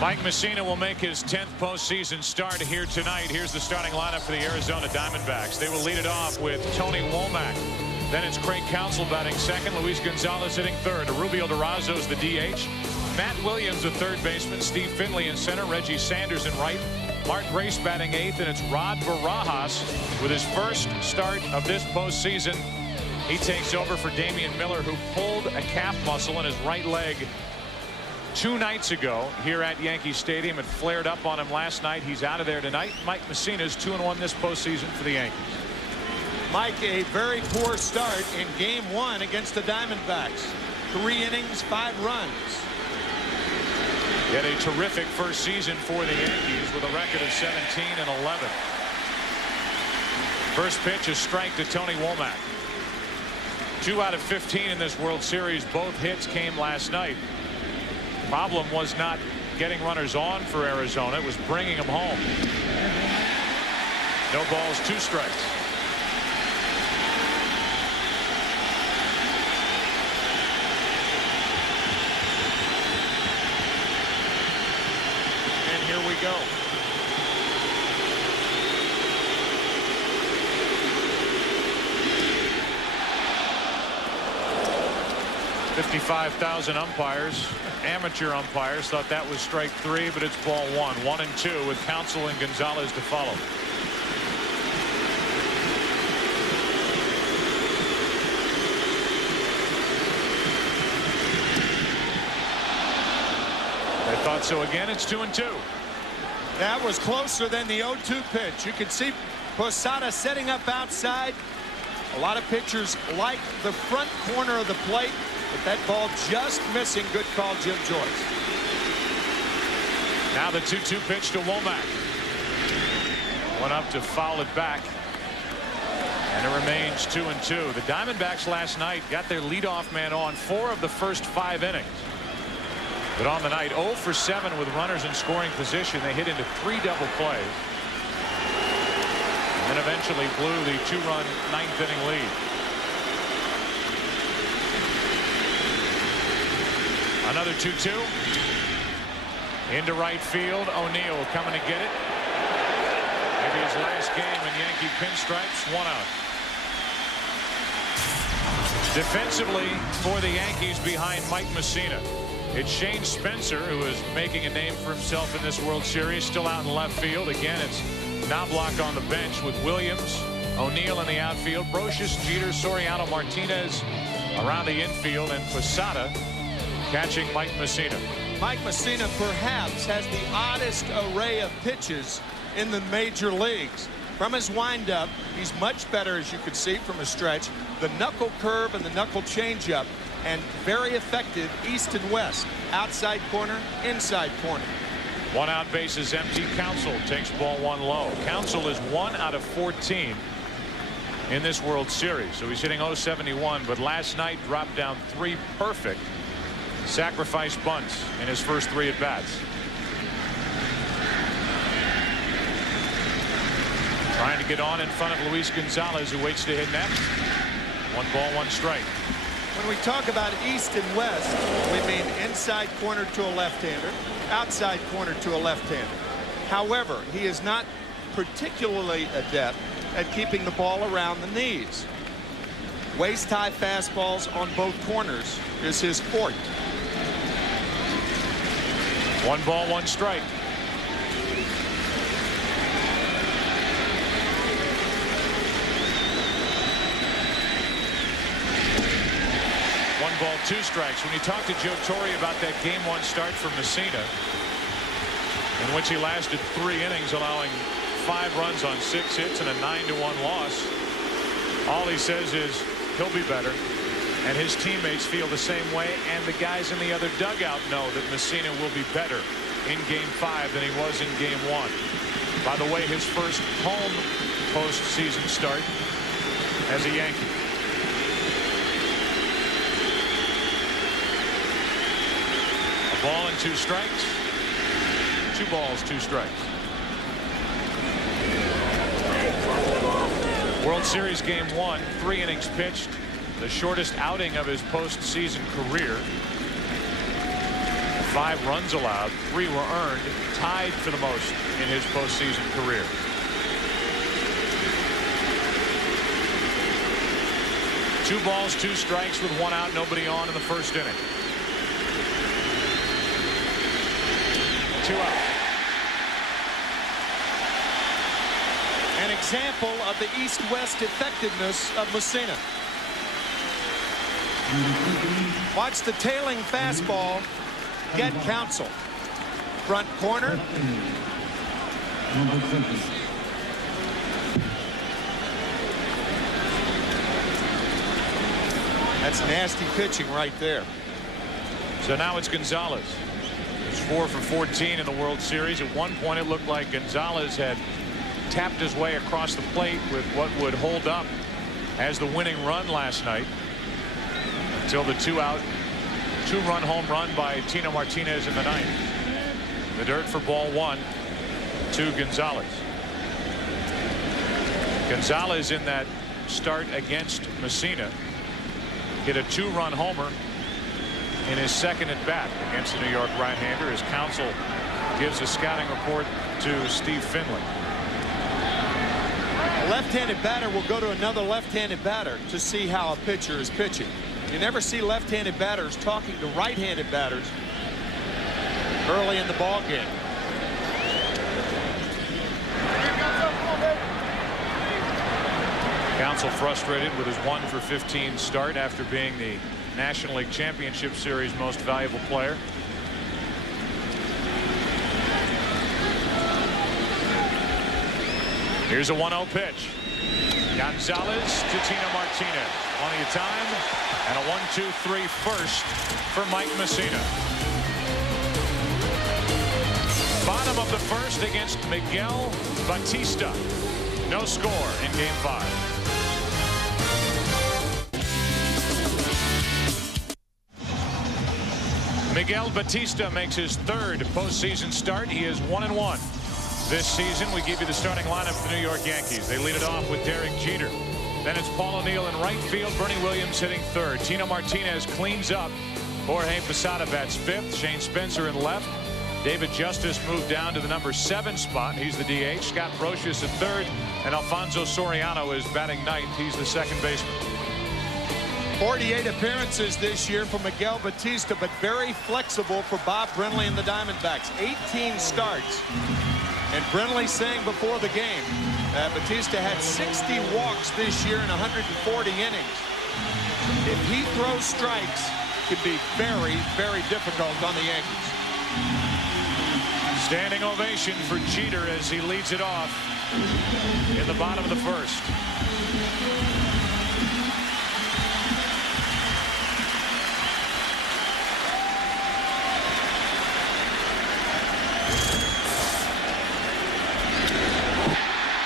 Mike Mussina will make his 10th postseason start here tonight. Here's the starting lineup for the Arizona Diamondbacks. They will lead it off with Tony Womack. Then it's Craig Counsell batting second. Luis Gonzalez hitting third. Rubio Durazo is the DH. Matt Williams, the third baseman. Steve Finley in center. Reggie Sanders in right. Mark Grace batting eighth. And it's Rod Barajas with his first start of this postseason. He takes over for Damian Miller, who pulled a calf muscle in his right leg 2 nights ago here at Yankee Stadium. It flared up on him last night. He's out of there tonight. Mike Mussina is 2-1 this postseason for the Yankees. Mike, a very poor start in game 1 against the Diamondbacks. 3 innings, 5 runs. He had a terrific first season for the Yankees with a record of 17-11. First pitch, a strike to Tony Womack. 2 out of 15 in this World Series. Both hits came last night. Problem was not getting runners on for Arizona. It was bringing them home. No balls, 2 strikes. And here we go. $55,000 umpires, amateur umpires, thought that was strike 3, but it's ball 1. 1-2 with Counsell and Gonzalez to follow. They thought so again. It's 2-2. That was closer than the 0-2 pitch. You can see Posada setting up outside. A lot of pitchers like the front corner of the plate, but that ball just missing. Good call, Jim Joyce. Now the 2-2 pitch to Womack. Went up to foul it back. And it remains 2-2. The Diamondbacks last night got their leadoff man on 4 of the first 5 innings. But on the night, 0 for 7 with runners in scoring position. They hit into 3 double plays. And then eventually blew the 2-run 9th inning lead. Another 2-2. Into right field. O'Neill coming to get it. Maybe his last game in Yankee pinstripes. 1 out. Defensively for the Yankees behind Mike Mussina, it's Shane Spencer, who is making a name for himself in this World Series, still out in left field. Again, it's Knobloch on the bench with Williams, O'Neill in the outfield, Brocious, Jeter, Soriano, Martinez around the infield, and Posada catching Mike Mussina. Mike Mussina perhaps has the oddest array of pitches in the major leagues. From his windup, he's much better, as you could see from a stretch. The knuckle curve and the knuckle changeup, and very effective east and west. Outside corner, inside corner. 1 out, bases empty. Counsell takes ball 1 low. Counsell is 1 out of 14 in this World Series. So he's hitting .071, but last night dropped down 3 perfect sacrifice bunts in his first 3 at bats. Trying to get on in front of Luis Gonzalez, who waits to hit next. 1 ball, 1 strike. When we talk about east and west, we mean inside corner to a left-hander, outside corner to a left-hander. However, he is not particularly adept at keeping the ball around the knees. Waist-high fastballs on both corners is his forte. 1 ball, 1 strike. Ball, 2 strikes. When you talk to Joe Torre about that game 1 start for Mussina, in which he lasted 3 innings, allowing 5 runs on 6 hits and a 9-1 loss, all he says is he'll be better, and his teammates feel the same way, and the guys in the other dugout know that Mussina will be better in game 5 than he was in game 1. By the way, his first home postseason start as a Yankee. Ball and 2 strikes. 2 balls, 2 strikes. World Series game 1, 3 innings pitched, the shortest outing of his postseason career. 5 runs allowed, 3 were earned, tied for the most in his postseason career. Two balls, 2 strikes with 1 out, nobody on in the first inning. 2 out. An example of the East-West effectiveness of Mussina. Watch the tailing fastball get Counsell. Front corner. That's nasty pitching right there. So now it's Gonzalez. He's 4 for 14 in the World Series. At one point, it looked like Gonzalez had tapped his way across the plate with what would hold up as the winning run last night until the 2-out, 2-run home run by Tino Martinez in the 9th. The dirt for ball 1 to Gonzalez. Gonzalez in that start against Mussina hit a 2-run homer in his second at bat against the New York right-hander as Counsell gives a scouting report to Steve Finley. A left-handed batter will go to another left-handed batter to see how a pitcher is pitching. You never see left-handed batters talking to right-handed batters early in the ball game. Counsell frustrated with his 1 for 15 start after being the National League Championship Series most valuable player. Here's a 1-0 pitch. Gonzalez to Tino Martinez. Plenty of time. And a 1-2-3 first for Mike Mussina. Bottom of the first against Miguel Batista. No score in Game 5. Miguel Batista makes his 3rd postseason start. He is 1-1. This season, we give you the starting lineup for the New York Yankees. They lead it off with Derek Jeter. Then it's Paul O'Neill in right field. Bernie Williams hitting 3rd. Tino Martinez cleans up. Jorge Posada bats 5th. Shane Spencer in left. David Justice moved down to the number 7 spot. He's the DH. Scott Brosius at 3rd. And Alfonso Soriano is batting 9th. He's the second baseman. 48 appearances this year for Miguel Batista, but very flexible for Bob Brenly and the Diamondbacks. 18 starts. And Brenly saying before the game that Batista had 60 walks this year in 140 innings. If he throws strikes, it could be very, very difficult on the Yankees. Standing ovation for Jeter as he leads it off in the bottom of the first.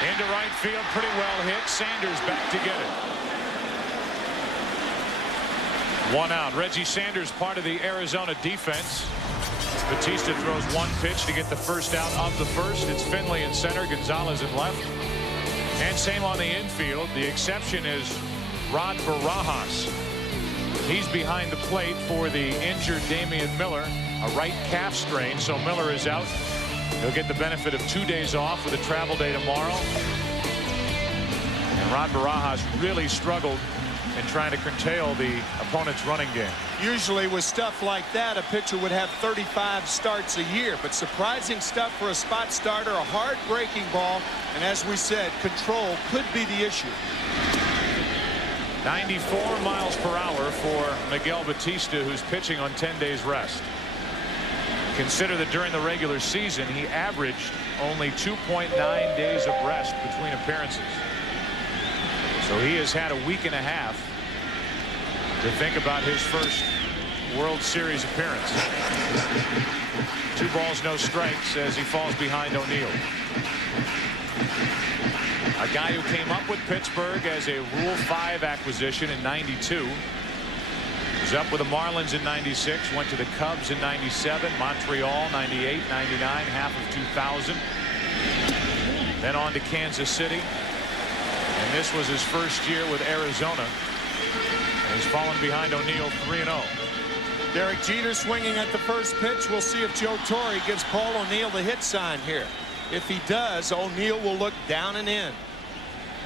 Into right field, pretty well hit. Sanders back to get it. 1 out. Reggie Sanders, part of the Arizona defense. Batista throws 1 pitch to get the first out of the first. It's Finley in center, Gonzalez in left. And same on the infield. The exception is Rod Barajas. He's behind the plate for the injured Damian Miller, a right calf strain. So Miller is out. He'll get the benefit of 2 days off with a travel day tomorrow. And Rod Barajas really struggled in trying to curtail the opponent's running game. Usually with stuff like that, a pitcher would have 35 starts a year, but surprising stuff for a spot starter, a hard breaking ball, and as we said, control could be the issue. 94 miles per hour for Miguel Batista, who's pitching on 10 days rest. Consider that during the regular season, he averaged only 2.9 days of rest between appearances. So he has had a week and a half to think about his first World Series appearance. 2 balls, no strikes as he falls behind O'Neill. A guy who came up with Pittsburgh as a Rule 5 acquisition in '92. Was up with the Marlins in '96, went to the Cubs in '97, Montreal '98, '99, half of 2000. Then on to Kansas City. And this was his first year with Arizona. And he's fallen behind O'Neill 3-0. Derek Jeter swinging at the first pitch. We'll see if Joe Torre gives Paul O'Neill the hit sign here. If he does, O'Neill will look down and in.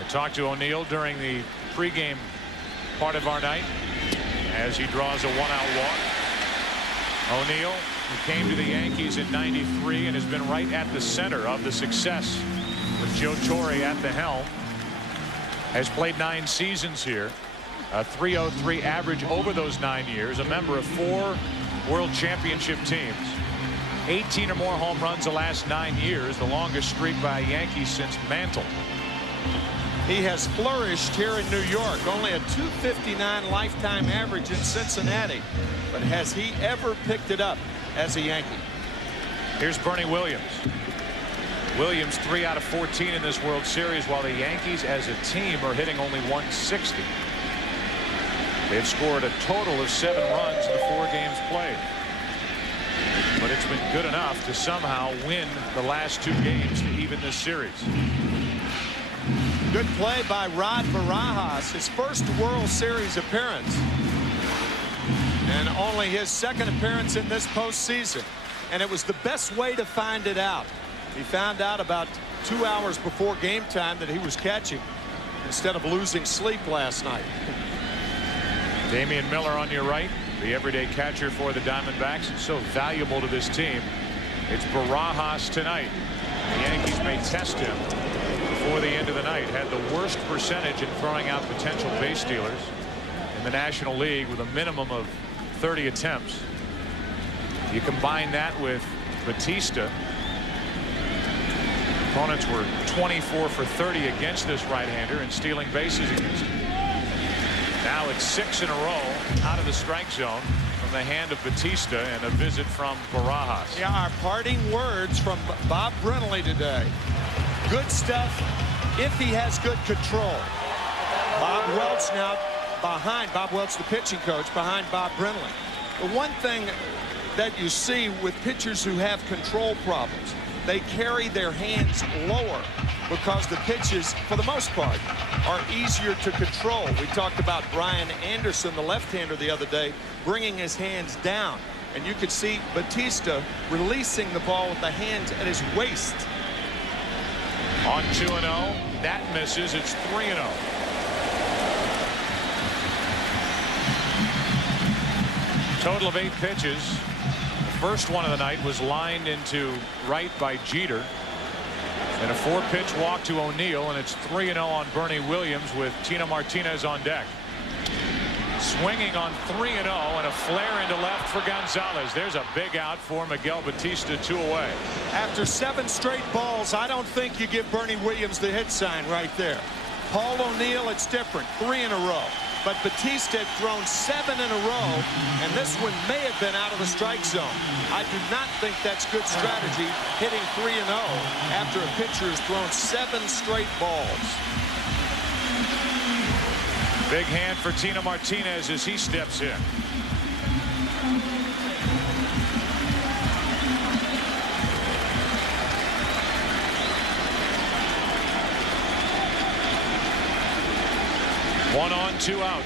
I talked to O'Neill during the pregame part of our night as he draws a one-out walk. O'Neill, who came to the Yankees in '93 and has been right at the center of the success with Joe Torre at the helm, has played 9 seasons here. A .303 average over those 9 years. A member of 4 World Championship teams. 18 or more home runs the last 9 years. The longest streak by a Yankee since Mantle. He has flourished here in New York. Only a .259 lifetime average in Cincinnati. But has he ever picked it up as a Yankee? Here's Bernie Williams. Williams 3 out of 14 in this World Series, while the Yankees as a team are hitting only .160. They've scored a total of 7 runs in the 4 games played. But it's been good enough to somehow win the last 2 games to even this series. Good play by Rod Barajas, his first World Series appearance. And only his second appearance in this postseason. And it was the best way to find it out. He found out about 2 hours before game time that he was catching instead of losing sleep last night. Damian Miller on your right, the everyday catcher for the Diamondbacks, and so valuable to this team. It's Barajas tonight. The Yankees may test him before the end of the night. Had the worst percentage in throwing out potential base stealers in the National League with a minimum of 30 attempts. You combine that with Batista. Opponents were 24 for 30 against this right-hander and stealing bases against him. Now it's 6 in a row out of the strike zone from the hand of Batista, and a visit from Barajas. Yeah, our parting words from Bob Brenly today. Good stuff if he has good control. Bob Welch now behind, Bob Welch, the pitching coach, behind Bob Brenly. The one thing that you see with pitchers who have control problems, they carry their hands lower because the pitches, for the most part, are easier to control. We talked about Brian Anderson, the left-hander, the other day, bringing his hands down. And you could see Batista releasing the ball with the hands at his waist. On 2-0. That misses. It's 3-0. Total of 8 pitches. The first one of the night was lined into right by Jeter. And a 4-pitch walk to O'Neill, and it's 3-0 on Bernie Williams with Tino Martinez on deck. Swinging on 3-0 and a flare into left for Gonzalez. There's a big out for Miguel Batista, 2 away. After 7 straight balls, I don't think you give Bernie Williams the hit sign right there. Paul O'Neill, it's different, 3 in a row. But Batista had thrown 7 in a row, and this one may have been out of the strike zone. I do not think that's good strategy, hitting 3-0 after a pitcher has thrown 7 straight balls. Big hand for Tino Martinez as he steps in. One on, 2 out.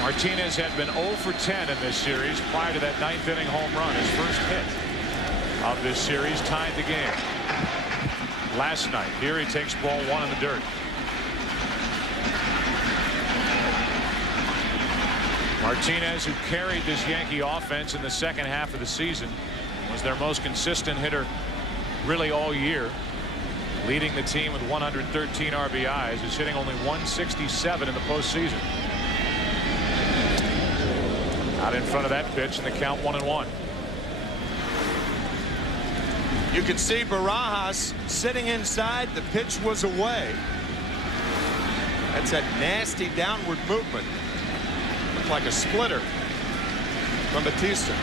Martinez had been 0 for 10 in this series prior to that 9th inning home run. His first hit of this series tied the game last night. Here he takes ball 1 in the dirt. Martinez, who carried this Yankee offense in the second half of the season, was their most consistent hitter really all year, leading the team with 113 RBIs, is hitting only 167 in the postseason. Out in front of that pitch, and the count 1-1. You can see Barajas sitting inside. The pitch was away. That's a nasty downward movement. Looked like a splitter from Batista.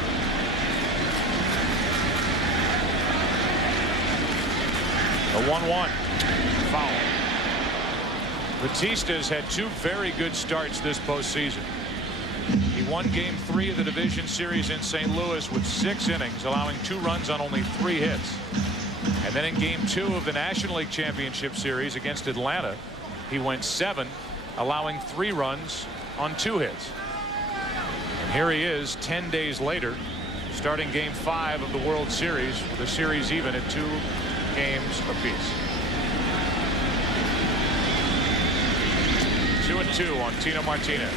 A 1-1 foul. Batista's had 2 very good starts this postseason. He won Game 3 of the division series in St. Louis with 6 innings, allowing 2 runs on only 3 hits. And then in Game 2 of the National League Championship Series against Atlanta, he went 7, allowing 3 runs on 2 hits. And Here he is 10 days later, starting game 5 of the World Series with the series even at 2 games apiece. 2-2 on Tino Martinez.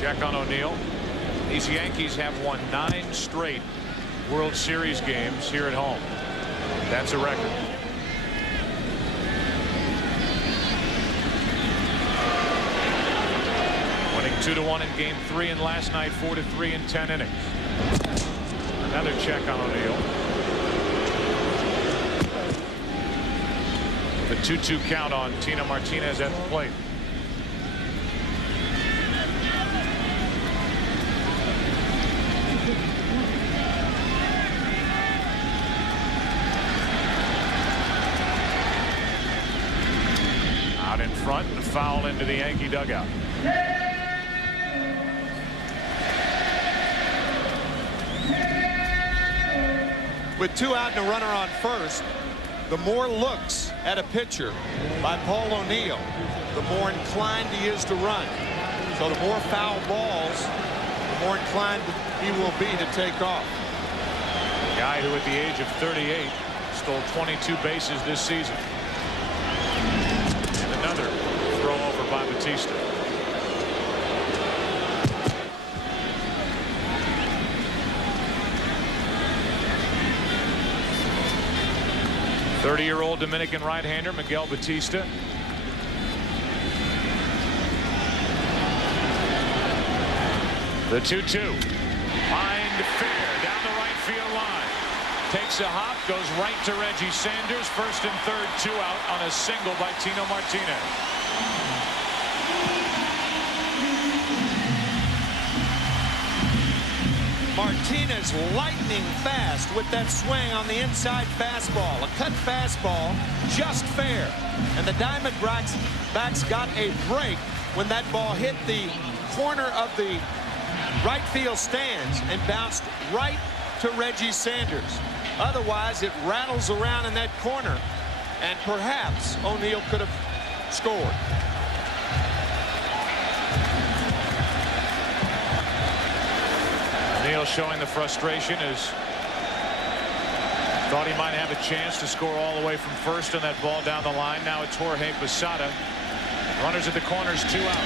Check on O'Neill. These Yankees have won 9 straight World Series games here at home. That's a record. Winning 2-1 in game 3 and last night 4-3 in 10 innings. Another check on O'Neill. The 2-2 count on Tino Martinez at the plate. Out in front and a foul into the Yankee dugout. With 2 out and a runner on first, the more looks at a pitcher by Paul O'Neill, the more inclined he is to run. So the more foul balls, the more inclined he will be to take off. A guy who at the age of 38 stole 22 bases this season. And another throw over by Batista. Thirty-year-old Dominican right-hander Miguel Batista. The 2-2. Lined fair down the right field line. Takes a hop, goes right to Reggie Sanders. First and third, 2 out on a single by Tino Martinez. Martinez lightning fast with that swing on the inside fastball. A cut fastball, just fair. And the Diamondbacks got a break when that ball hit the corner of the right field stands and bounced right to Reggie Sanders. Otherwise, it rattles around in that corner, and perhaps O'Neill could have scored. O'Neill showing the frustration as thought he might have a chance to score all the way from first on that ball down the line. Now it's Jorge Posada. Runners at the corners, 2 out.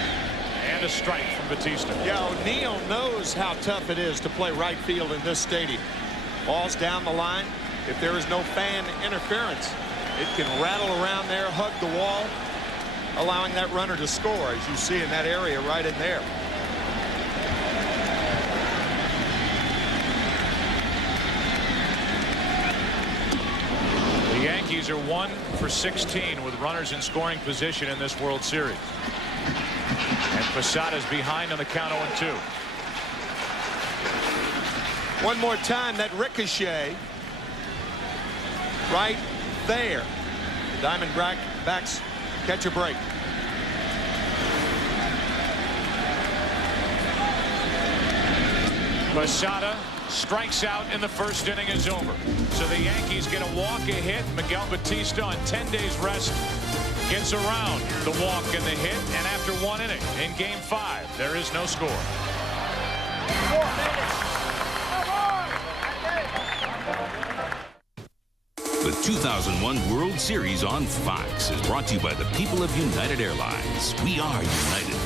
And a strike from Batista. Yeah, O'Neill knows how tough it is to play right field in this stadium. Ball's down the line. If there is no fan interference, it can rattle around there, hug the wall, allowing that runner to score, as you see in that area right in there. The Yankees are 1 for 16 with runners in scoring position in this World Series. And Posada's behind on the count 0-2. One more time, that ricochet right there. The Diamondbacks catch a break. Posada strikes out in the first inning is over. So the Yankees get a walk, a hit. Miguel Batista on 10 days rest gets around the walk and the hit, and after 1 inning in game 5 there is no score. 4 minutes. The 2001 World Series on Fox is brought to you by the people of United Airlines. We are united.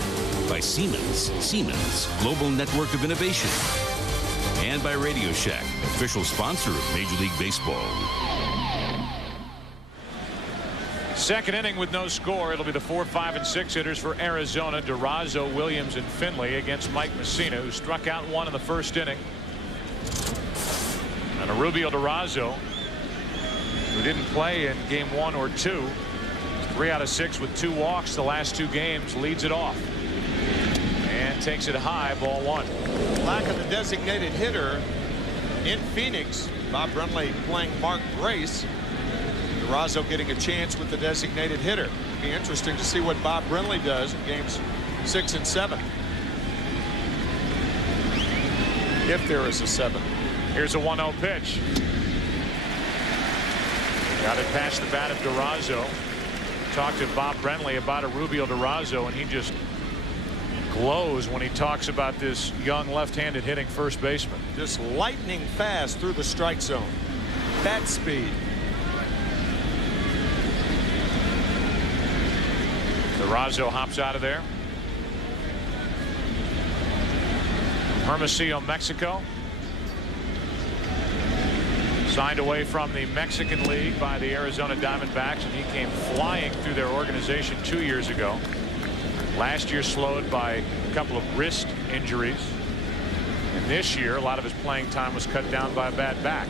By Siemens, Global Network of Innovation. And by Radio Shack, official sponsor of Major League Baseball. Second inning with no score. It'll be the 4, 5, and 6 hitters for Arizona. Durazo, Williams, and Finley against Mike Mussina, who struck out 1 in the first inning. And Arubio Durazo, who didn't play in game 1 or 2. 3 out of 6 with 2 walks the last 2 games, leads it off. And takes it high, ball 1. Lack of the designated hitter in Phoenix. Bob Brumley playing Mark Grace. Durazo getting a chance with the designated hitter. It'd be interesting to see what Bob Brenly does in games 6 and 7. If there is a 7. Here's a 1-0 pitch. Got it past the bat of Durazo. Talked to Bob Brenly about a Rubio Durazo, and he just glows when he talks about this young left-handed hitting first baseman. Just lightning fast through the strike zone. Bat speed. Durazo hops out of there. Hermosillo, Mexico. Signed away from the Mexican League by the Arizona Diamondbacks, and he came flying through their organization 2 years ago. Last year slowed by a couple of wrist injuries. And this year, a lot of his playing time was cut down by a bad back.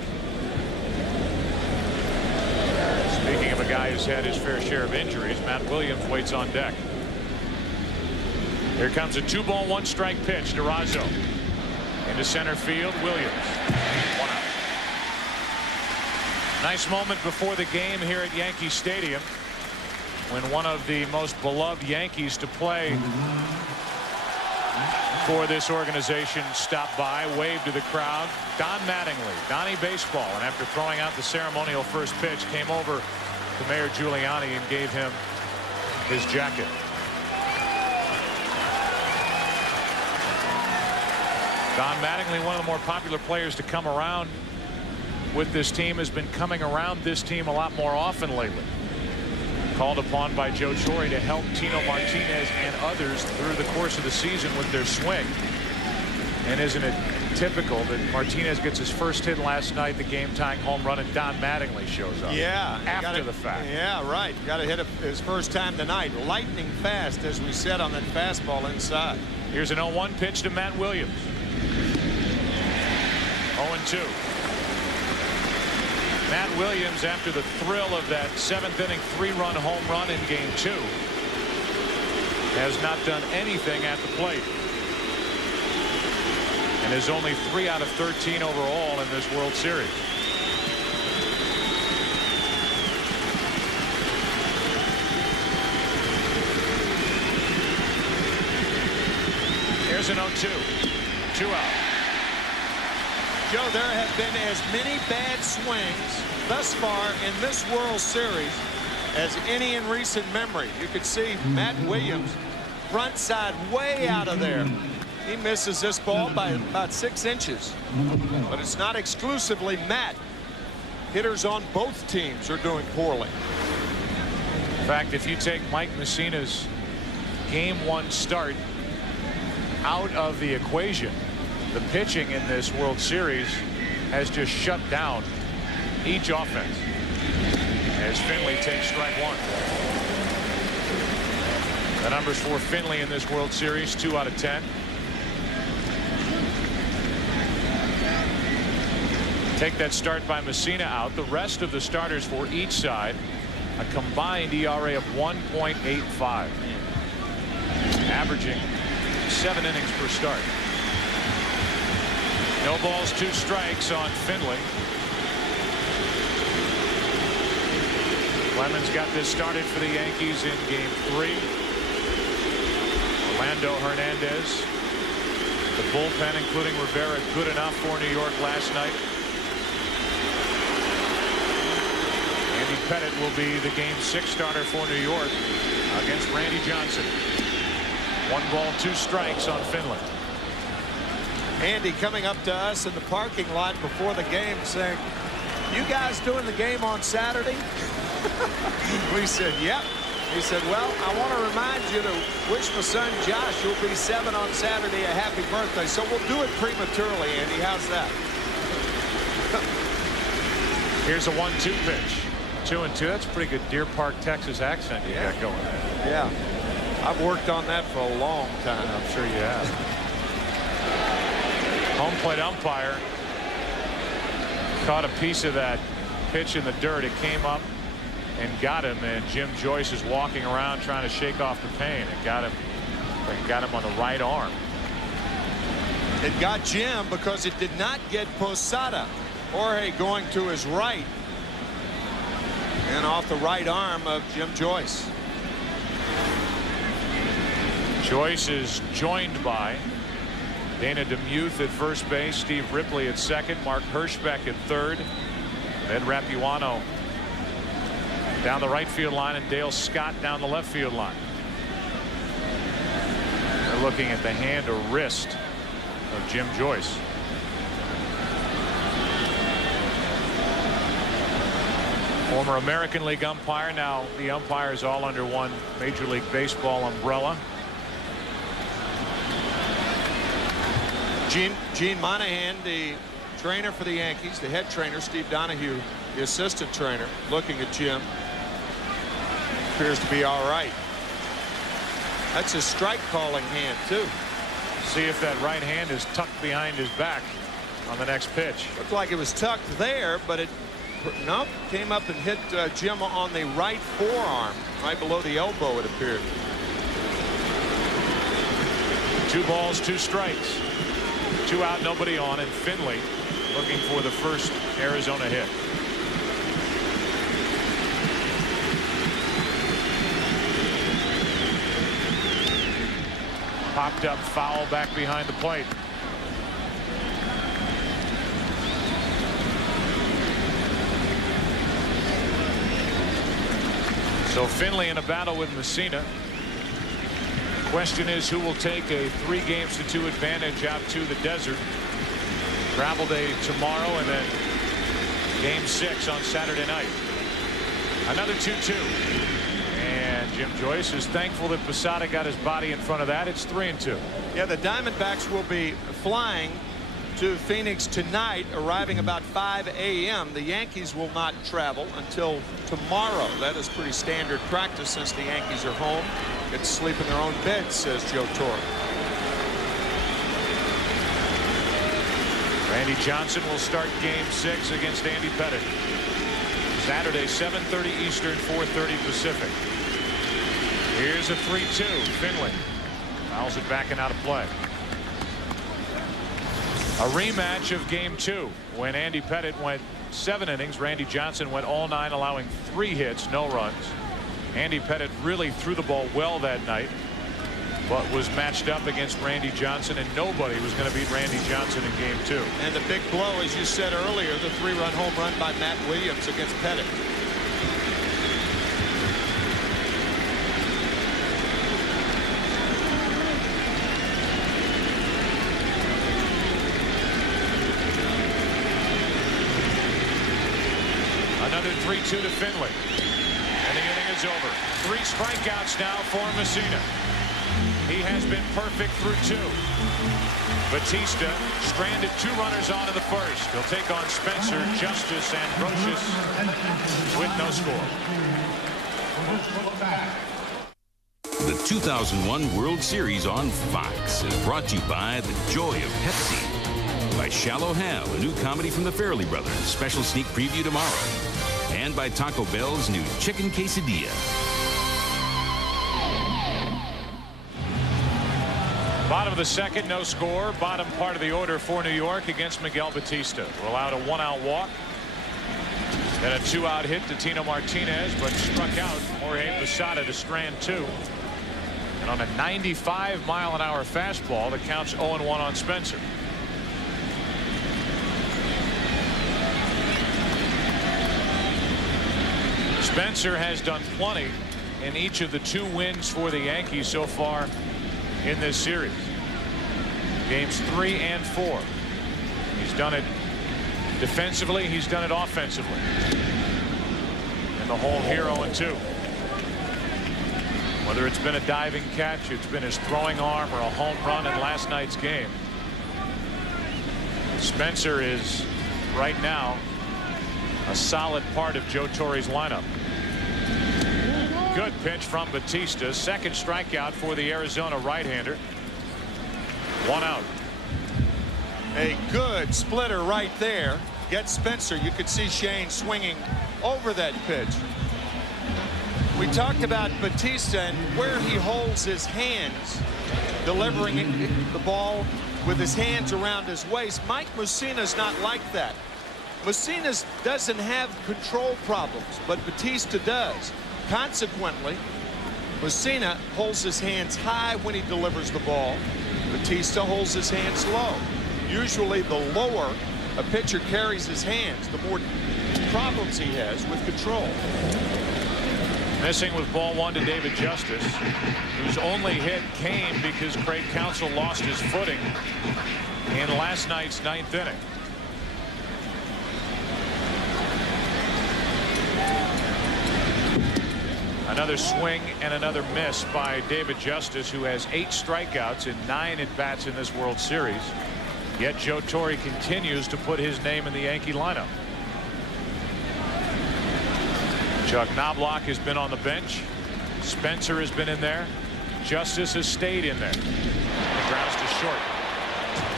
Speaking of a guy who's had his fair share of injuries, Matt Williams waits on deck. Here comes a 2-ball, 1-strike pitch. Durazo into center field. Williams. 1 out. Nice moment before the game here at Yankee Stadium when one of the most beloved Yankees to play for this organization stopped by, waved to the crowd. Don Mattingly, Donnie Baseball, and after throwing out the ceremonial first pitch, came over to Mayor Giuliani and gave him his jacket. Don Mattingly, one of the more popular players to come around with this team, has been coming around this team a lot more often lately. Called upon by Joe Torre to help Tino Martinez and others through the course of the season with their swing. And isn't it typical that Martinez gets his first hit last night, the game-tying home run, and Don Mattingly shows up? Yeah, after the fact. Yeah, right. Got to hit his first time tonight. Lightning fast, as we said, on that fastball inside. Here's an 0-1 pitch to Matt Williams. 0-2. Matt Williams, after the thrill of that 7th-inning 3-run home run in Game 2, has not done anything at the plate, and is only 3 out of 13 overall in this World Series. Here's an 0-2. 2 out. Joe, there have been as many bad swings thus far in this World Series as any in recent memory. You could see Matt Williams front side way out of there. He misses this ball by about 6 inches. But it's not exclusively Matt. Hitters on both teams are doing poorly. In fact, if you take Mike Messina's Game 1 start out of the equation, the pitching in this World Series has just shut down each offense as Finley takes strike 1. The numbers for Finley in this World Series: 2 out of 10. Take that start by Messina out. The rest of the starters for each side, a combined ERA of 1.85, averaging 7 innings per start. No balls, 2 strikes on Finley. Clemens got this started for the Yankees in Game 3. Orlando Hernandez. The bullpen, including Rivera, good enough for New York last night. Andy Pettitte will be the Game 6 starter for New York against Randy Johnson. 1 ball, 2 strikes on Finley. Andy coming up to us in the parking lot before the game saying, "You guys doing the game on Saturday?" We said, "Yep." He said, "Well, I want to remind you to wish my son Josh, who'll be 7 on Saturday, a happy birthday. So we'll do it prematurely, Andy. How's that?" Here's a 1-2 pitch. 2-2. That's a pretty good Deer Park, Texas accent you got going there. Yeah. I've worked on that for a long time. I'm sure you have. Home plate umpire caught a piece of that pitch in the dirt. It came up and got him, and Jim Joyce is walking around trying to shake off the pain. It got him on the right arm. It got Jim because it did not get Posada. Jorge going to his right and off the right arm of Jim Joyce. Joyce is joined by Dana DeMuth at first base, Steve Ripley at second, Mark Hirschbeck at third, Ed Rapuano down the right field line, and Dale Scott down the left field line. They're looking at the hand or wrist of Jim Joyce. Former American League umpire, now the umpires all under one Major League Baseball umbrella. Gene Monahan, the trainer for the Yankees, the head trainer. Steve Donahue, the assistant trainer, looking at Jim. Appears to be all right. That's a strike calling hand too. See if that right hand is tucked behind his back on the next pitch. Looked like it was tucked there, but it nope, came up and hit Jim on the right forearm, right below the elbow, it appeared. 2 balls, 2 strikes. 2 out, nobody on, and Finley looking for the first Arizona hit. Popped up foul back behind the plate. So Finley in a battle with Messina. Question is, who will take a 3-2 advantage out to the desert? Travel day tomorrow, and then game 6 on Saturday night. Another 2-2. And Jim Joyce is thankful that Posada got his body in front of that. It's 3-2. Yeah, the Diamondbacks will be flying to Phoenix tonight, arriving about 5 a.m. The Yankees will not travel until tomorrow. That is pretty standard practice since the Yankees are home. Get to sleep in their own beds, says Joe Torre. Randy Johnson will start game 6 against Andy Pettitte. Saturday, 7:30 Eastern, 4:30 Pacific. Here's a 3-2. Finley fouls it back and out of play. A rematch of game 2 when Andy Pettitte went 7 innings. Randy Johnson went all 9, allowing 3 hits, no runs. Andy Pettitte really threw the ball well that night, but was matched up against Randy Johnson, and nobody was going to beat Randy Johnson in game 2. And the big blow, as you said earlier, the 3-run home run by Matt Williams against Pettitte. Another 3-2 to Finley. And the inning is over. 3 strikeouts now for Messina. He has been perfect through 2. Batista stranded 2 runners on in the first. He'll take on Spencer, Justice, and Brocious with no score. The 2001 World Series on Fox is brought to you by The Joy of Pepsi, by Shallow Hal, a new comedy from the Farrelly Brothers, special sneak preview tomorrow, and by Taco Bell's new chicken quesadilla. Bottom of the second, no score. Bottom part of the order for New York against Miguel Batista, who allowed a 1-out walk. Then a 2-out hit to Tino Martinez, but struck out Jorge Posada to strand 2. And on a 95-mile-an-hour fastball that counts 0-1 on Spencer. Spencer has done plenty in each of the 2 wins for the Yankees so far in this series. Games 3 and 4. He's done it defensively. He's done it offensively. And the whole here 0-2. Whether it's been a diving catch, it's been his throwing arm, or a home run in last night's game. Spencer is right now a solid part of Joe Torre's lineup. Good pitch from Batista. Second strikeout for the Arizona right-hander. 1 out. A good splitter right there. Get Spencer. You could see Shane swinging over that pitch. We talked about Batista and where he holds his hands, delivering the ball with his hands around his waist. Mike Mussina's not like that. Mussina doesn't have control problems, but Batista does. Consequently, Messina holds his hands high when he delivers the ball. Batista holds his hands low. Usually the lower a pitcher carries his hands, the more problems he has with control. Missing with ball one to David Justice, whose only hit came because Craig Counsell lost his footing in last night's ninth inning. Another swing and another miss by David Justice, who has 8 strikeouts and 9 at-bats in this World Series. Yet Joe Torre continues to put his name in the Yankee lineup. Chuck Knobloch has been on the bench. Spencer has been in there. Justice has stayed in there. The grounds to short.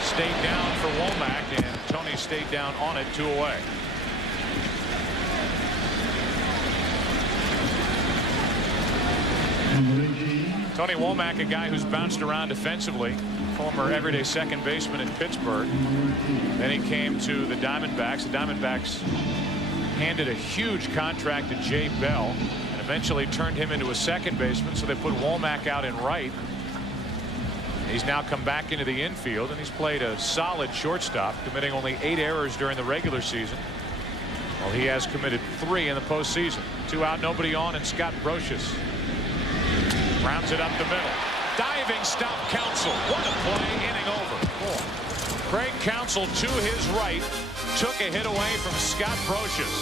Stayed down for Womack, and Tony stayed down on it, 2 away. Tony Womack, a guy who's bounced around defensively, former everyday second baseman in Pittsburgh. Then he came to the Diamondbacks. The Diamondbacks handed a huge contract to Jay Bell and eventually turned him into a second baseman, so they put Womack out in right. He's now come back into the infield, and he's played a solid shortstop, committing only 8 errors during the regular season. Well, he has committed 3 in the postseason. 2 out, nobody on, and Scott Brocious rounds it up the middle. Diving stop, Counsell. What a play, inning over. Craig Counsell to his right took a hit away from Scott Brocious.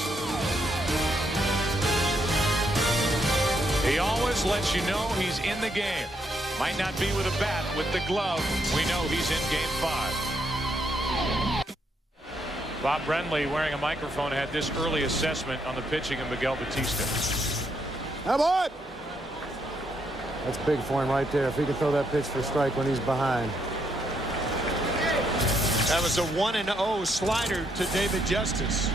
He always lets you know he's in the game. Might not be with a bat, with the glove. We know he's in game 5. Bob Brenly, wearing a microphone, had this early assessment on the pitching of Miguel Batista. How about? That's big for him right there. If he can throw that pitch for a strike when he's behind. That was a 1-0 slider to David Justice.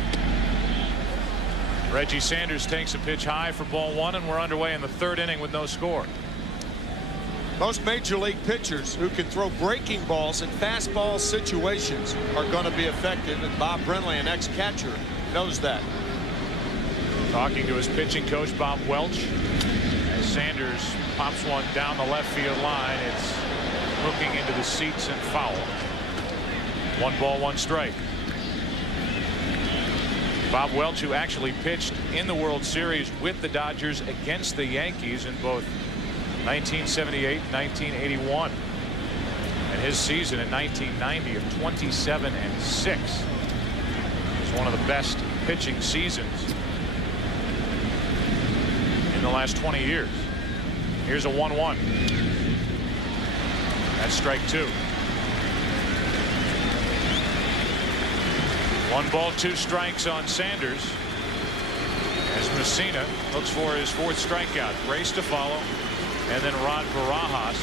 Reggie Sanders takes a pitch high for ball 1, and we're underway in the 3rd inning with no score. Most major league pitchers who can throw breaking balls in fastball situations are going to be effective, and Bob Brenly, an ex-catcher, knows that. Talking to his pitching coach, Bob Welch, as Sanders pops one down the left field line. It's looking into the seats and foul. 1 ball, 1 strike. Bob Welch, who actually pitched in the World Series with the Dodgers against the Yankees in both 1978 and 1981. And his season in 1990 of 27-6 was one of the best pitching seasons in the last 20 years. Here's a 1-1. That's strike 2. 1 ball, 2 strikes on Sanders as Messina looks for his 4th strikeout. Race to follow, and then Rod Barajas,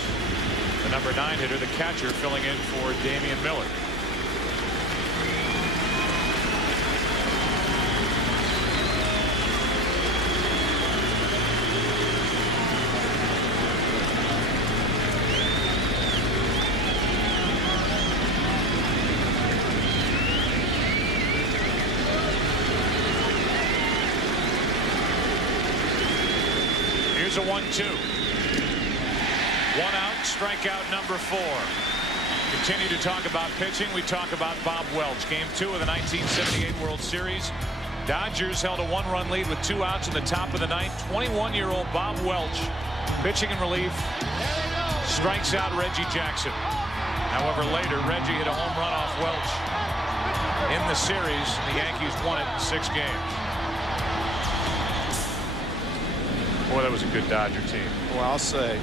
the number 9 hitter, the catcher, filling in for Damian Miller. Here's a 1-2. 1 out, strikeout number 4. Continue to talk about pitching. We talk about Bob Welch. Game 2 of the 1978 World Series. Dodgers held a 1-run lead with 2 outs in the top of the 9th. 21-year-old Bob Welch, pitching in relief, strikes out Reggie Jackson. However, later Reggie hit a home run off Welch in the series. The Yankees won it in 6 games. Boy, that was a good Dodger team. Well, I'll say.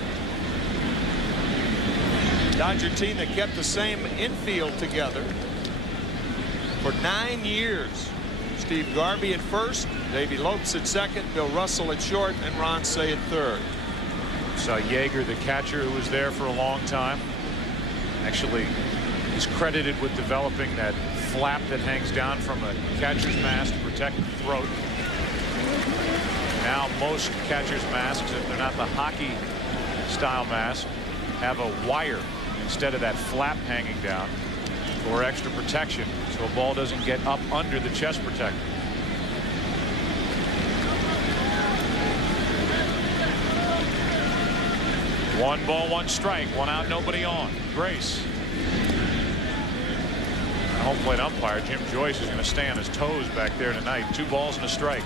Dodger team that kept the same infield together for 9 years. Steve Garvey at first, Davey Lopes at second, Bill Russell at short, and Ron Cey at third. Saw Yeager, the catcher, who was there for a long time. Actually, he's credited with developing that flap that hangs down from a catcher's mask to protect the throat. Now most catcher's masks, if they're not the hockey style mask, have a wire instead of that flap hanging down for extra protection, so a ball doesn't get up under the chest protector. 1 ball, 1 strike, 1 out, nobody on. Grace. Home plate umpire Jim Joyce is going to stay on his toes back there tonight. 2 balls and a strike.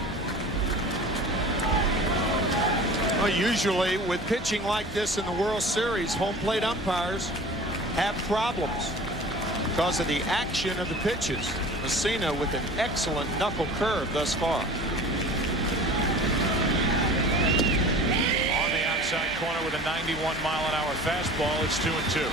Well, usually with pitching like this in the World Series, home plate umpires have problems because of the action of the pitches. Messina with an excellent knuckle curve thus far. On the outside corner with a 91-mile-an-hour fastball. It's 2-2.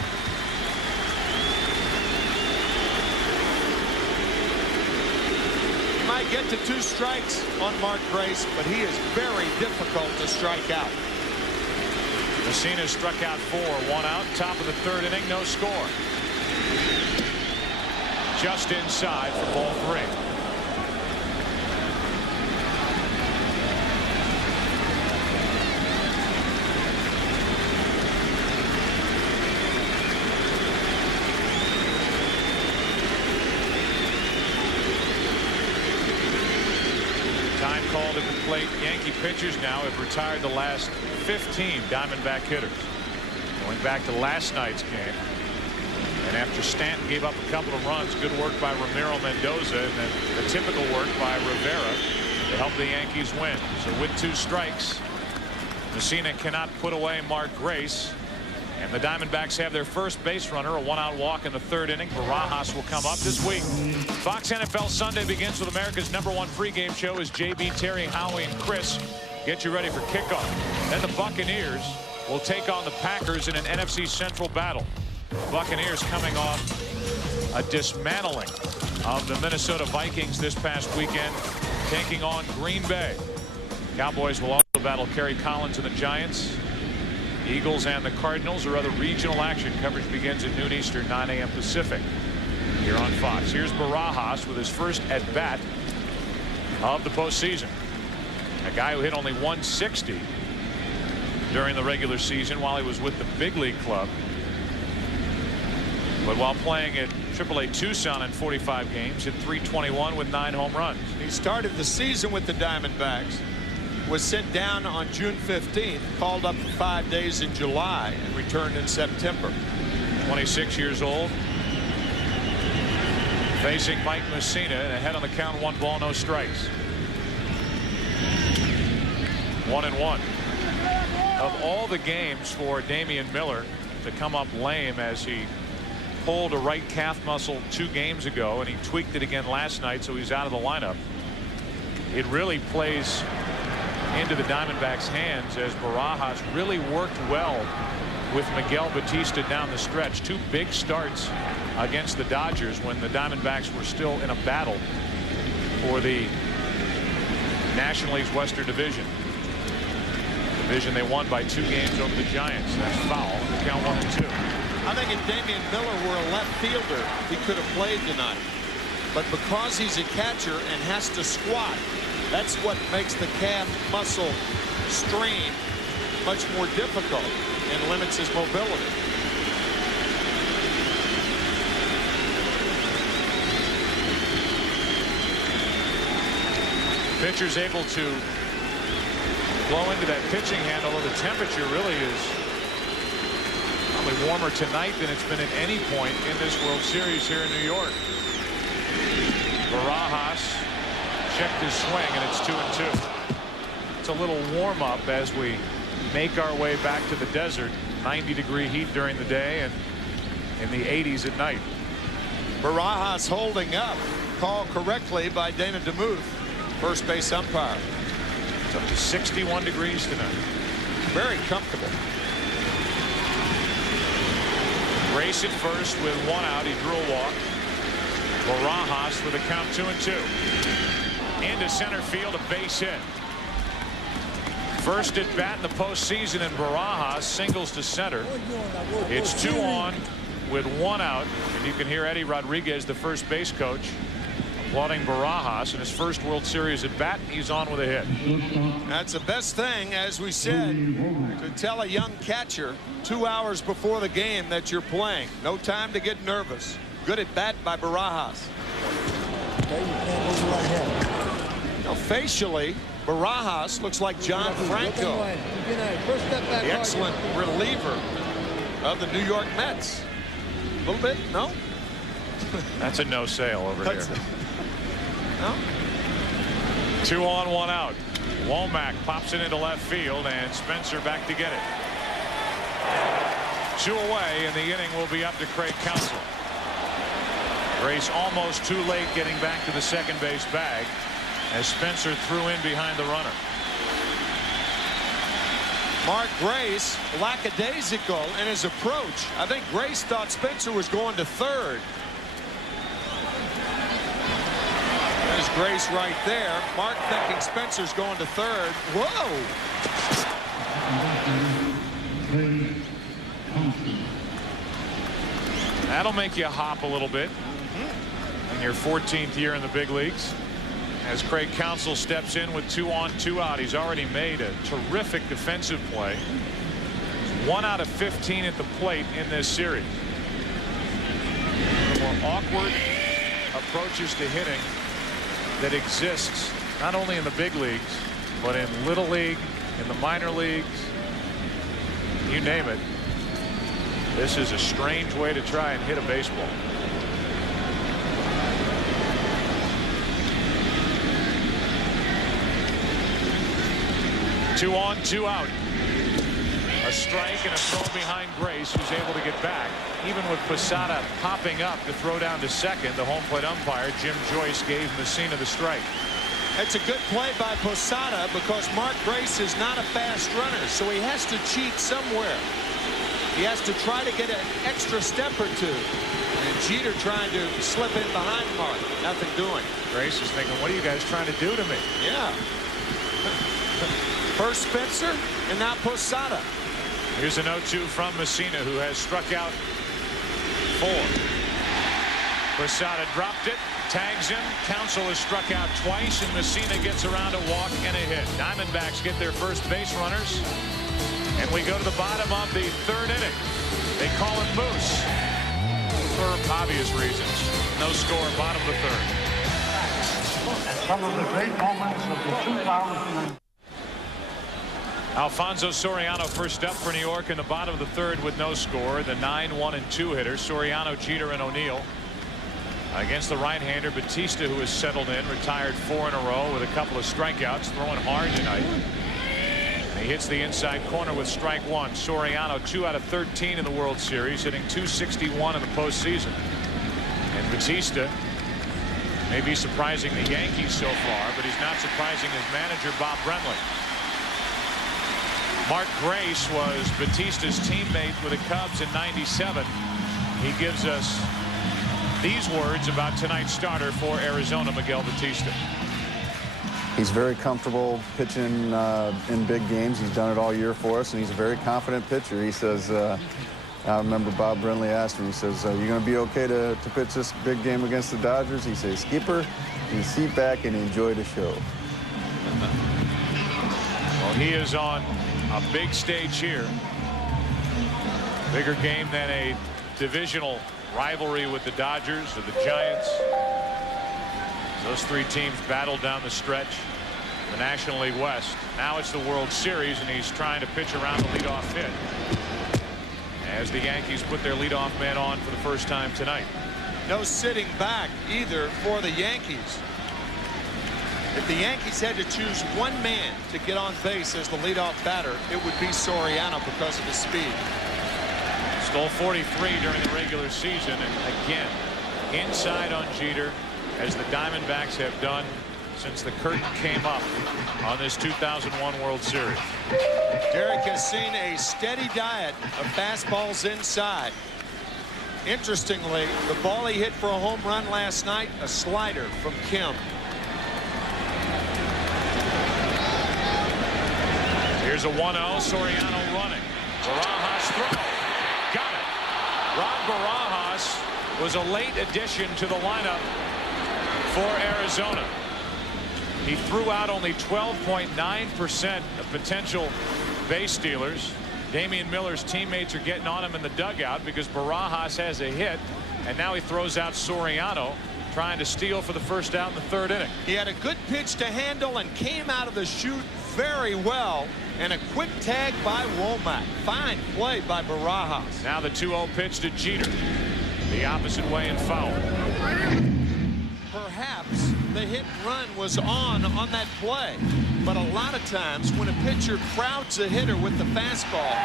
Might get to 2 strikes on Mark Grace, but he is very difficult to strike out. Messina struck out 4, 1 out, top of the 3rd inning, no score. Just inside for ball 3. Time called at the plate. Yankee pitchers now have retired the last 15 Diamondback hitters. Going back to last night's game. And after Stanton gave up a couple of runs, good work by Ramiro Mendoza, and then the typical work by Rivera to help the Yankees win. So with 2 strikes, Messina cannot put away Mark Grace. And the Diamondbacks have their first base runner, a 1-out walk in the 3rd inning. Barajas will come up this week. Fox NFL Sunday begins with America's #1 pregame show as JB, Terry, Howie, and Chris get you ready for kickoff. Then the Buccaneers will take on the Packers in an NFC Central battle. The Buccaneers coming off a dismantling of the Minnesota Vikings this past weekend, taking on Green Bay. Cowboys will also battle Kerry Collins and the Giants. Eagles and the Cardinals or other regional action. Coverage begins at noon Eastern, 9 a.m. Pacific here on Fox. Here's Barajas with his first at bat of the postseason. A guy who hit only 160 during the regular season while he was with the big league club. But while playing at AAA Tucson in 45 games, hit .321 with 9 home runs. He started the season with the Diamondbacks, was sent down on June 15th, called up for 5 days in July, and returned in September. 26 years old. Facing Mike Messina, and ahead on the count, 1 ball, no strikes. 1-1. Of all the games for Damian Miller to come up lame, as he pulled a right calf muscle 2 games ago, and he tweaked it again last night, so he's out of the lineup. It really plays into the Diamondbacks' hands as Barajas really worked well with Miguel Batista down the stretch. 2 big starts against the Dodgers when the Diamondbacks were still in a battle for the National League's Western Division. Division they won by 2 games over the Giants. That's foul. The count 1-2. I think if Damian Miller were a left fielder, he could have played tonight. But because he's a catcher and has to squat, that's what makes the calf muscle strain much more difficult and limits his mobility. Pitcher's able to blow into that pitching hand, although the temperature really is probably warmer tonight than it's been at any point in this World Series here in New York. Barajas checked his swing, and it's 2-2. It's a little warm up as we make our way back to the desert. 90-degree heat during the day and in the 80s at night. Barajas holding up, called correctly by Dana DeMuth, first base umpire. It's up to 61 degrees tonight. Very comfortable. Grace at first with 1 out. He drew a walk. Barajas with a count 2-2. Into center field, a base hit. First at bat in the postseason, and Barajas singles to center. It's 2 on with 1 out, and you can hear Eddie Rodriguez, the first base coach, applauding Barajas in his first World Series at bat. He's on with a hit. That's the best thing, as we said, to tell a young catcher 2 hours before the game that you're playing. No time to get nervous. Good at bat by Barajas. You know, facially, Barajas looks like John Franco, the excellent reliever of the New York Mets. A little bit, no? That's a no sale over here. No? 2 on, 1 out. Womack pops it into left field, and Spencer back to get it. 2 away, and the inning will be up to Craig Counsell. Grace almost too late getting back to the second base bag as Spencer threw in behind the runner. Mark Grace lackadaisical in his approach. I think Grace thought Spencer was going to third. There's Grace right there. Mark thinking Spencer's going to third. Whoa! That'll make you hop a little bit in your 14th year in the big leagues. As Craig Counsell steps in with 2 on, 2 out. He's already made a terrific defensive play. 1 out of 15 at the plate in this series. The more awkward approaches to hitting that exists not only in the big leagues, but in Little League, in the minor leagues, you name it. This is a strange way to try and hit a baseball. Two on, 2 out. A strike and a throw behind Grace, who's able to get back. Even with Posada popping up to throw down to second, the home plate umpire, Jim Joyce, gave Messina the strike. It's a good play by Posada because Mark Grace is not a fast runner, so he has to cheat somewhere. He has to try to get an extra step or 2. And Jeter trying to slip in behind Mark. Nothing doing. Grace is thinking, what are you guys trying to do to me? Yeah. First Spencer, and now Posada. Here's an 0-2 from Messina, who has struck out 4. Posada dropped it, tags him. Counsell has struck out twice, and Messina gets around a walk and a hit. Diamondbacks get their first base runners, and we go to the bottom of the 3rd inning. They call it Moose for obvious reasons. No score, bottom of the 3rd. Some of the great moments of the 2009. Alfonso Soriano first up for New York in the bottom of the 3rd with no score. The 9, 1, and 2 hitters, Soriano, Jeter, and O'Neill. Against the right-hander Batista, who has settled in, retired 4 in a row with a couple of strikeouts, throwing hard tonight. And he hits the inside corner with strike 1. Soriano 2 out of 13 in the World Series, hitting .261 in the postseason. And Batista may be surprising the Yankees so far, but he's not surprising his manager Bob Brenly. Mark Grace was Batista's teammate with the Cubs in '97. He gives us these words about tonight's starter for Arizona, Miguel Batista. He's very comfortable pitching in big games. He's done it all year for us, and he's a very confident pitcher. He says, I remember Bob Brenly asked him, he says, are you going to be okay to pitch this big game against the Dodgers? He says, Skipper, you sit back and enjoy the show. Well, he is on a big stage here. Bigger game than a divisional rivalry with the Dodgers or the Giants. Those 3 teams battled down the stretch. The National League West. Now it's the World Series, and he's trying to pitch around the leadoff hit as the Yankees put their leadoff man on for the first time tonight. No sitting back either for the Yankees. If the Yankees had to choose one man to get on base as the leadoff batter, it would be Soriano because of his speed. Stole 43 during the regular season, and again inside on Jeter, as the Diamondbacks have done since the curtain came up on this 2001 World Series. Derek has seen a steady diet of fastballs inside. Interestingly, the ball he hit for a home run last night, a slider from Kim. Here's a 1-0. Soriano running. Barajas throw. Got it. Rod Barajas was a late addition to the lineup for Arizona. He threw out only 12.9% of potential base stealers. Damian Miller's teammates are getting on him in the dugout because Barajas has a hit, and now he throws out Soriano. trying to steal for the first out in the third inning. He had a good pitch to handle and came out of the chute very well. And a quick tag by Womack. Fine play by Barajas. Now the 2-0 pitch to Jeter. The opposite way and foul. Perhaps the hit and run was on that play. But a lot of times when a pitcher crowds a hitter with the fastball,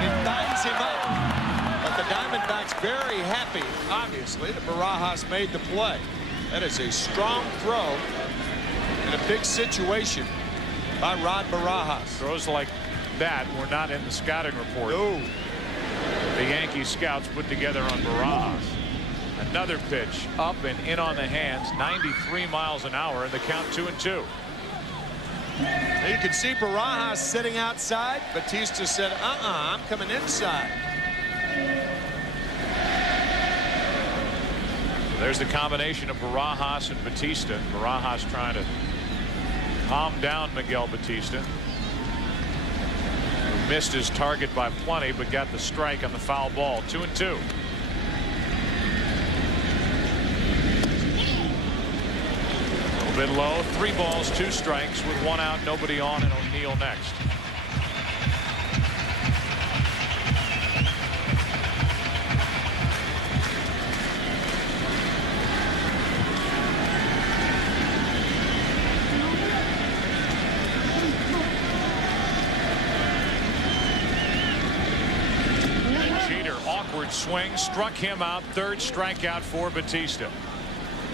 it binds him up. But the Diamondbacks very happy, obviously, that Barajas made the play. That is a strong throw in a big situation by Rod Barajas. Throws like that were not in the scouting report. No. The Yankees scouts put together on Barajas. Another pitch up and in on the hands, 93 miles an hour, and the count 2-2. You can see Barajas sitting outside. Batista said, I'm coming inside. There's the combination of Barajas and Batista. Barajas trying to calm down Miguel Batista, who missed his target by plenty but got the strike on the foul ball. 2-2. A little bit low. 3 balls, 2 strikes with 1 out, nobody on, and O'Neill next. Swing struck him out. 3rd strikeout for Batista.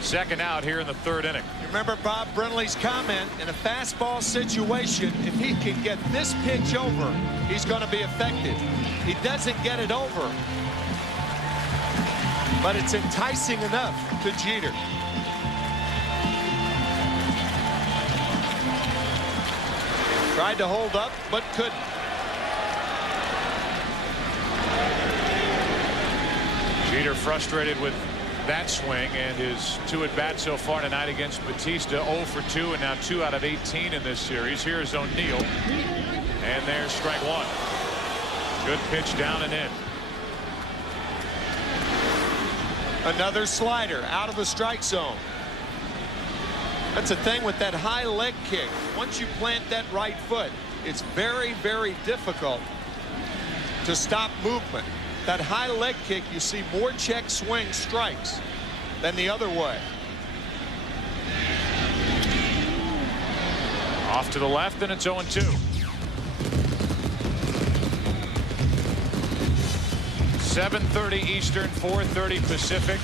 2nd out here in the 3rd inning. Remember Bob Brenly's comment, in a fastball situation, if he can get this pitch over, he's going to be effective. He doesn't get it over, but it's enticing enough to Jeter. Tried to hold up but couldn't. Jeter frustrated with that swing, and his 2 at bats so far tonight against Batista. 0 for 2, and now 2 out of 18 in this series. Here's O'Neill, and there's strike 1. Good pitch down and in. Another slider out of the strike zone. That's the thing with that high leg kick. Once you plant that right foot, it's very, very difficult to stop movement. That high leg kick, you see more check swing strikes than the other way. Off to the left, and it's 0-2. 7:30 Eastern, 4:30 Pacific.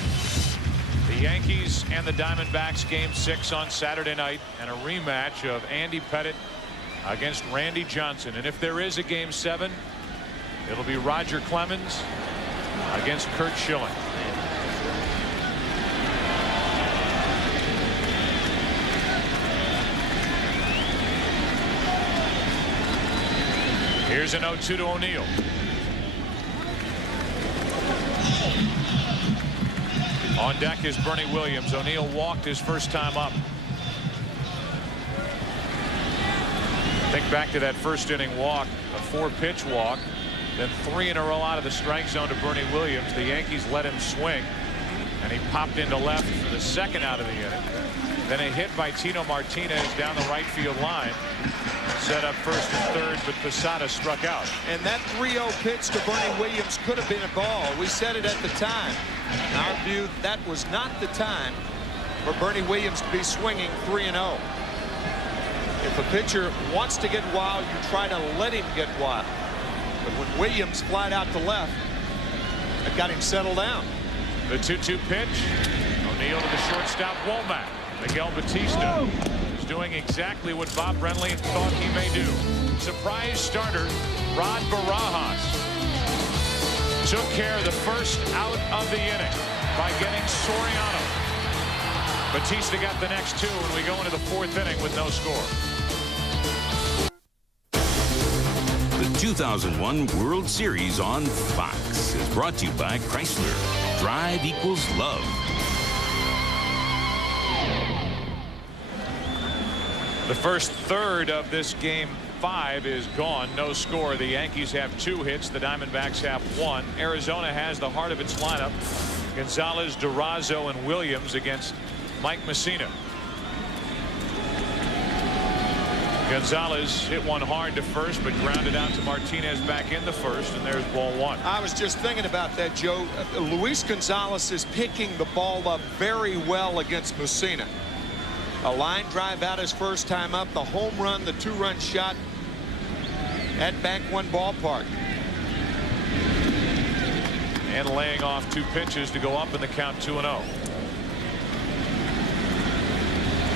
The Yankees and the Diamondbacks game 6 on Saturday night, and a rematch of Andy Pettitte against Randy Johnson. And if there is a game 7, it'll be Roger Clemens against Curt Schilling. Here's an 0-2 to O'Neill. On deck is Bernie Williams. O'Neill walked his first time up. Think back to that first inning walk, a 4-pitch walk, then 3 in a row out of the strike zone to Bernie Williams. The Yankees let him swing, and he popped into left for the 2nd out of the inning. Then a hit by Tino Martinez down the right field line. Set up first and 3rd, but Posada struck out. And that 3-0 pitch to Bernie Williams could have been a ball. We said it at the time. In our view, that was not the time for Bernie Williams to be swinging 3-0. If a pitcher wants to get wild, you try to let him get wild. But when Williams flied out to left, it got him settled down. The 2-2 pitch. O'Neill to the shortstop, Womack. Miguel Batista is doing exactly what Bob Brenly thought he may do. Surprise starter Rod Barajas took care of the first out of the inning by getting Soriano. Batista got the next 2, and we go into the 4th inning with no score. The 2001 World Series on Fox is brought to you by Chrysler. Drive equals love. The first third of this game 5 is gone. No score. The Yankees have 2 hits. The Diamondbacks have 1. Arizona has the heart of its lineup. Gonzalez, Durazo, and Williams against Mike Mussina. Gonzalez hit one hard to first, but grounded out to Martinez back in the first, and there's ball one. I was just thinking about that, Joe. Luis Gonzalez is picking the ball up very well against Mussina. A line drive out his first time up, the home run, the two-run shot at Bank One Ballpark. And laying off 2 pitches to go up in the count 2-0.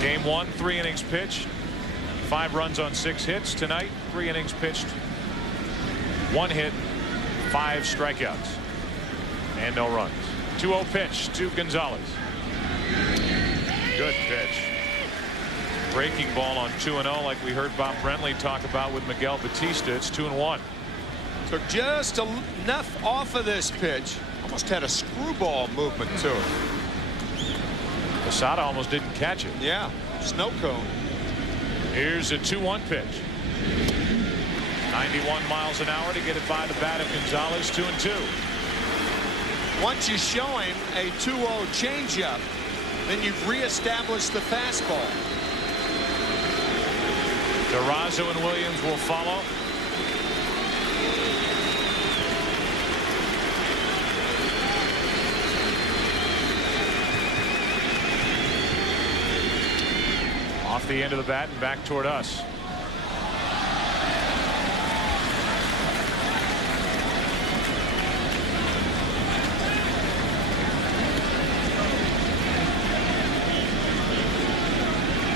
Game 1, 3 innings pitched. 5 runs on 6 hits. Tonight, 3 innings pitched, 1 hit, 5 strikeouts, and no runs. 2-0 pitch to Gonzalez. Good pitch. Breaking ball on 2-0, like we heard Bob Brenly talk about with Miguel Batista. It's 2-1. Took just enough off of this pitch. Almost had a screwball movement to it. Posada almost didn't catch it. Yeah, snow cone. Here's a 2-1 pitch. 91 miles an hour to get it by the bat of Gonzalez. 2-2. Once you show him a 2-0 changeup, then you've reestablished the fastball. Durazo and Williams will follow. Off the end of the bat and back toward us.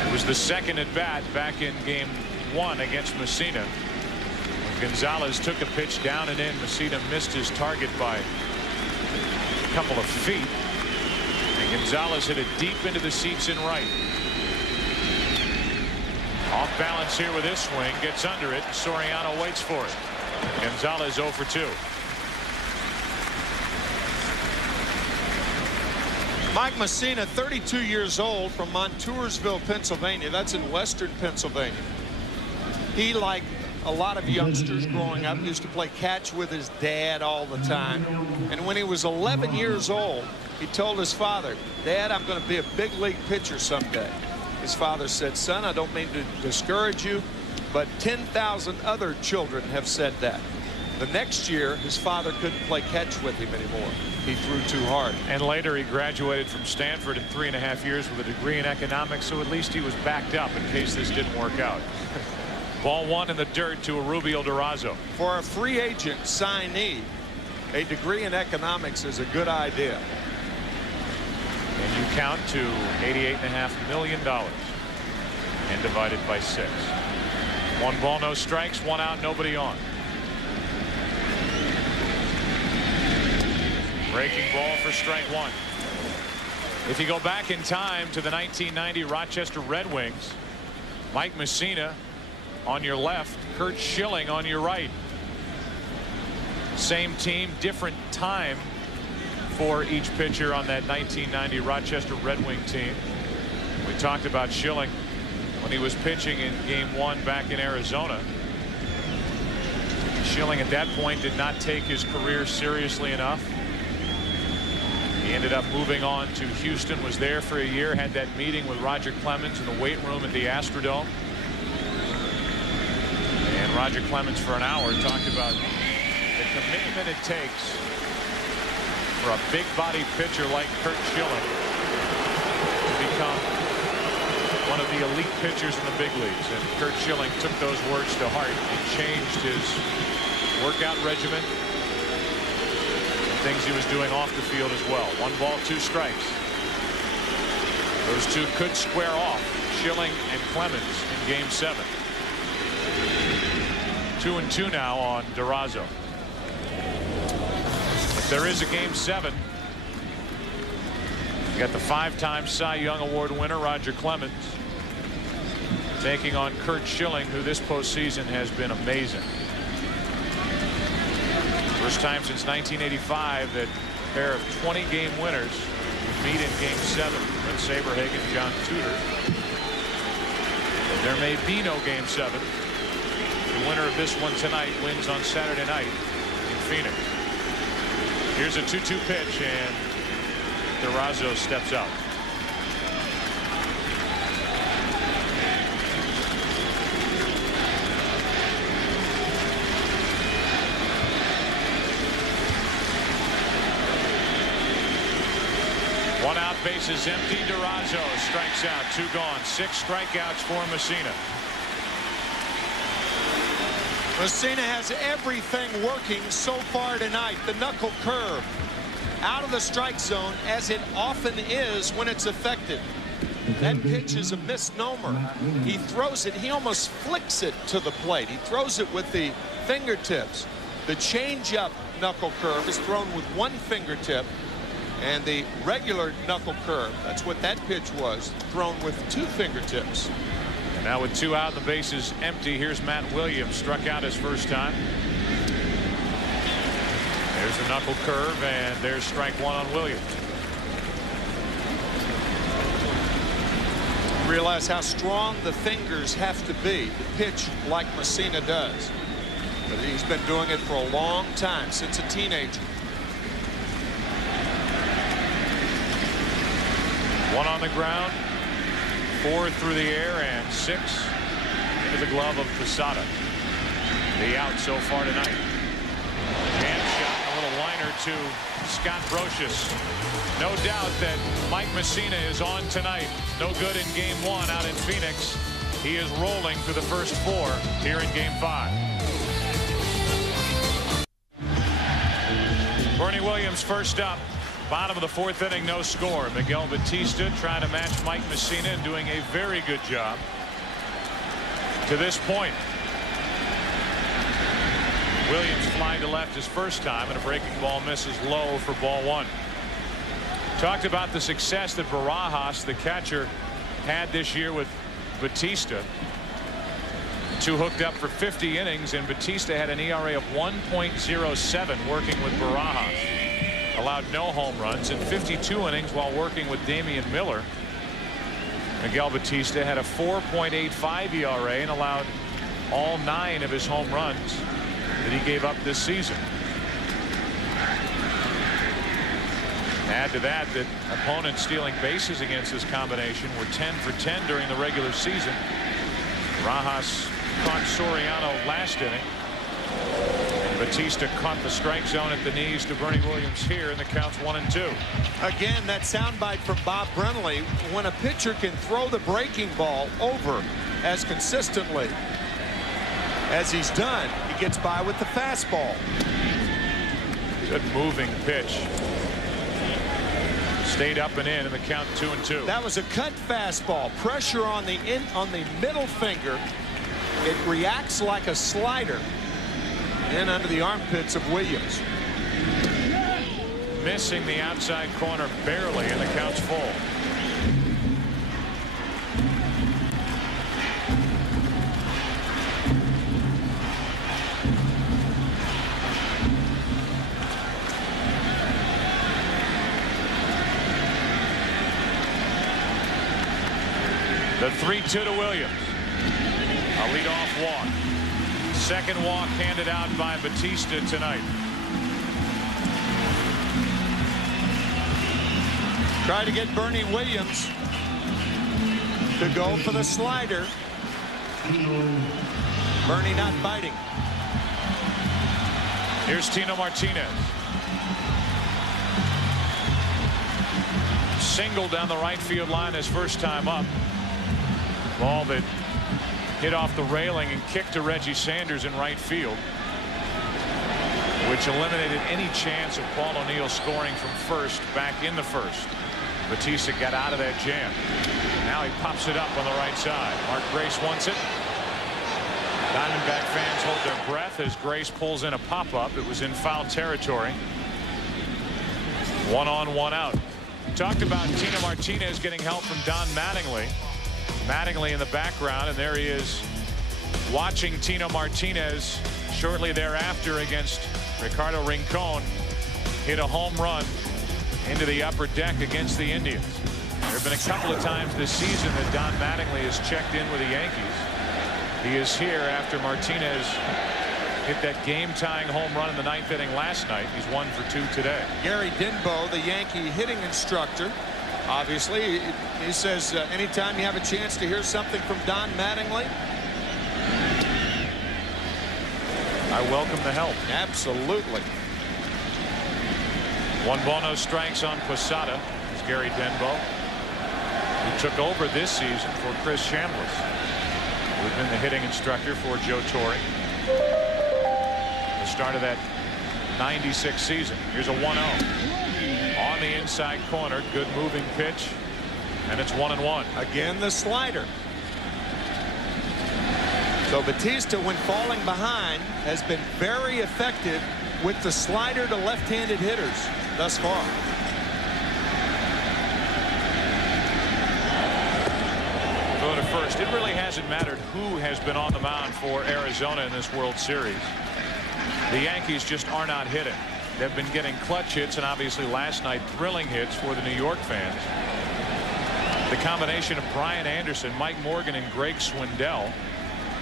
It was the second at bat back in game 1 against Mussina. Gonzalez took a pitch down and in. Mussina missed his target by a couple of feet. And Gonzalez hit it deep into the seats in right. Off balance here with his swing, gets under it. Soriano waits for it. Gonzalez 0 for 2. Mike Mussina, 32 years old, from Montoursville, Pennsylvania. That's in western Pennsylvania. He, like a lot of youngsters growing up, used to play catch with his dad all the time. And when he was 11 years old, he told his father, "Dad, I'm going to be a big league pitcher someday." His father said, "Son, I don't mean to discourage you, but 10,000 other children have said that." The next year, his father couldn't play catch with him anymore. He threw too hard. And later he graduated from Stanford in 3.5 years with a degree in economics, so at least he was backed up in case this didn't work out. Ball 1 in the dirt to Arubio Durazo. For a free agent signee, a degree in economics is a good idea. And you count to $88.5 million and divided by 6. 1 ball, no strikes, 1 out, nobody on. Breaking ball for strike 1. If you go back in time to the 1990 Rochester Red Wings, Mike Mussina on your left, Curt Schilling on your right. Same team, different time for each pitcher on that 1990 Rochester Red Wing team. We talked about Schilling when he was pitching in game 1 back in Arizona. Schilling at that point did not take his career seriously enough. He ended up moving on to Houston, was there for a year, had that meeting with Roger Clemens in the weight room at the Astrodome. And Roger Clemens for an hour talked about the commitment it takes for a big body pitcher like Curt Schilling to become one of the elite pitchers in the big leagues. And Curt Schilling took those words to heart and changed his workout regimen, things he was doing off the field as well. 1 ball, 2 strikes. Those two could square off, Schilling and Clemens, in game 7. 2-2 now on Durazo. If there is a game 7, you got the 5-time Cy Young Award winner Roger Clemens taking on Curt Schilling, who this postseason has been amazing. First time since 1985 that a pair of 20-game winners meet in game 7. Brent Saberhagen, John Tudor. There may be no game 7. The winner of this one tonight wins on Saturday night in Phoenix. Here's a 2-2 pitch, and Durazo steps out. One out, bases empty. Durazo strikes out. 2 gone. 6 strikeouts for Messina. Messina has everything working so far tonight. The knuckle curve out of the strike zone, as it often is when it's effective. That pitch is a misnomer. He throws it. He almost flicks it to the plate. He throws it with the fingertips. The changeup knuckle curve is thrown with one fingertip, and the regular knuckle curve, that's what that pitch was, thrown with 2 fingertips. Now with 2 out and the bases empty, here's Matt Williams. Struck out his first time. There's the knuckle curve, and there's strike 1 on Williams. Realize how strong the fingers have to be to pitch like Messina does. But he's been doing it for a long time, since a teenager. 1 on the ground, 4 through the air, and 6 into the glove of Posada. The out so far tonight. Hand shot, a little liner to Scott Brocious. No doubt that Mike Messina is on tonight. No good in game 1 out in Phoenix. He is rolling through the first 4 here in game 5. Bernie Williams first up. Bottom of the 4th inning, no score. Miguel Batista trying to match Mike Messina and doing a very good job to this point. Williams flying to left his first time, and a breaking ball misses low for ball 1. Talked about the success that Barajas, the catcher, had this year with Batista. 2 hooked up for 50 innings, and Batista had an ERA of 1.07 working with Barajas. Allowed no home runs in 52 innings while working with Damian Miller. Miguel Batista had a 4.85 ERA and allowed all 9 of his home runs that he gave up this season. Add to that opponents stealing bases against this combination were 10 for 10 during the regular season. Rojas caught Soriano last inning. Batista caught the strike zone at the knees to Bernie Williams here, and the count's 1-2. Again, that soundbite from Bob Brenly. When a pitcher can throw the breaking ball over as consistently as he's done, he gets by with the fastball. Good moving pitch. Stayed up and in the count 2-2. That was a cut fastball. Pressure on the middle finger. It reacts like a slider. In under the armpits of Williams. Missing the outside corner barely, and the count's full. The 3-2 to Williams. A leadoff walk. Second walk handed out by Batista tonight. Try to get Bernie Williams to go for the slider. Bernie not biting. Here's Tino Martinez. Single down the right field line his first time up. Ball that hit off the railing and kicked to Reggie Sanders in right field, which eliminated any chance of Paul O'Neill scoring from first back in the first. Batista got out of that jam. Now he pops it up on the right side. Mark Grace wants it. Diamondback fans hold their breath as Grace pulls in a pop-up. It was in foul territory. 1 on, 1 out. Talked about Tino Martinez getting help from Don Mattingly. Mattingly in the background, and there he is watching Tino Martinez shortly thereafter against Ricardo Rincon hit a home run into the upper deck against the Indians. There have been a couple of times this season that Don Mattingly has checked in with the Yankees. He is here after Martinez hit that game-tying home run in the 9th inning last night. He's 1 for 2 today. Gary Denbo, the Yankee hitting instructor, obviously, he says anytime you have a chance to hear something from Don Mattingly, I welcome the help. Absolutely. 1 ball, no strikes on Posada. He's Gary Denbo, who took over this season for Chris Chambliss, who's been the hitting instructor for Joe Torre. The start of that 96 season. Here's a 1-0 on the inside corner. Good moving pitch, and it's 1-1. Again, the slider. So Bautista, when falling behind, has been very effective with the slider to left-handed hitters thus far. Go to first. It really hasn't mattered who has been on the mound for Arizona in this World Series. The Yankees just are not hitting. They've been getting clutch hits, and obviously last night thrilling hits for the New York fans. The combination of Brian Anderson, Mike Morgan, and Greg Swindell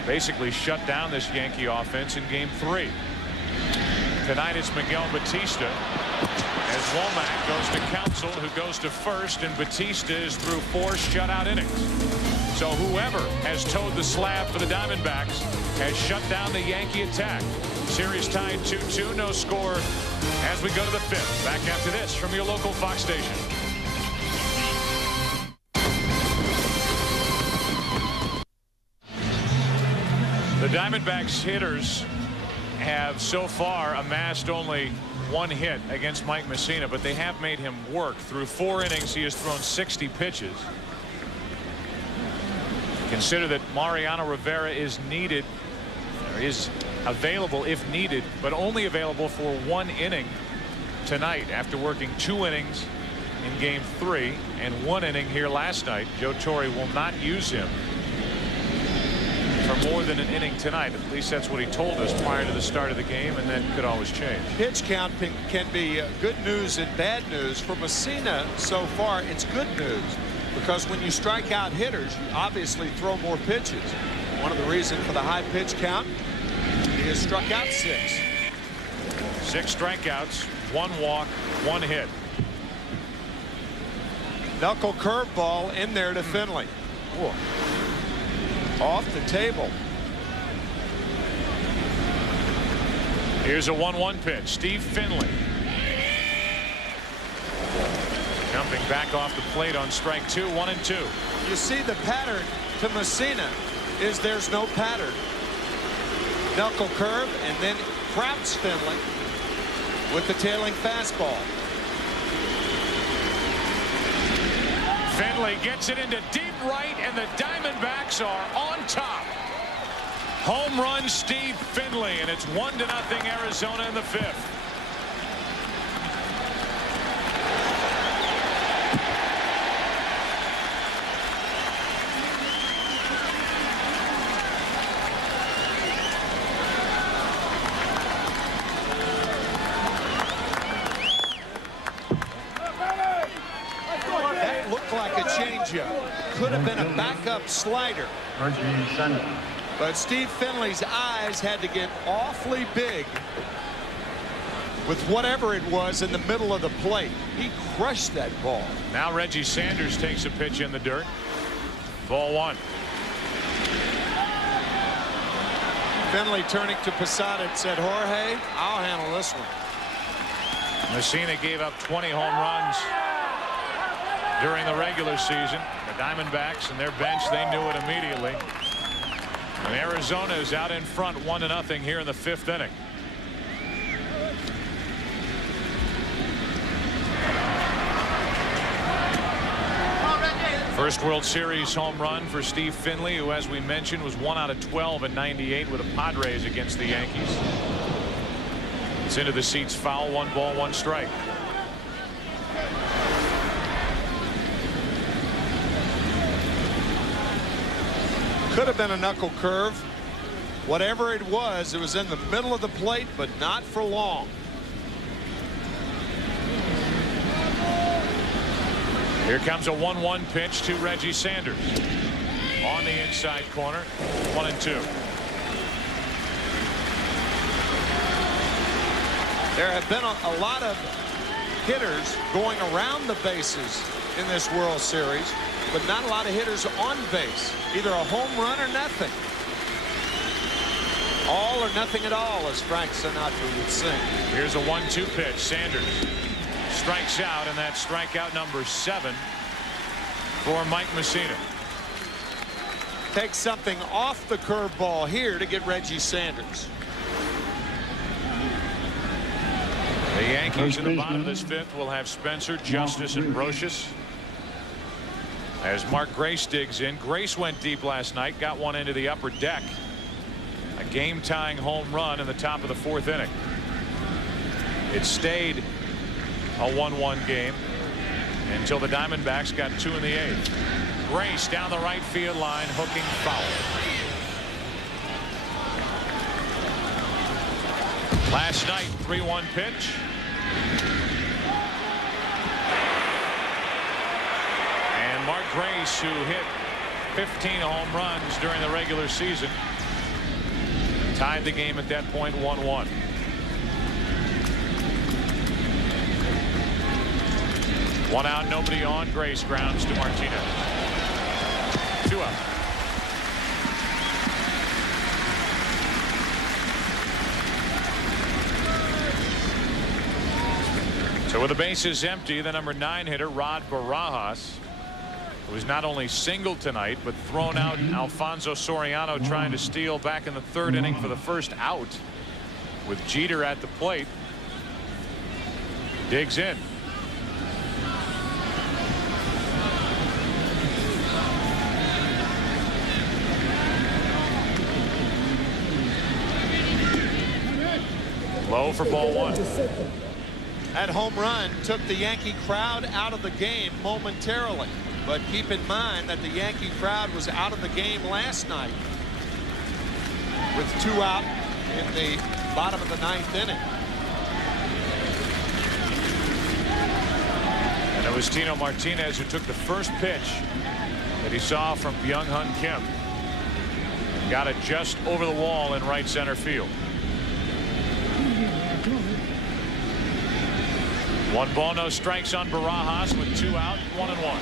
basically shut down this Yankee offense in Game 3. Tonight it's Miguel Bautista as Womack goes to Counsell, who goes to first, and Bautista is through 4 shutout innings. So whoever has towed the slab for the Diamondbacks has shut down the Yankee attack. Series tied 2-2, no score as we go to the 5th. Back after this from your local Fox station. The Diamondbacks hitters have so far amassed only 1 hit against Mike Mussina, but they have made him work. Through 4 innings, he has thrown 60 pitches. Consider that Mariano Rivera is needed, or is available if needed, but only available for 1 inning tonight after working 2 innings in Game 3 and 1 inning here last night. Joe Torre will not use him for more than an inning tonight. At least that's what he told us prior to the start of the game, and that could always change. Pitch count can be good news and bad news. For Mussina, so far, it's good news, because when you strike out hitters, you obviously throw more pitches. One of the reasons for the high pitch count, he has struck out 6. 6 strikeouts, 1 walk, 1 hit. Knuckle curveball in there to Finley. Whoa. Off the table. Here's a 1-1 pitch. Steve Finley jumping back off the plate on strike 2, 1-2. You see, the pattern to Mussina is there's no pattern. Knuckle curve, and then Krauts Finley with the tailing fastball. Finley gets it into deep right, and the Diamondbacks are on top. Home run Steve Finley, and it's 1-0 Arizona in the 5th. Could have been a backup slider. But Steve Finley's eyes had to get awfully big with whatever it was in the middle of the plate. He crushed that ball. Now Reggie Sanders takes a pitch in the dirt. Ball 1. Finley turning to Posada and said, Jorge, I'll handle this one. Mussina gave up 20 home runs during the regular season. The Diamondbacks and their bench, they knew it immediately. And Arizona is out in front 1-0 here in the 5th inning. First World Series home run for Steve Finley, who, as we mentioned, was 1 out of 12 in '98 with the Padres against the Yankees. It's into the seats, foul, 1 ball, 1 strike. Could have been a knuckle curve. Whatever it was in the middle of the plate, but not for long. Here comes a 1-1 pitch to Reggie Sanders on the inside corner. 1-2. There have been a lot of hitters going around the bases in this World Series, but not a lot of hitters on base. Either a home run or nothing. All or nothing at all, as Frank Sinatra would sing. Here's a 1-2 pitch. Sanders strikes out, and that's strikeout number 7 for Mike Mussina. Take something off the curveball here to get Reggie Sanders. The Yankees in the bottom of this 5th will have Spencer, Justice, and Brocious. As Mark Grace digs in. Grace went deep last night, got one into the upper deck. A game-tying home run in the top of the 4th inning. It stayed a 1-1 game until the Diamondbacks got 2 in the 8th. Grace down the right field line, hooking foul. Last night, 3-1 pitch. And Mark Grace, who hit 15 home runs during the regular season, tied the game at that point 1-1. One out, nobody on. Grace grounds to Martinez. 2 out. So with the bases empty, the number 9 hitter Rod Barajas, who was not only singled tonight but thrown out Alfonso Soriano trying to steal back in the 3rd inning for the first out with Jeter at the plate. Digs in. Low for ball 1. That home run took the Yankee crowd out of the game momentarily. But keep in mind that the Yankee crowd was out of the game last night with 2 out in the bottom of the 9th inning. And it was Tino Martinez who took the first pitch that he saw from Byung-Hun Kim. Got it just over the wall in right center field. 1 ball, no strikes on Barajas with 2 out, 1-1.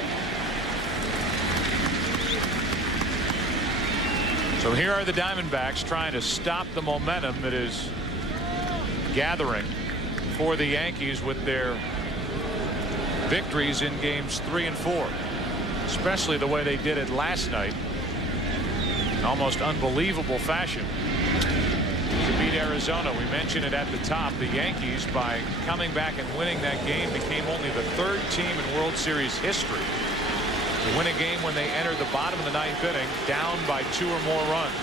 So here are the Diamondbacks trying to stop the momentum that is gathering for the Yankees with their victories in games 3 and 4, especially the way they did it last night in almost unbelievable fashion to beat Arizona. We mentioned it at the top. The Yankees, by coming back and winning that game, became only the 3rd team in World Series history to win a game when they entered the bottom of the 9th inning down by 2 or more runs.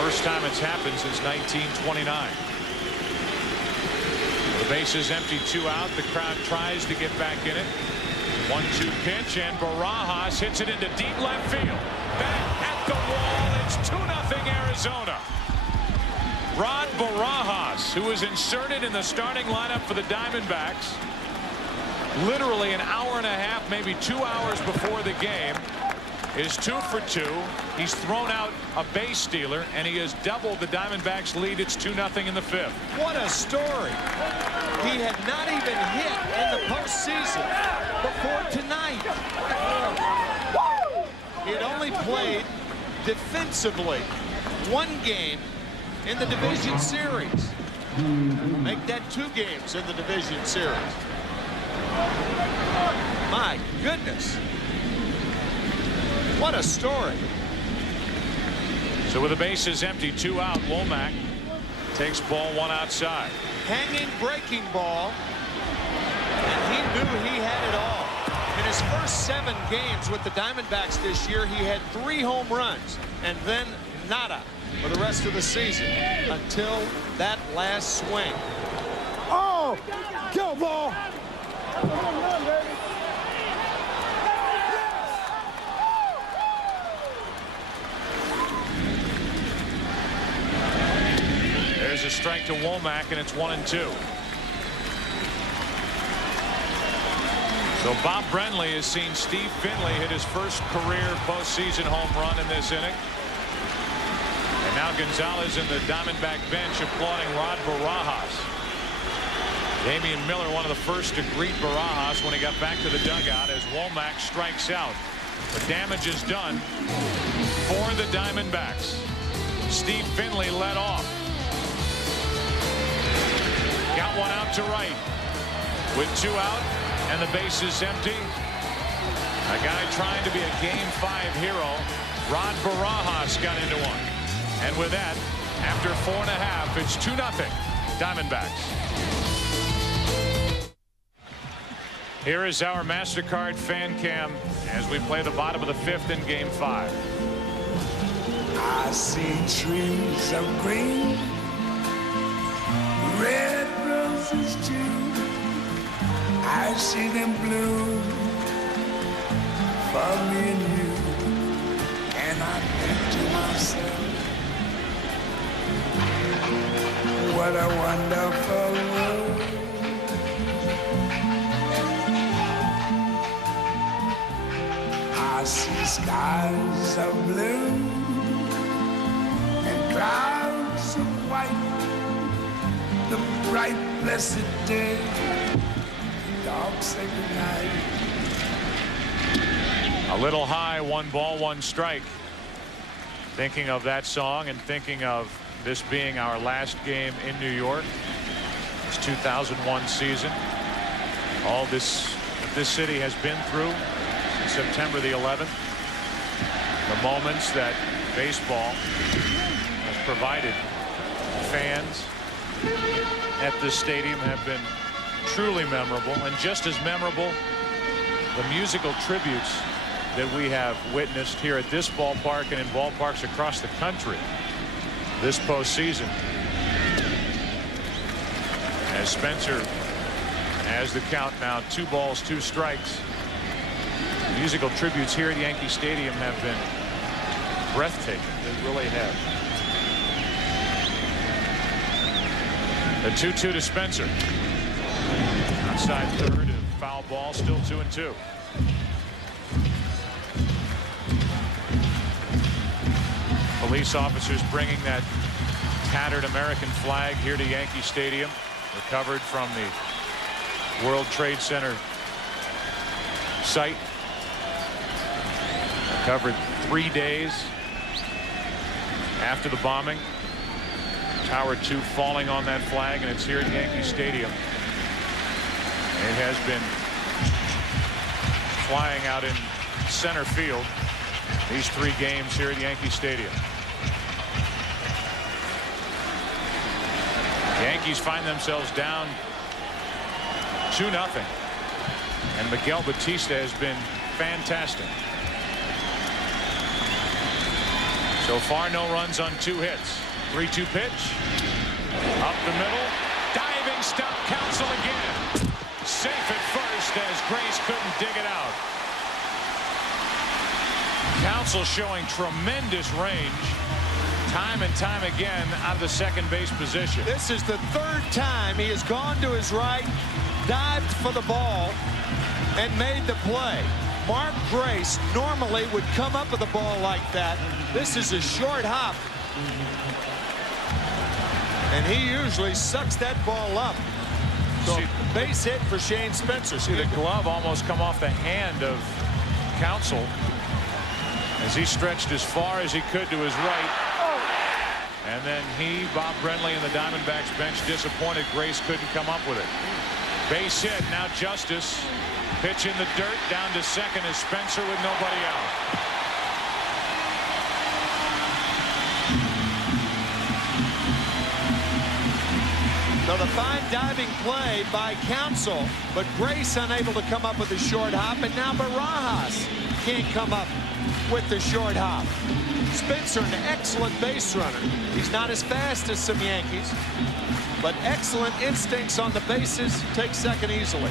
First time it's happened since 1929. The bases empty, 2 out. The crowd tries to get back in it. 1-2 pitch, and Barajas hits it into deep left field. Back at the wall. It's 2-0 Arizona. Rod Barajas, who was inserted in the starting lineup for the Diamondbacks literally an hour and a half, maybe 2 hours before the game, is 2 for 2. He's thrown out a base stealer, and he has doubled the Diamondbacks' lead. It's 2-0 in the 5th. What a story. He had not even hit in the postseason before tonight. He had only played defensively 1 game in the division series. Make that 2 games in the division series. My goodness. What a story. So with the bases empty, 2 out, Womack takes ball 1 outside. Hanging breaking ball, and he knew he had it all. In his first 7 games with the Diamondbacks this year, he had 3 home runs, and then nada for the rest of the season until that last swing. Oh, kill ball. There's a strike to Womack, and it's 1-2. So Bob Brenly has seen Steve Finley hit his first career postseason home run in this inning. And now Gonzalez and the Diamondback bench applauding Rod Barajas. Damian Miller, one of the first to greet Barajas when he got back to the dugout as Womack strikes out. The damage is done for the Diamondbacks. Steve Finley led off. Got one out to right. With 2 out and the base is empty. A guy trying to be a Game 5 hero, Rod Barajas, got into one. And with that, after 4.5, it's 2-0 Diamondbacks. Here is our MasterCard fan cam as we play the bottom of the 5th in Game 5. I see trees of green, red roses too. I see them bloom for me and you. And I think to myself, what a wonderful world. I see skies of blue and clouds of white, the bright blessed day, the dark sacred night. A little high, 1 ball, 1 strike. Thinking of that song and thinking of this being our last game in New York. This 2001 season. All this city has been through since September the 11th. The moments that baseball has provided fans at this stadium have been truly memorable, and just as memorable, the musical tributes that we have witnessed here at this ballpark and in ballparks across the country this postseason. As Spencer has the count now, 2 balls, 2 strikes. Musical tributes here at Yankee Stadium have been breathtaking. They really have. The 2-2 to Spencer. Outside third, a foul ball, still 2-2. Police officers bringing that tattered American flag here to Yankee Stadium, recovered from the World Trade Center site. Recovered 3 days after the bombing. Tower 2 falling on that flag, and it's here at Yankee Stadium. It has been flying out in center field these 3 games here at Yankee Stadium. Yankees find themselves down 2-0, and Miguel Batista has been fantastic. So far, no runs on 2 hits. 3-2 pitch. Up the middle. Diving stop. Counsell again. Safe at first as Grace couldn't dig it out. Counsell showing tremendous range time and time again out of the second base position. This is the 3rd time he has gone to his right, dived for the ball, and made the play. Mark Grace normally would come up with the ball like that. This is a short hop. And he usually sucks that ball up. So base hit for Shane Spencer. See the glove almost come off the hand of Counsell as he stretched as far as he could to his right. And then Bob Brenly, and the Diamondbacks bench disappointed Grace couldn't come up with it. Base hit. Now Justice. Pitch in the dirt. Down to second is Spencer with nobody out. So the fine diving play by Counsell, but Grace unable to come up with the short hop, and now Barajas can't come up with the short hop. Spencer, an excellent base runner. He's not as fast as some Yankees, but excellent instincts on the bases. Takes second easily.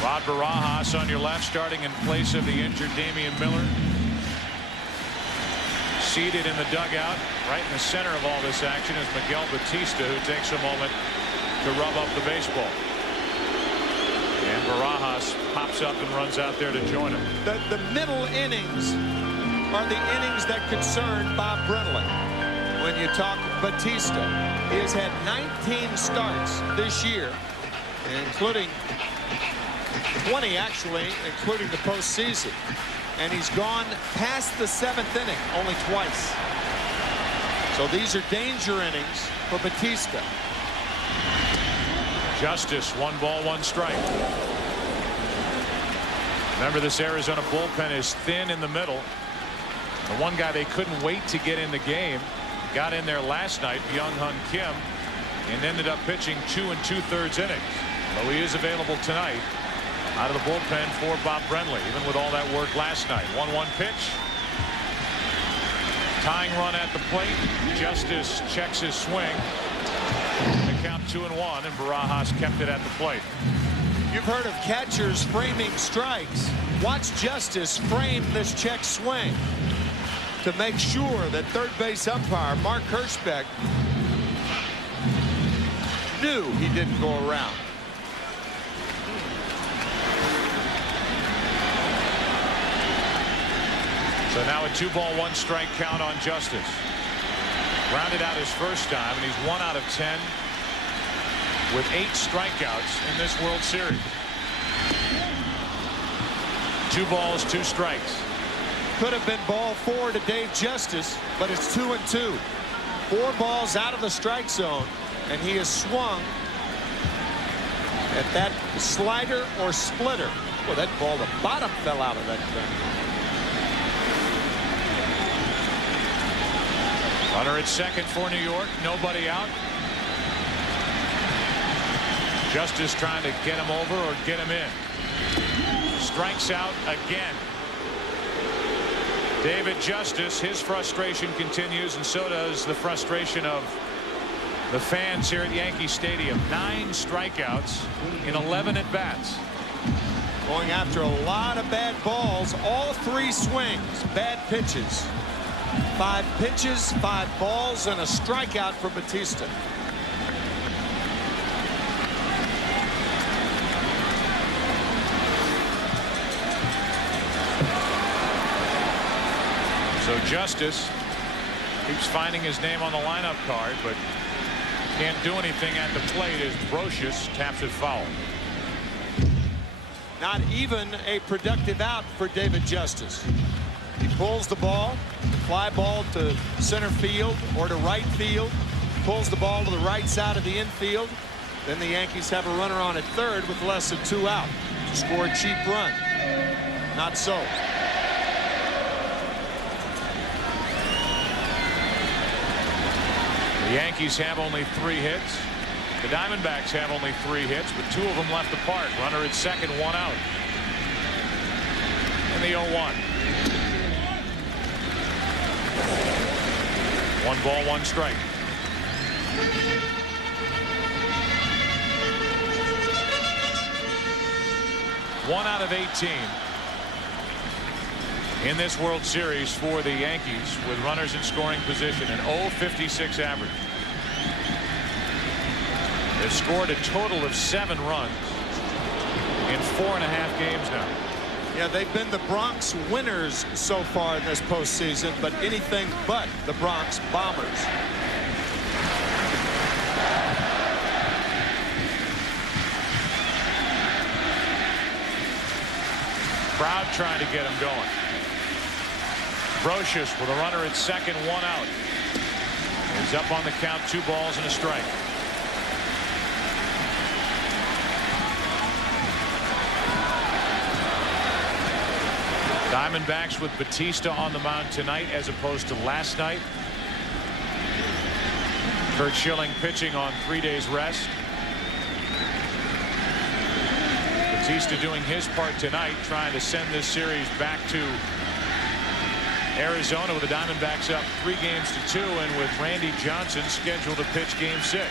Rod Barajas on your left, starting in place of the injured Damian Miller. Seated in the dugout, right in the center of all this action, is Miguel Batista, who takes a moment to rub up the baseball. And Barajas pops up and runs out there to join him. The middle innings are the innings that concern Bob Brenly. When you talk Batista, he has had 19 starts this year, including 20 actually, including the postseason. and he's gone past the 7th inning only twice. So these are danger innings for Bautista. Justice, 1 ball, 1 strike. Remember, this Arizona bullpen is thin in the middle. The one guy they couldn't wait to get in the game got in there last night, Byung-Hun Kim, and ended up pitching 2 2/3 innings. So he is available tonight out of the bullpen for Bob Brenly, even with all that work last night. 1-1 pitch. Tying run at the plate. Justice checks his swing. The count 2-1, and Barajas kept it at the plate. You've heard of catchers framing strikes. Watch Justice frame this check swing to make sure that third base umpire Mark Hirschbeck knew he didn't go around. So now a 2 ball, 1 strike count on Justice. Grounded out his first time, and he's 1 out of 10 with 8 strikeouts in this World Series. 2 balls, 2 strikes. Could have been ball 4 to Dave Justice, but it's 2-2. 4 balls out of the strike zone, and he has swung at that slider or splitter. Well, that ball, the bottom fell out of that thing. Runner at second for New York. Nobody out. Justice trying to get him over or get him in. Strikes out again. David Justice, his frustration continues, and so does the frustration of the fans here at Yankee Stadium. 9 strikeouts in 11 at-bats. Going after a lot of bad balls. All 3 swings, bad pitches. 5 pitches, 5 balls, and a strikeout for Bautista. So Justice keeps finding his name on the lineup card, but can't do anything at the plate as Brocious taps it foul. Not even a productive out for David Justice. He pulls the ball, fly ball to center field or to right field, pulls the ball to the right side of the infield. Then the Yankees have a runner on at third with less than 2 out to score a cheap run. Not so. The Yankees have only 3 hits. The Diamondbacks have only 3 hits, but 2 of them left apart. Runner at second, 1 out. And the 0-1. 1 ball, 1 strike. One out of 18 in this World Series for the Yankees with runners in scoring position, an .056 average. They've scored a total of 7 runs in 4.5 games now. Yeah, they've been the Bronx winners so far in this postseason, but anything but the Bronx Bombers. Crowd trying to get him going. Brocious with a runner at second, 1 out. He's up on the count, 2 balls and a strike. Diamondbacks with Bautista on the mound tonight as opposed to last night. Curt Schilling pitching on 3 days rest. Bautista doing his part tonight, trying to send this series back to Arizona with the Diamondbacks up 3 games to 2, and with Randy Johnson scheduled to pitch Game 6.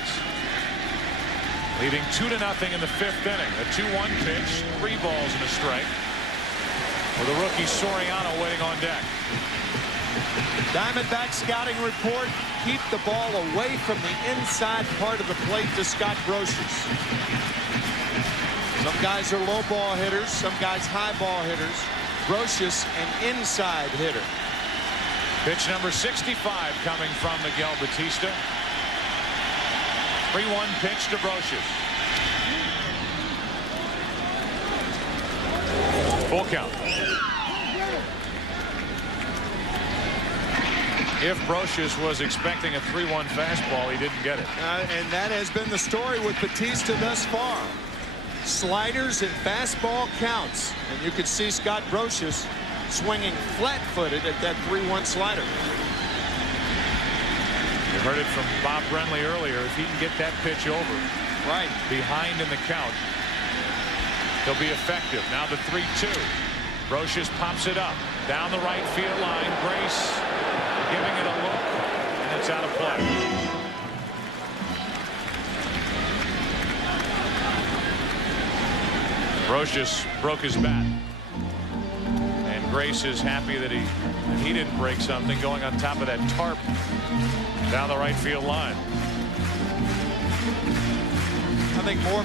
Leading 2-0 in the 5th inning. A 2-1 pitch, 3 balls and a strike, with the rookie Soriano waiting on deck. Diamondback scouting report: keep the ball away from the inside part of the plate to Scott Brocious. Some guys are low ball hitters, some guys high ball hitters. Brocious, an inside hitter. Pitch number 65 coming from Miguel Bautista. 3-1 pitch to Brocious. Full count. If Brocious was expecting a 3-1 fastball, he didn't get it. And that has been the story with Bautista thus far. Sliders and fastball counts. And you could see Scott Brocious swinging flat-footed at that 3-1 slider. You heard it from Bob Brenly earlier. If he can get that pitch over, right behind in the count, he'll be effective. Now the 3-2. Brocious pops it up down the right field line. Grace giving it a look, and it's out of play. Brocious broke his bat, and Grace is happy that he didn't break something going on top of that tarp down the right field line. I think more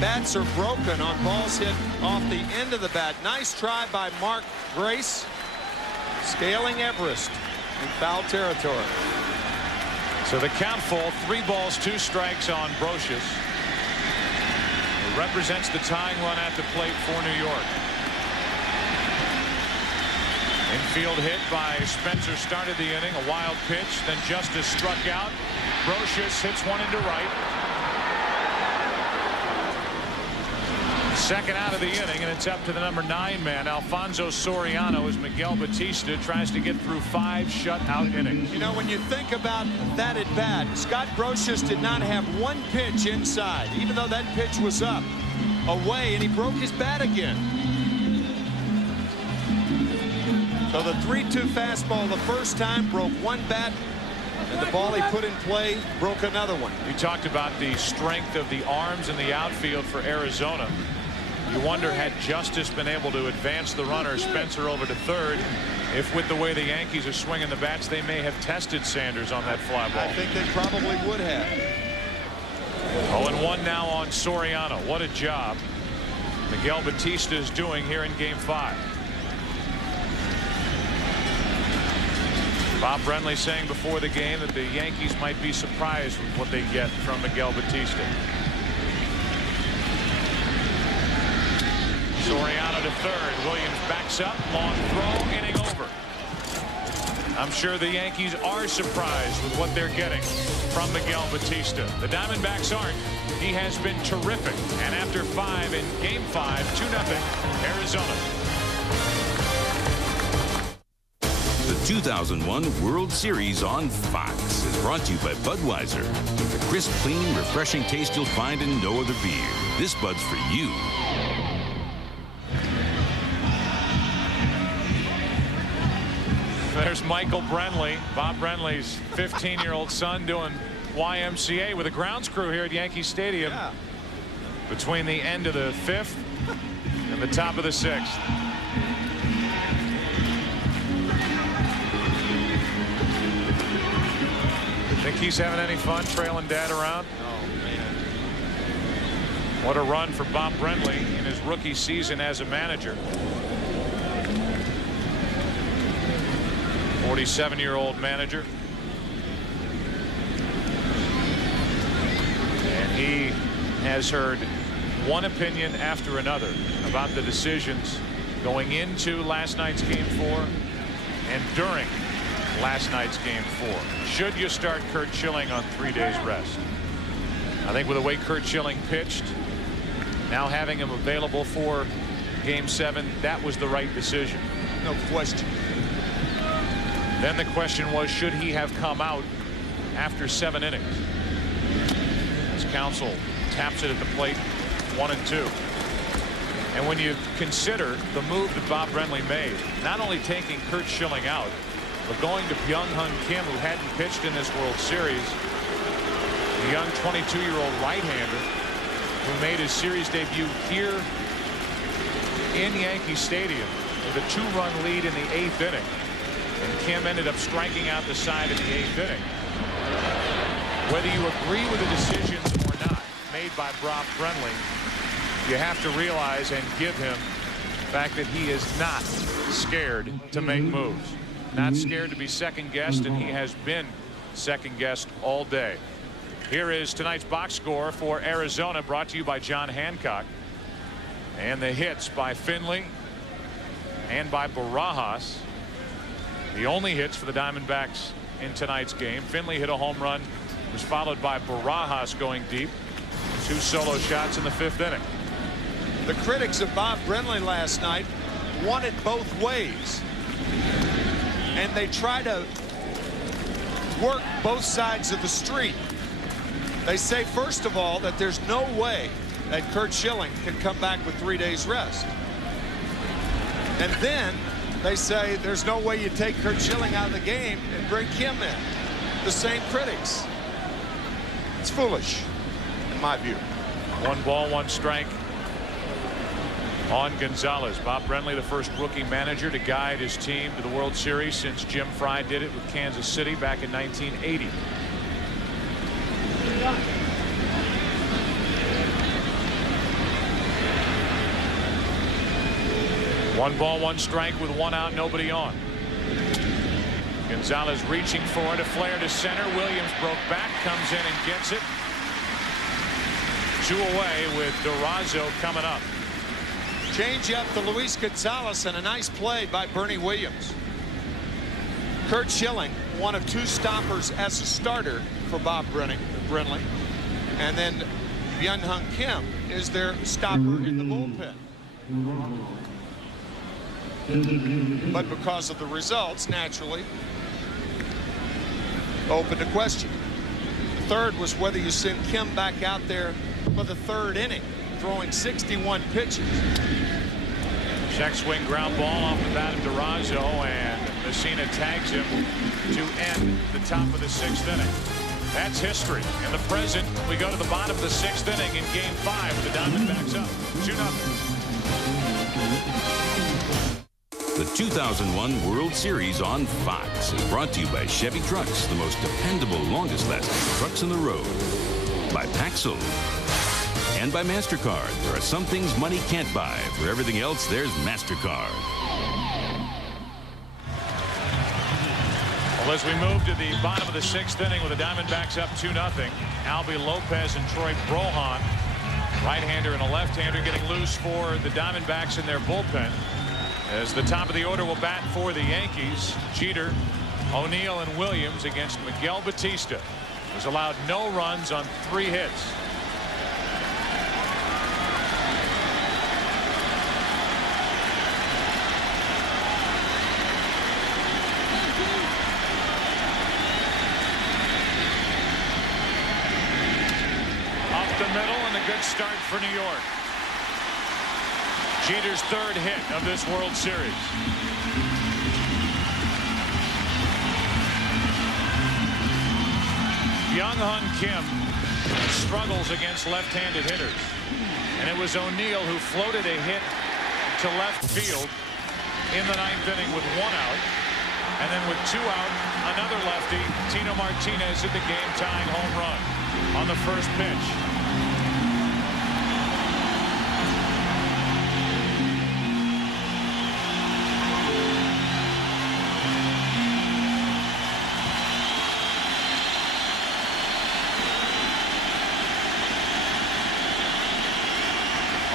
bats are broken on balls hit off the end of the bat. Nice try by Mark Grace, scaling Everest in foul territory. So the count full, 3 balls, 2 strikes on Brocious. It represents the tying run at the plate for New York. Infield hit by Spencer started the inning. A wild pitch, then Justice struck out. Brocious hits one into right. Second out of the inning, and it's up to the number 9 man, Alfonso Soriano, as Miguel Bautista tries to get through 5 shutout innings. You know, when you think about that at bat, Scott Brocious did not have one pitch inside, even though that pitch was up, away, and he broke his bat again. So the 3-2 fastball the first time broke one bat, and the ball he put in play broke another one. We talked about the strength of the arms in the outfield for Arizona. You wonder, had Justice been able to advance the runner Spencer over to third, if with the way the Yankees are swinging the bats, they may have tested Sanders on that fly ball. I think they probably would have. 0-1 now on Soriano. What a job Miguel Bautista is doing here in Game 5. Bob Brenly saying before the game that the Yankees might be surprised with what they get from Miguel Bautista. Soriano to third. Williams backs up. Long throw. Inning over. I'm sure the Yankees are surprised with what they're getting from Miguel Bautista. The Diamondbacks aren't. He has been terrific. And after 5 in Game 5, 2-0 Arizona. The 2001 World Series on Fox is brought to you by Budweiser. The crisp, clean, refreshing taste you'll find in no other beer. This Bud's for you. There's Michael Brenly, Bob Brenly's 15-year-old son, doing YMCA with a grounds crew here at Yankee Stadium between the end of the 5th and the top of the 6th. Think he's having any fun trailing Dad around? Oh, man. What a run for Bob Brenly in his rookie season as a manager. 47-year-old manager. And he has heard one opinion after another about the decisions going into last night's Game 4 and during last night's Game 4. Should you start Curt Schilling on 3 days rest? I think with the way Curt Schilling pitched, now having him available for Game 7, that was the right decision. No question. Then the question was, should he have come out after 7 innings? As Counsell taps it at the plate, 1-2. And when you consider the move that Bob Brenly made, not only taking Curt Schilling out, but going to Byung-Hyun Kim, who hadn't pitched in this World Series, the young 22-year-old right-hander who made his series debut here in Yankee Stadium with a 2-run lead in the 8th inning. And Kim ended up striking out the side in the 8th inning. Whether you agree with the decisions or not made by Bob Brenly, you have to realize and give him the fact that he is not scared to make moves. Not scared to be second-guessed, and he has been second-guessed all day. Here is tonight's box score for Arizona, brought to you by John Hancock. And the hits by Finley and by Barajas. The only hits for the Diamondbacks in tonight's game. Finley hit a home run, was followed by Barajas going deep. 2 solo shots in the 5th inning. The critics of Bob Brenly last night want it both ways, and they try to work both sides of the street. They say, first of all, that there's no way that Curt Schilling can come back with 3 days rest. And then they say there's no way you take Curt Schilling out of the game and bring Kim in. The same critics. It's foolish, in my view. 1 ball, 1 strike on Gonzalez. Bob Brenly, the first rookie manager to guide his team to the World Series since Jim Frey did it with Kansas City back in 1980. One ball, 1 strike with 1 out, nobody on. Gonzalez reaching for it, a flare to center. Williams broke back, comes in and gets it. 2 away with Durazo coming up. Change up to Luis Gonzalez, and a nice play by Bernie Williams. Curt Schilling, one of 2 stoppers as a starter for Bob Brenly. And then Byung-Hyun Kim is their stopper in the bullpen. But because of the results, naturally, open to question. The third was whether you send Kim back out there for the 3rd inning, throwing 61 pitches. Check swing ground ball off the bat of Durazo, and Messina tags him to end the top of the 6th inning. That's history. In the present, we go to the bottom of the 6th inning in Game 5 with the Diamondbacks up 2-0. The 2001 World Series on Fox is brought to you by Chevy Trucks, the most dependable, longest-lasting trucks on the road. By Paxil. And by MasterCard. There are some things money can't buy. For everything else, there's MasterCard. Well, as we move to the bottom of the 6th inning with the Diamondbacks up 2-0, Albie Lopez and Troy Brohan, right-hander and a left-hander, getting loose for the Diamondbacks in their bullpen. As the top of the order will bat for the Yankees, Jeter, O'Neill, and Williams against Miguel Batista, who's allowed no runs on 3 hits. Up the middle, and a good start for New York. Jeter's 3rd hit of this World Series. Byung-Hyun Kim struggles against left-handed hitters. And it was O'Neill who floated a hit to left field in the 9th inning with 1 out. And then with 2 out, another lefty, Tino Martinez, hit the game-tying home run on the first pitch.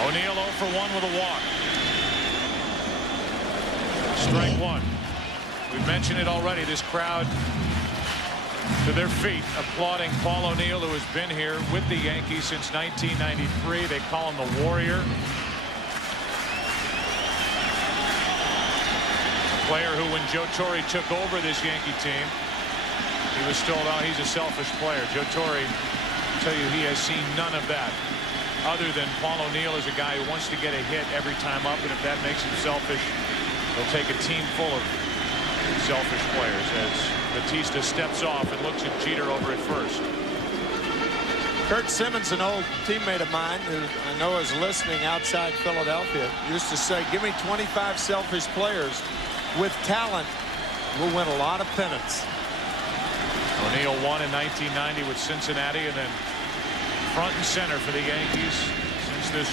O'Neill 0 for 1 with a walk. Strike 1. We've mentioned it already. This crowd to their feet applauding Paul O'Neill, who has been here with the Yankees since 1993. They call him the Warrior. A player who, when Joe Torre took over this Yankee team, he was told, oh, he's a selfish player. Joe Torre, I tell you, he has seen none of that. Other than Paul O'Neill is a guy who wants to get a hit every time up, and if that makes him selfish, he'll take a team full of selfish players. As Batista steps off and looks at Jeter over at first. Curt Simmons, an old teammate of mine who I know is listening outside Philadelphia, used to say, give me 25 selfish players with talent, we'll win a lot of pennants. O'Neill won in 1990 with Cincinnati, and then front and center for the Yankees since this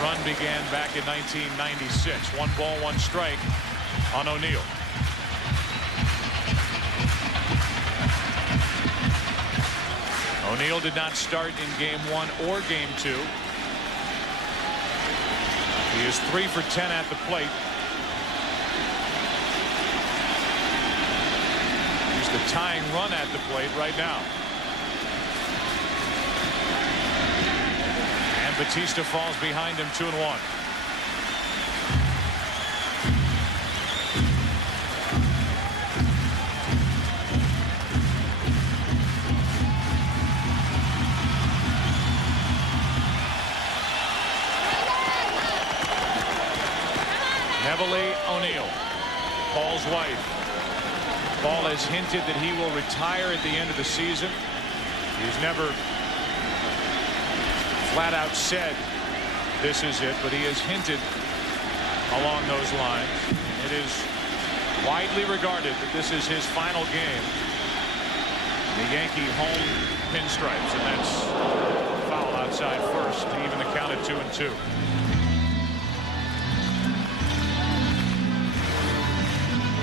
run began back in 1996. 1 ball, 1 strike on O'Neill. O'Neill did not start in Game 1 or Game 2. He is 3 for 10 at the plate. He's the tying run at the plate right now. And Batista falls behind him 2-1. Neville O'Neill, Paul's wife. Paul has hinted that he will retire at the end of the season. He's never flat out said this is it, but he has hinted along those lines. It is widely regarded that this is his final game. The Yankee home pinstripes, and that's foul outside first to even the count at 2-2.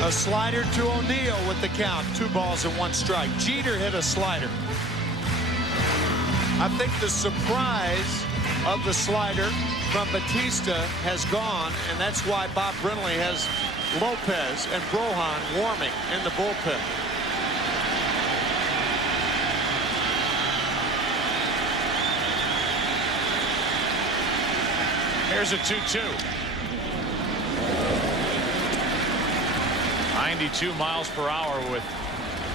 A slider to O'Neill with the count. 2 balls and 1 strike. Jeter hit a slider. I think the surprise of the slider from Batista has gone, and that's why Bob Brenly has Lopez and Brohan warming in the bullpen. Here's a 2-2. 92 miles per hour with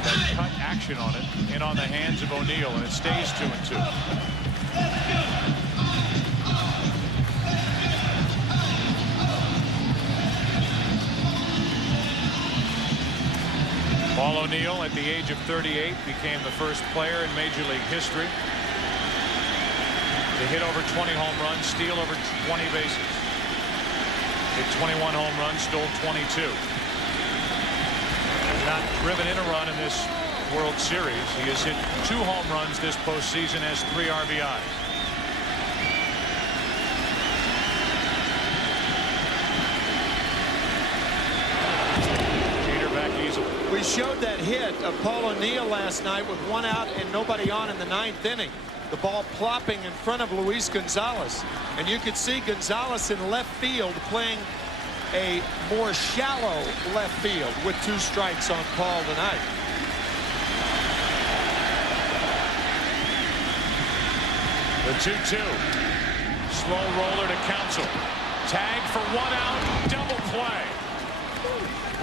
that cut action on it, in on the hands of O'Neill, and it stays 2-2. Paul O'Neill, at the age of 38, became the first player in Major League history to hit over 20 home runs, steal over 20 bases. Hit 21 home runs, stole 22. Not driven in a run in this World Series. He has hit 2 home runs this postseason, has 3 RBIs. Jeter back easily. We showed that hit of Paul O'Neill last night with 1 out and nobody on in the 9th inning. The ball plopping in front of Luis Gonzalez, and you could see Gonzalez in left field playing a more shallow left field with 2 strikes on Paul tonight. The 2-2. Slow roller to Counsell. Tag for 1 out. Double play.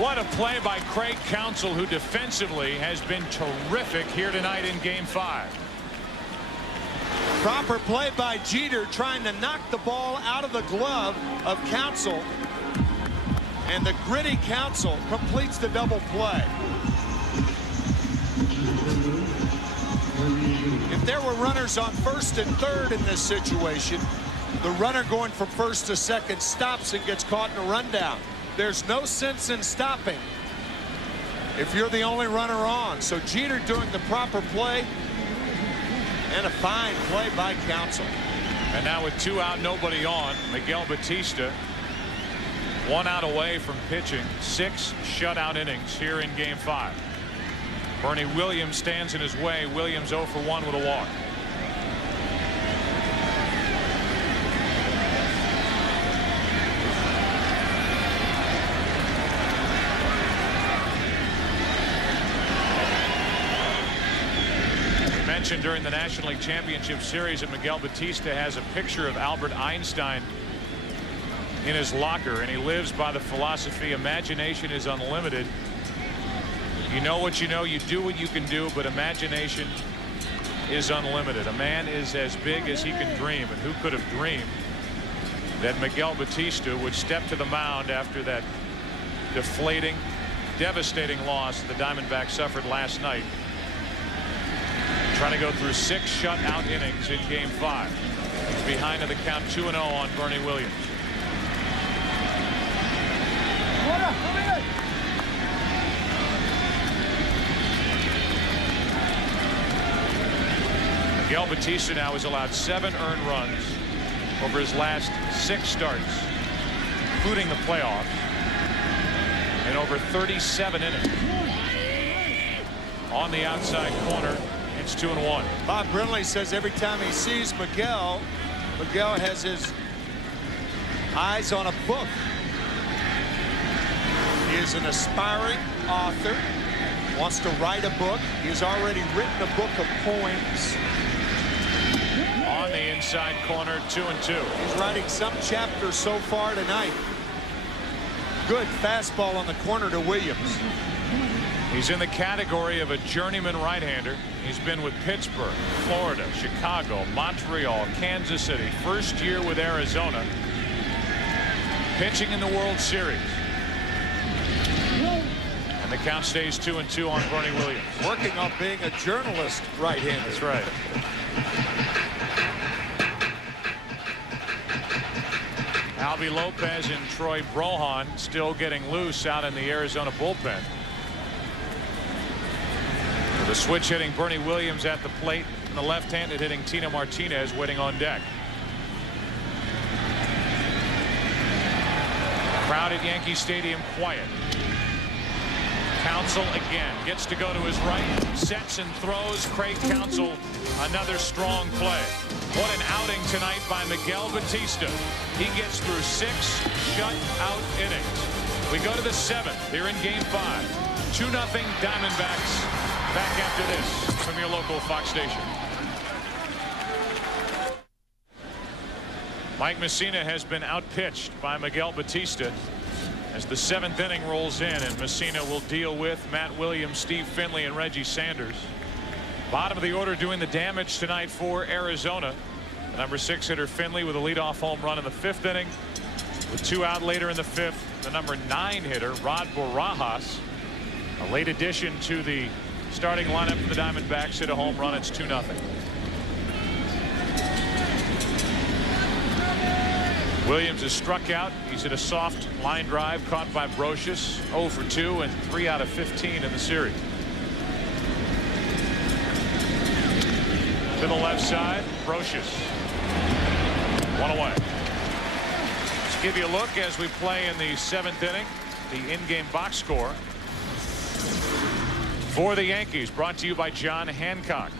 What a play by Craig Counsell, who defensively has been terrific here tonight in Game 5. Proper play by Jeter, trying to knock the ball out of the glove of Counsell. And the gritty Counsell completes the double play. If there were runners on 1st and 3rd in this situation, the runner going from 1st to 2nd stops and gets caught in a rundown. There's no sense in stopping if you're the only runner on. So Jeter doing the proper play, and a fine play by Counsell. And now with 2 out, nobody on, Miguel Batista 1 out away from pitching 6 shutout innings here in Game 5. Bernie Williams stands in his way. Williams 0 for 1 with a walk. We mentioned during the National League Championship Series that Miguel Batista has a picture of Albert Einstein in his locker, and he lives by the philosophy imagination is unlimited. You know what you know, you do what you can do, but imagination is unlimited. A man is as big as he can dream, and who could have dreamed that Miguel Batista would step to the mound after that deflating, devastating loss the Diamondbacks suffered last night, trying to go through 6 shutout innings in Game 5. He's behind in the count 2-0 on Bernie Williams. Miguel Batista now has allowed 7 earned runs over his last 6 starts, including the playoffs, in over 37 innings. On the outside corner, it's 2-1. Bob Brenly says every time he sees Miguel, Miguel has his eyes on a book. He is an aspiring author. wants to write a book. He has already written a book of poems. On the inside corner, 2-2. He's writing some chapter so far tonight. Good fastball on the corner to Williams. He's in the category of a journeyman right-hander. He's been with Pittsburgh, Florida, Chicago, Montreal, Kansas City. First year with Arizona. Pitching in the World Series. And the count stays 2-2 on Bernie Williams. Working on being a journalist right-hander. That's right. Albie Lopez and Troy Brohan still getting loose out in the Arizona bullpen. With a switch hitting Bernie Williams at the plate, and the left-handed hitting Tino Martinez waiting on deck. Crowd at Yankee Stadium quiet. Counsell again gets to go to his right, sets and throws. Craig Counsell, another strong play. What an outing tonight by Miguel Batista. He gets through 6 shutout innings. We go to the 7th here in Game 5. 2-0 Diamondbacks. Back after this from your local Fox station. Mike Mussina has been outpitched by Miguel Batista as the 7th inning rolls in, and Mussina will deal with Matt Williams, Steve Finley, and Reggie Sanders. Bottom of the order doing the damage tonight for Arizona. The number 6 hitter Finley with a leadoff home run in the 5th inning. With 2 out later in the 5th, the number 9 hitter Rod Barajas, a late addition to the starting lineup for the Diamondbacks, hit a home run. It's 2-0. Williams is struck out. He's hit a soft line drive caught by Brocious. 0 for 2 and 3 out of 15 in the series. To the left side, Brocious. 1 away. Let's give you a look as we play in the 7th inning. The in-game box score for the Yankees, brought to you by John Hancock.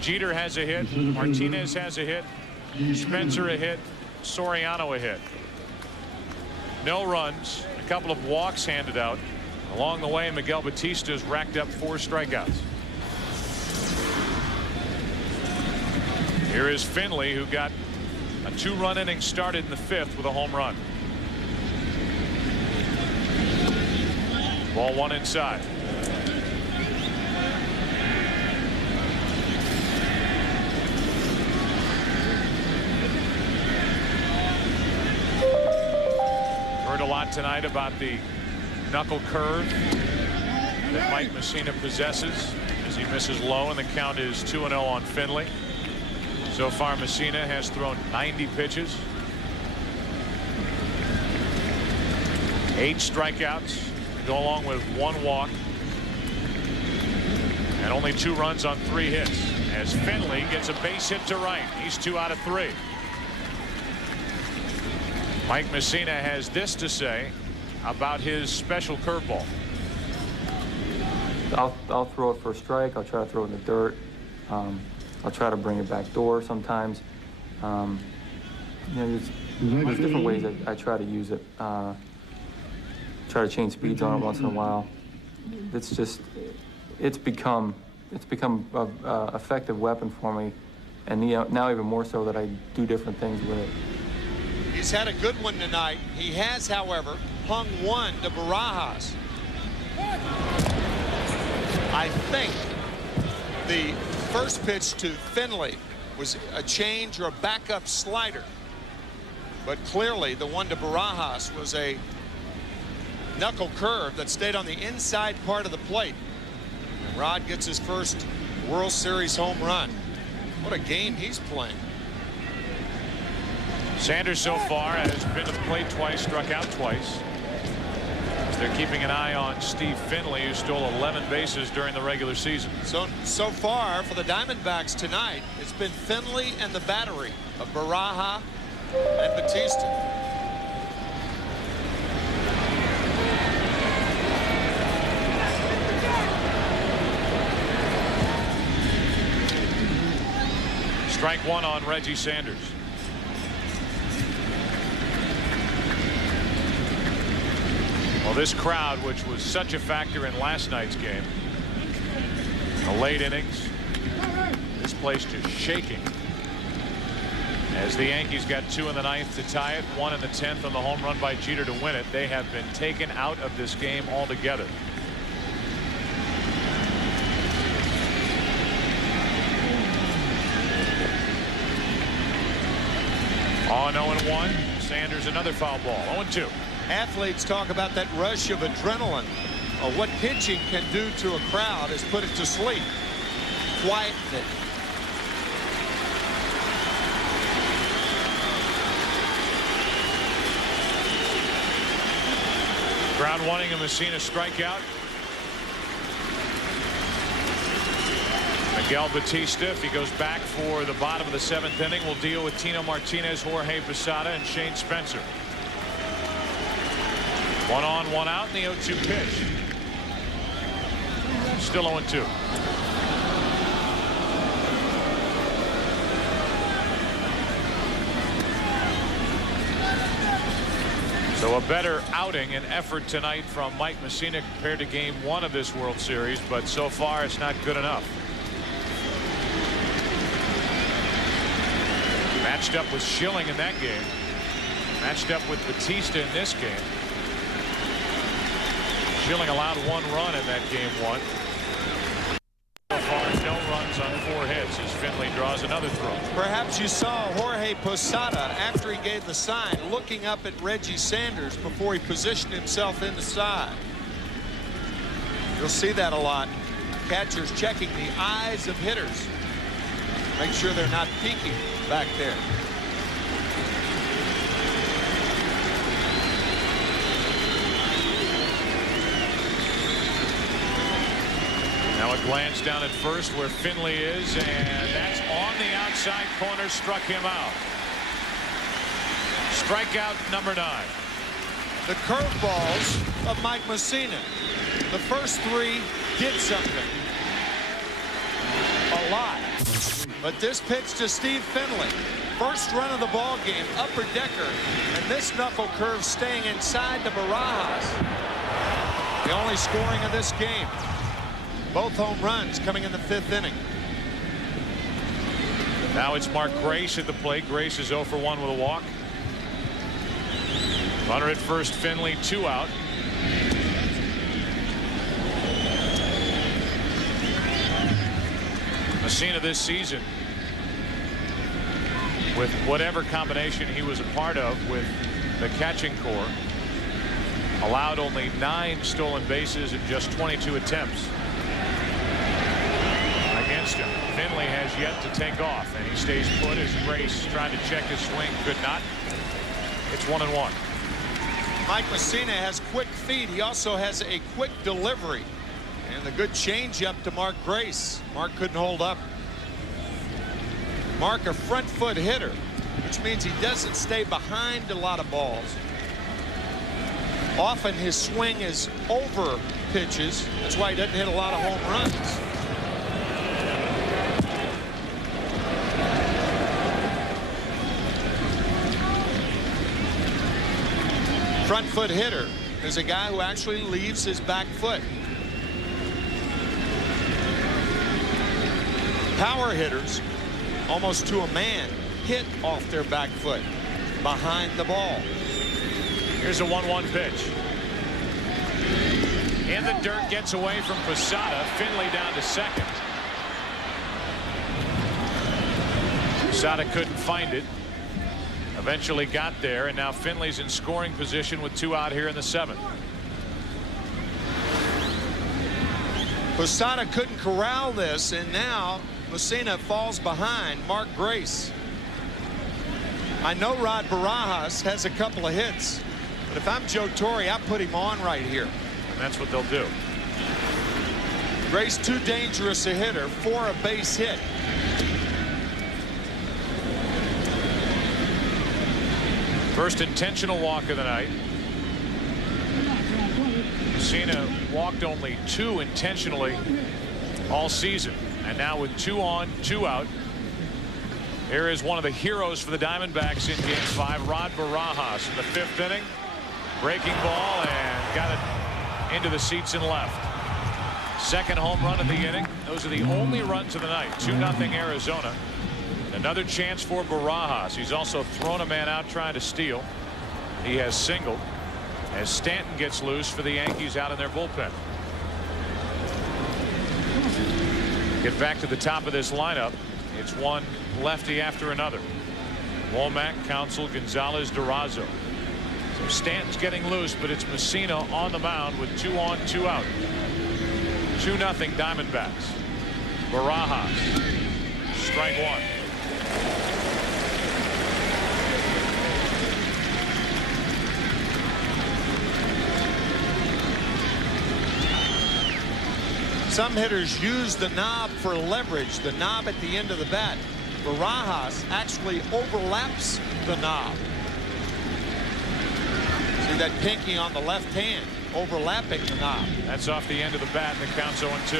Jeter has a hit. Martinez has a hit. Spencer a hit. Soriano a hit. No runs. A couple of walks handed out. Along the way, Miguel Batista's racked up 4 strikeouts. Here is Finley, who got a 2-run inning started in the 5th with a home run. Ball 1 inside. Heard a lot tonight about the knuckle curve that Mike Mussina possesses as he misses low, and the count is 2-0 on Finley. So far, Mussina has thrown 90 pitches. 8 strikeouts to go along with 1 walk. And only 2 runs on 3 hits as Finley gets a base hit to right. He's 2 out of 3. Mike Mussina has this to say about his special curveball. I'll throw it for a strike. I'll try to throw it in the dirt. I'll try to bring it back door sometimes. There's different ways I try to use it. Try to change speeds on it once in a while. It's become an effective weapon for me, and now even more so that I do different things with it. He's had a good one tonight. He has, however, hung one to Barajas. I think the first pitch to Finley was a change or a backup slider. But clearly the one to Barajas was a knuckle curve that stayed on the inside part of the plate. Rod gets his first World Series home run. What a game he's playing. Sanders so far has been to the plate twice, struck out twice. They're keeping an eye on Steve Finley, who stole 11 bases during the regular season. So far for the Diamondbacks tonight, it's been Finley and the battery of Barajas and Batista. Strike 1 on Reggie Sanders. Well, this crowd, which was such a factor in last night's game, The late innings. This place just shaking. As the Yankees got 2 in the 9th to tie it, 1 in the 10th on the home run by Jeter to win it. They have been taken out of this game altogether. On 0-1. Sanders another foul ball. 0-2. Athletes talk about that rush of adrenaline. What pitching can do to a crowd is put it to sleep. Quieten it. Ground wanting a Messina strikeout. Miguel Batista, if he goes back for the bottom of the 7th inning, will deal with Tino Martinez, Jorge Posada, and Shane Spencer. 1 on, 1 out in the 0-2 pitch. Still 0-2. So a better outing and effort tonight from Mike Messina compared to Game 1 of this World Series, but so far it's not good enough. Matched up with Schilling in that game. Matched up with Batista in this game. Schilling allowed 1 run in that Game 1. So far, no runs on 4 hits as Finley draws another throw. Perhaps you saw Jorge Posada, after he gave the sign, looking up at Reggie Sanders before he positioned himself in the side. You'll see that a lot. Catchers checking the eyes of hitters. Make sure they're not peeking back there. Now a glance down at first where Finley is, and that's on the outside corner, struck him out. Strikeout number 9. The curveballs of Mike Messina. The first 3 did something. A lot. But this pitch to Steve Finley. First run of the ball game, upper decker, and this knuckle curve staying inside to Barajas. The only scoring of this game. Both home runs coming in the 5th inning. Now it's Mark Grace at the plate. Grace is 0 for 1 with a walk. Runner at first, Finley, 2 out. Messina this season, with whatever combination he was a part of with the catching corps, allowed only 9 stolen bases in just 22 attempts against him. Finley has yet to take off, and he stays put as Grace tried to check his swing, could not. It's 1-1. Mike Messina has quick feet. He also has a quick delivery. And the good changeup to Mark Grace. Mark couldn't hold up. Mark, a front foot hitter, which means he doesn't stay behind a lot of balls. Often his swing is over pitches. That's why he doesn't hit a lot of home runs. Front foot hitter is a guy who actually leaves his back foot. Power hitters, almost to a man, hit off their back foot behind the ball. Here's a 1-1 pitch. In the dirt, gets away from Posada. Finley down to second. Posada couldn't find it. Eventually got there, and now Finley's in scoring position with 2 out here in the 7th. Posada couldn't corral this, and now Messina falls behind Mark Grace. I know Rod Barajas has a couple of hits, but if I'm Joe Torre, I put him on right here. And that's what they'll do. Grace too dangerous a hitter for a base hit. First intentional walk of the night. Messina walked only 2 intentionally all season, and now with 2 on, 2 out, here is one of the heroes for the Diamondbacks in Game 5, Rod Barajas, in the 5th inning. Breaking ball, and got it into the seats and left. Second home run of the inning. Those are the only runs of the night. 2-0 Arizona. Another chance for Barajas. He's also thrown a man out trying to steal. He has singled as Stanton gets loose for the Yankees out in their bullpen. Get back to the top of this lineup. It's one lefty after another. Womack, Counsell, Gonzalez, Durazo. So Stanton's getting loose, but it's Messina on the mound with 2 on, 2 out. 2-0 Diamondbacks. Barajas. Strike one. Some hitters use the knob for leverage, the knob at the end of the bat. Barajas actually overlaps the knob. See that pinky on the left hand overlapping the knob. That's off the end of the bat, and the count's 0-2.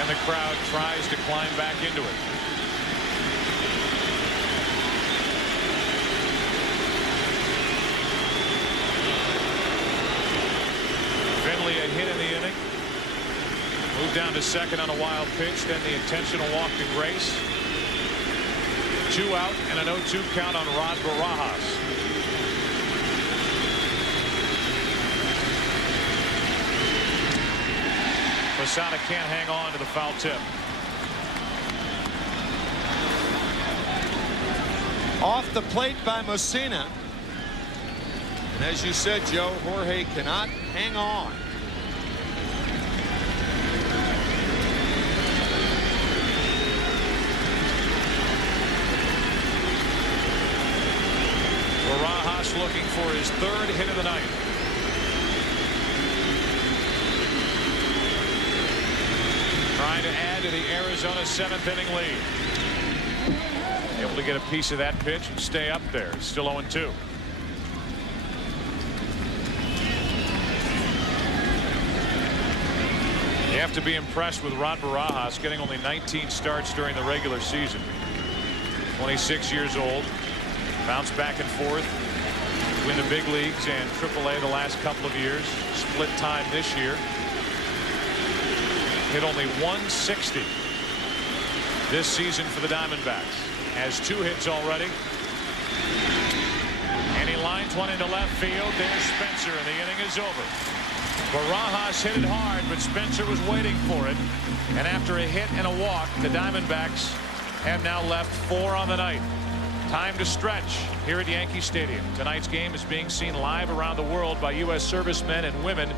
And the crowd tries to climb back into it. Finley a hit in the inning. Moved down to second on a wild pitch, then the intentional walk to Grace. 2 out and an 0-2 count on Rod Barajas. Posada can't hang on to the foul tip. Off the plate by Messina. And as you said, Joe, Jorge cannot hang on. Barajas looking for his 3rd hit of the night. Trying to add to the Arizona 7th inning lead. Able to get a piece of that pitch and stay up there. Still 0-2. You have to be impressed with Rod Barajas getting only 19 starts during the regular season. 26 years old. Bounced back and forth between the big leagues and AAA the last couple of years. Split time this year. Hit only 160 this season for the Diamondbacks. Has 2 hits already. And he lines one into left field. There's Spencer, and the inning is over. Barajas hit it hard, but Spencer was waiting for it. And after a hit and a walk, the Diamondbacks have now left 4 on the night. Time to stretch here at Yankee Stadium. Tonight's game is being seen live around the world by U.S. servicemen and women,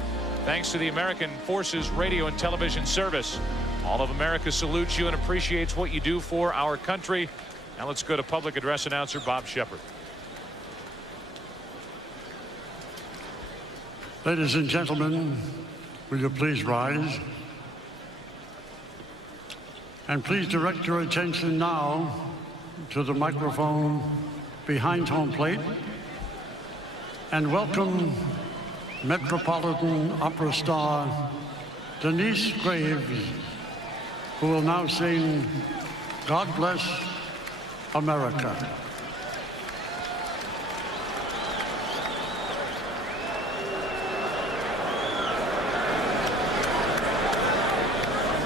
thanks to the American Forces Radio and Television Service. All of America salutes you and appreciates what you do for our country. Now let's go to public address announcer Bob Shepard. Ladies and gentlemen, will you please rise? And please direct your attention now to the microphone behind home plate and welcome Metropolitan Opera star Denise Graves, who will now sing God Bless America.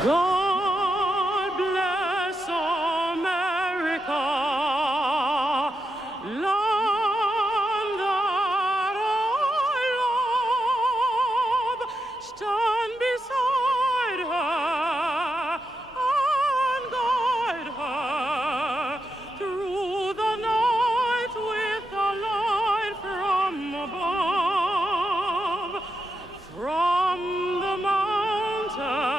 God bless America, land that I love. Stand beside her and guide her through the night with a light from above. From the mountain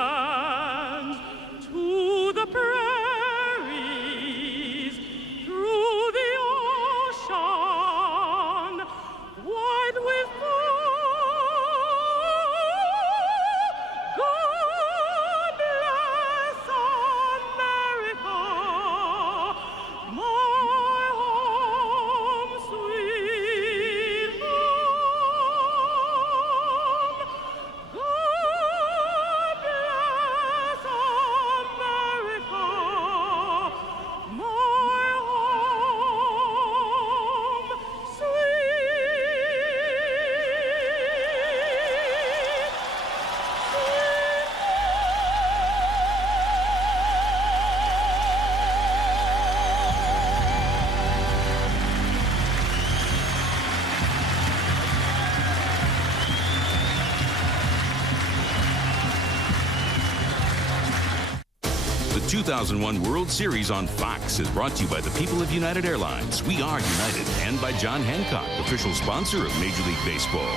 The 2001 World Series on Fox is brought to you by the people of United Airlines. We are United, and by John Hancock, official sponsor of Major League Baseball.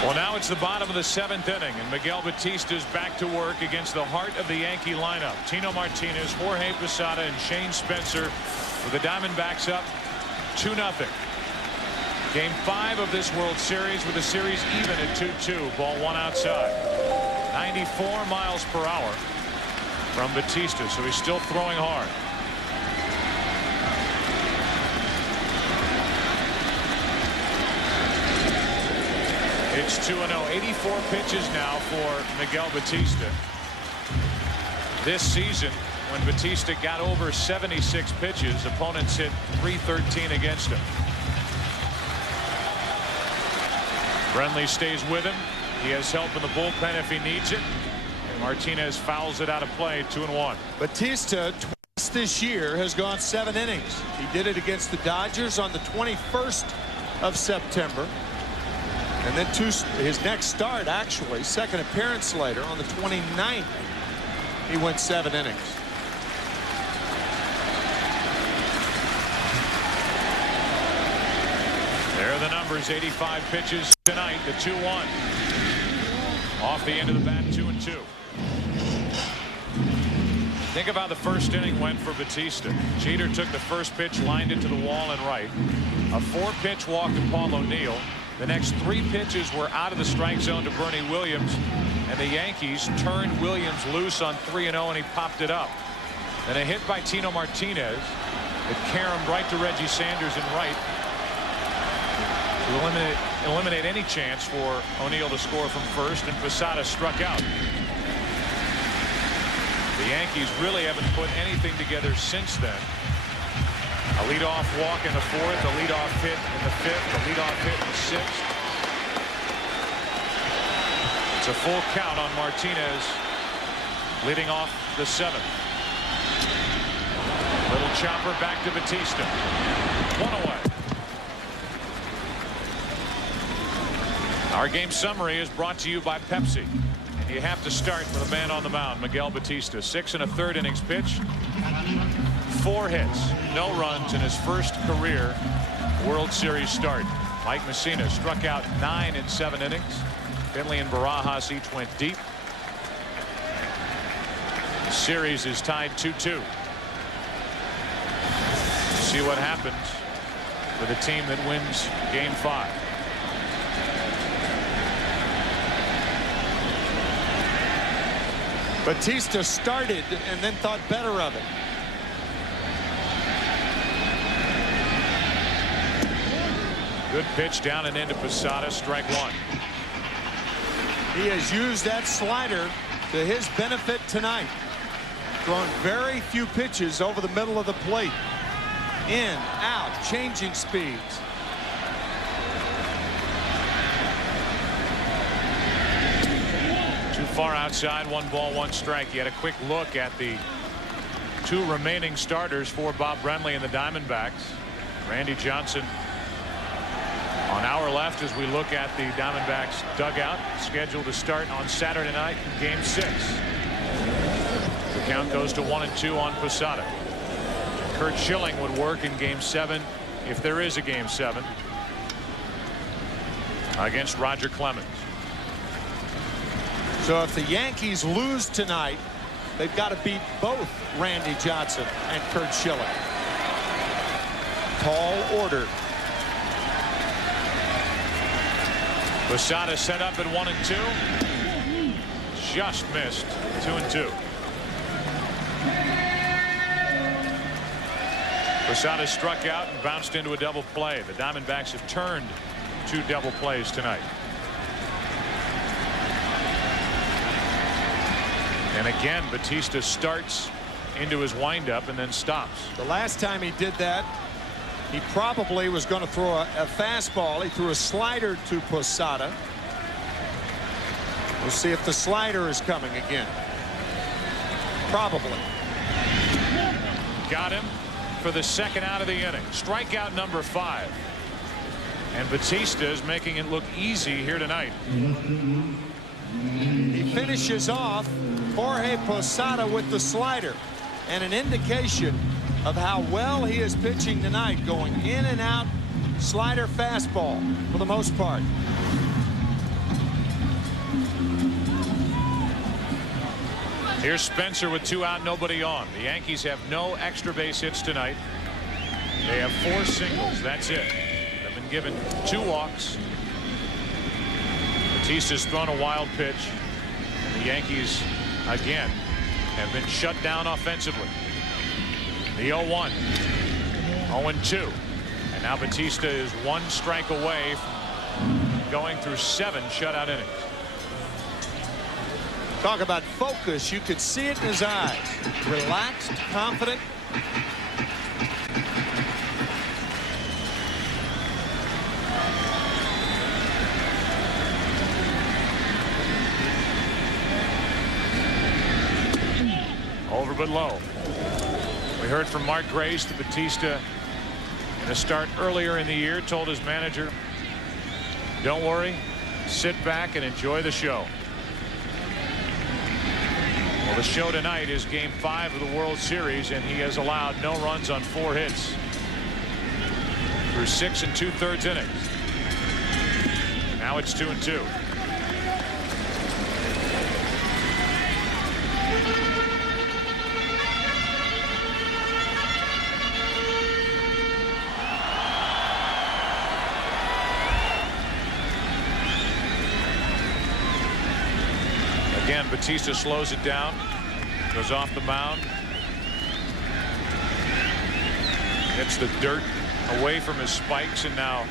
Well, now it's the bottom of the 7th inning, and Miguel Batista's back to work against the heart of the Yankee lineup. Tino Martinez, Jorge Posada, and Shane Spencer with the Diamondbacks up 2-0. Game 5 of this World Series with the series even at 2-2. Ball 1 outside. 94 miles per hour from Batista, so he's still throwing hard. It's 2-0. 84 pitches now for Miguel Batista. This season, when Batista got over 76 pitches, opponents hit .313 against him. Brenly stays with him. He has help in the bullpen if he needs it. And Martinez fouls it out of play, 2-1. Batista twice this year has gone 7 innings. He did it against the Dodgers on the 21st of September. And then his next start, actually, second appearance later on the 29th, he went 7 innings. There are the numbers. 85 pitches tonight. The 2-1. Off the end of the bat, 2-2. Think of how the first inning went for Batista. Jeter took the first pitch, lined it to the wall and right. A 4-pitch walk to Paul O'Neill. The next 3 pitches were out of the strike zone to Bernie Williams, and the Yankees turned Williams loose on 3-0, and he popped it up. Then a hit by Tino Martinez that caromed right to Reggie Sanders in right to eliminate any chance for O'Neill to score from first, and Posada struck out. The Yankees really haven't put anything together since then. A leadoff walk in the 4th, a leadoff hit in the 5th, a leadoff hit in the 6th. It's a full count on Martinez leading off the 7th. Little chopper back to Batista. 1 away. Our game summary is brought to you by Pepsi. And you have to start with a man on the mound, Miguel Batista. 6 1/3 innings pitched. 4 hits, no runs in his first career World Series start. Mike Mussina struck out 9 in 7 innings. Finley and Barajas each went deep. The series is tied 2-2. See what happens for the team that wins Game 5. Batista started and then thought better of it. Good pitch down and into Posada, strike 1. He has used that slider to his benefit tonight. Thrown very few pitches over the middle of the plate. In, out, changing speeds. Too far outside, 1 ball, 1 strike. He had a quick look at the 2 remaining starters for Bob Brenly and the Diamondbacks. Randy Johnson on our left as we look at the Diamondbacks dugout, scheduled to start on Saturday night in Game 6. The count goes to 1-2 on Posada. Curt Schilling would work in Game 7 if there is a Game 7 against Roger Clemens. So if the Yankees lose tonight, they've got to beat both Randy Johnson and Curt Schilling. Tall order. Posada set up at 1-2. Just missed. 2-2. Posada struck out and bounced into a double play. The Diamondbacks have turned 2 double plays tonight. And again, Batista starts into his windup and then stops. The last time he did that, he probably was going to throw a fastball. He threw a slider to Posada. We'll see if the slider is coming again. Probably. Got him for the 2nd out of the inning. Strikeout number 5. And Batista is making it look easy here tonight. He finishes off Jorge Posada with the slider, and an indication of how well he is pitching tonight, going in and out, slider, fastball for the most part. Here's Spencer with 2 out, nobody on. The Yankees have no extra base hits tonight. They have 4 singles. That's it. They've been given 2 walks. Batista's thrown a wild pitch. And the Yankees, again, have been shut down offensively. The 0-1. 0-2. And now Batista is 1 strike away from going through 7 shutout innings. Talk about focus. You could see it in his eyes. Relaxed, confident. Over but low. We heard from Mark Grace that Batista, in a start earlier in the year, told his manager, don't worry, sit back and enjoy the show. Well, the show tonight is Game 5 of the World Series, and he has allowed no runs on 4 hits through 6 2/3 innings. Now it's 2-2. Again, Batista slows it down, goes off the mound, gets the dirt away from his spikes, and now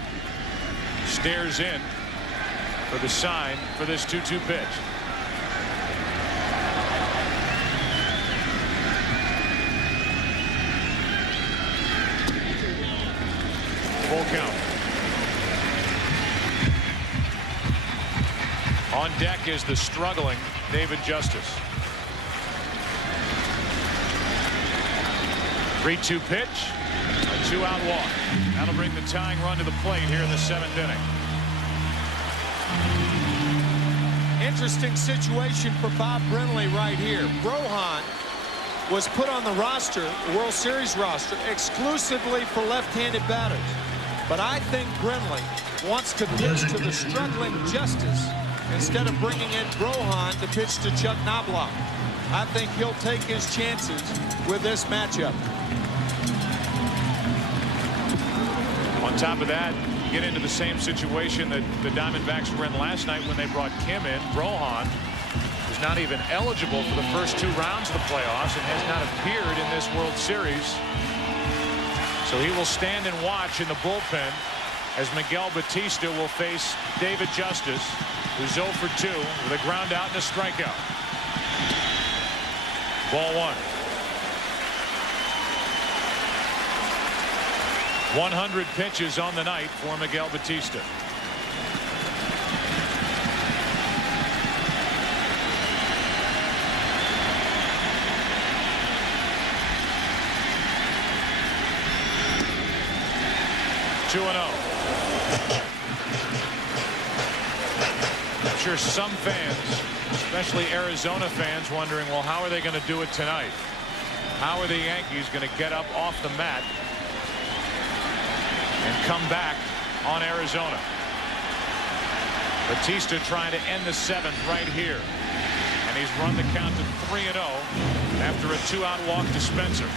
stares in for the sign for this 2-2 pitch. Full count. On deck is the struggling David Justice. 3-2 pitch, a 2-out walk. That'll bring the tying run to the plate here in the 7th inning. Interesting situation for Bob Brenly right here. Rohan was put on the roster, the World Series roster, exclusively for left-handed batters. But I think Brenly wants to pitch to the struggling Justice instead of bringing in Rohan to pitch to Chuck Knobloch. I think he'll take his chances with this matchup. On top of that, get into the same situation that the Diamondbacks were in last night when they brought Kim in. Rohan is not even eligible for the first 2 rounds of the playoffs and has not appeared in this World Series. So he will stand and watch in the bullpen as Miguel Batista will face David Justice, who's 0 for 2 with a ground out and a strikeout. Ball 1. 100 pitches on the night for Miguel Batista. I'm sure some fans, especially Arizona fans, wondering, well, how are they going to do it tonight? How are the Yankees going to get up off the mat and come back on Arizona? Batista trying to end the 7th right here. And he's run the count to 3-0 after a 2-out walk to Spencer.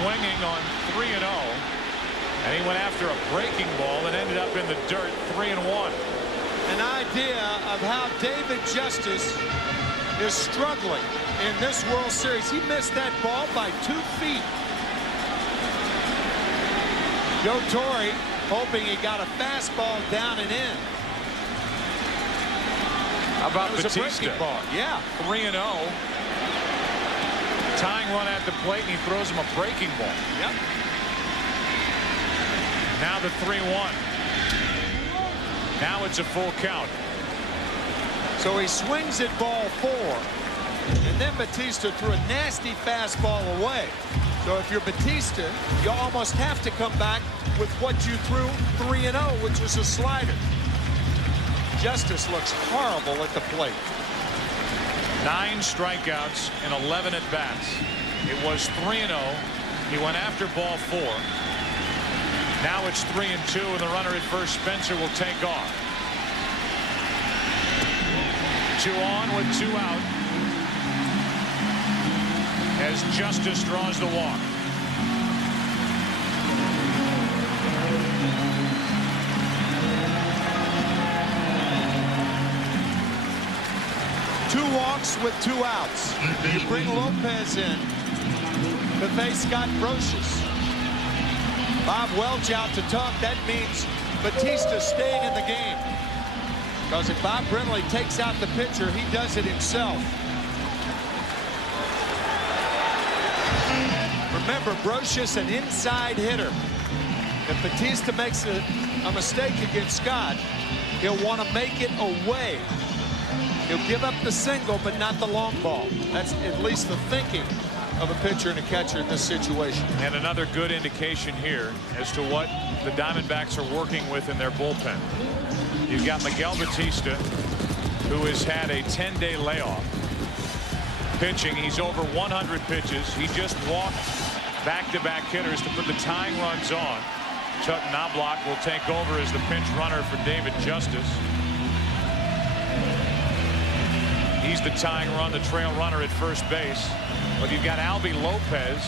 Swinging on 3-0, and he went after a breaking ball that ended up in the dirt. 3-1. An idea of how David Justice is struggling in this World Series. He missed that ball by 2 feet. Joe Torre hoping he got a fastball down and in. How about Batista? A Batista? breaking ball. Yeah. 3-0. Tying run at the plate, and he throws him a breaking ball. Yep. Now the 3-1. Now it's a full count. So he swings at ball 4. And then Batista threw a nasty fastball away. So if you're Batista, you almost have to come back with what you threw 3-0, which was a slider. Justice looks horrible at the plate. 9 strikeouts and 11 at bats. It was 3-0. He went after ball 4. Now it's 3-2, and the runner at first, Spencer, will take off. 2 on with 2 out as Justice draws the walk. Two walks with 2 outs. You bring Lopez in to face Scott Brosius. Bob Welch out to talk. That means Batista staying in the game. Because if Bob Brenly takes out the pitcher, he does it himself. Remember, Brosius, an inside hitter. If Batista makes a mistake against Scott, he'll want to make it away. He'll give up the single, but not the long ball. That's at least the thinking of a pitcher and a catcher in this situation. And another good indication here as to what the Diamondbacks are working with in their bullpen. You've got Miguel Batista, who has had a 10-day layoff. Pitching, he's over 100 pitches. He just walked back-to-back hitters to put the tying runs on. Chuck Knobloch will take over as the pinch runner for David Justice. He's the tying run, the trail runner at first base. But you've got Albie Lopez,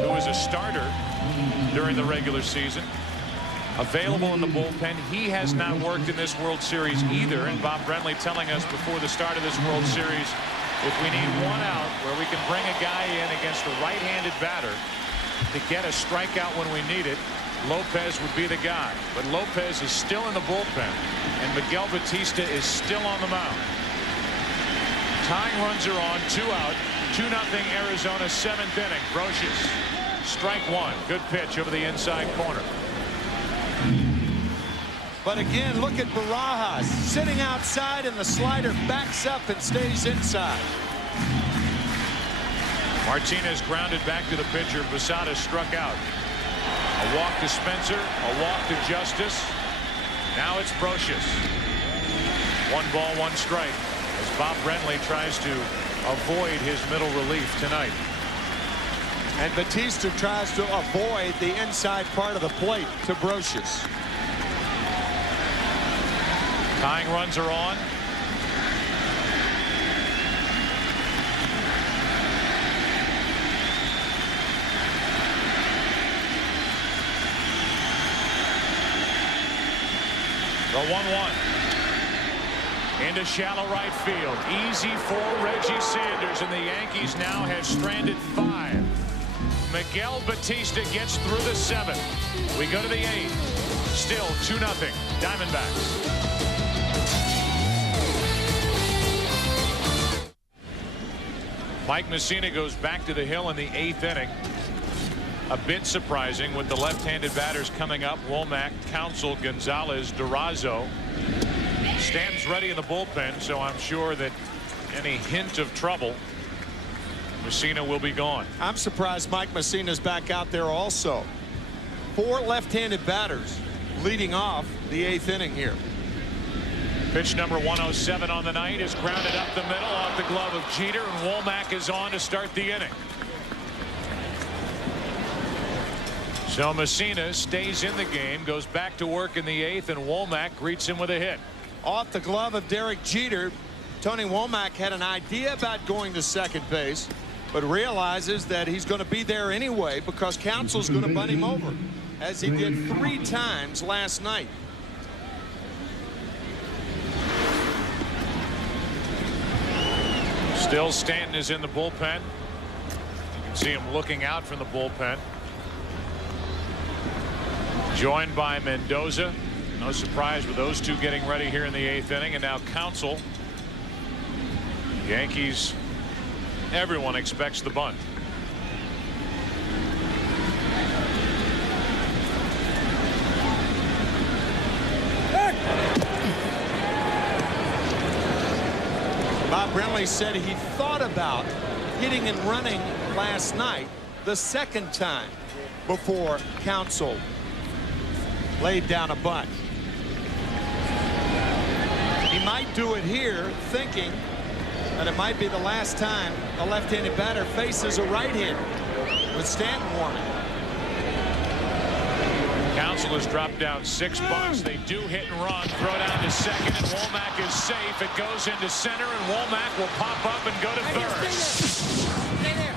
who was a starter during the regular season, available in the bullpen. He has not worked in this World Series either. And Bob Brenly telling us before the start of this World Series, if we need 1 out where we can bring a guy in against a right-handed batter to get a strikeout when we need it, Lopez would be the guy. But Lopez is still in the bullpen, and Miguel Batista is still on the mound. Tying runs are on, 2 out, 2-0 Arizona, 7th inning. Brosius, strike 1. Good pitch over the inside corner. But again, look at Barajas sitting outside, and the slider backs up and stays inside. Martinez grounded back to the pitcher. Posada struck out. A walk to Spencer, a walk to Justice. Now it's Brosius. 1 ball, 1 strike. As Bob Brenly tries to avoid his middle relief tonight. And Batista tries to avoid the inside part of the plate to Brosius. Tying runs are on. The 1-1. Into shallow right field. Easy for Reggie Sanders, and the Yankees now have stranded 5. Miguel Batista gets through the 7th. We go to the 8th. Still 2-0 Diamondbacks. Mike Mussina goes back to the hill in the 8th inning. A bit surprising with the left-handed batters coming up. Womack, Counsell, Gonzalez, Durazo. Stanton's ready in the bullpen, so I'm sure that any hint of trouble, Mussina will be gone. I'm surprised Mike Mussina's back out there also. 4 left-handed batters leading off the 8th inning here. Pitch number 107 on the night is grounded up the middle off the glove of Jeter, and Womack is on to start the inning. So Mussina stays in the game, goes back to work in the 8th, and Womack greets him with a hit. Off the glove of Derek Jeter, Tony Womack had an idea about going to second base, but realizes that he's going to be there anyway because Counsell's going to bunt him over, as he did 3 times last night. Still Stanton is in the bullpen. You can see him looking out from the bullpen. Joined by Mendoza. No surprise with those 2 getting ready here in the 8th inning. And now Counsell. Yankees, everyone expects the bunt. Brenly said he thought about hitting and running last night the second time before Counsell laid down a bunt. He might do it here, thinking that it might be the last time a left-handed batter faces a right-hander with Stanton warming. Counsell has dropped down 6 bunts. They do hit and run, throw down to second, and Womack is safe. It goes into center, and Womack will pop up and go to third. Stay there.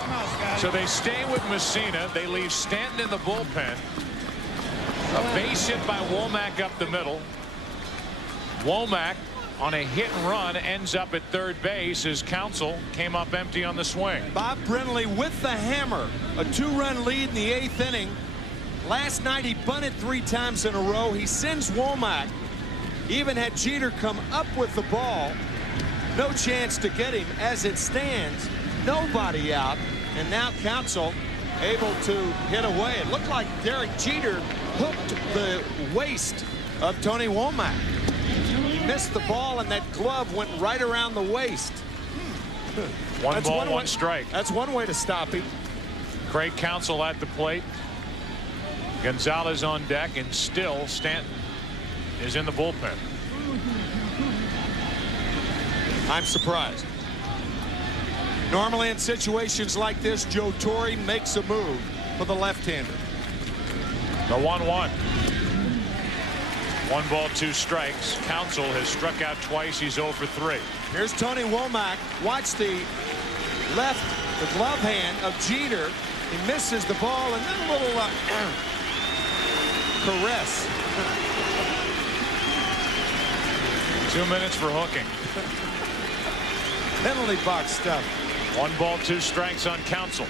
Come on, Scott. So they stay with Messina. They leave Stanton in the bullpen. A base hit by Womack up the middle. Womack on a hit and run ends up at third base as Counsell came up empty on the swing. Bob Brenly with the hammer. A 2-run lead in the 8th inning. Last night he bunted 3 times in a row. He sends Womack. Even had Jeter come up with the ball. No chance to get him. As it stands, nobody out. And now Counsell able to hit away. It looked like Derek Jeter hooked the waist of Tony Womack. He missed the ball, and that glove went right around the waist. One ball, one strike. That's one way to stop him. Craig Counsell at the plate. Gonzalez on deck, and still Stanton is in the bullpen. I'm surprised. Normally in situations like this, Joe Torre makes a move for the left-hander. The 1-1. 1 ball, 2 strikes. Counsell has struck out twice. He's 0 for 3. Here's Tony Womack. Watch the glove hand of Jeter. He misses the ball, and then a little caress. 2 minutes for hooking. Penalty box stuff. 1 ball, 2 strikes on Counsell.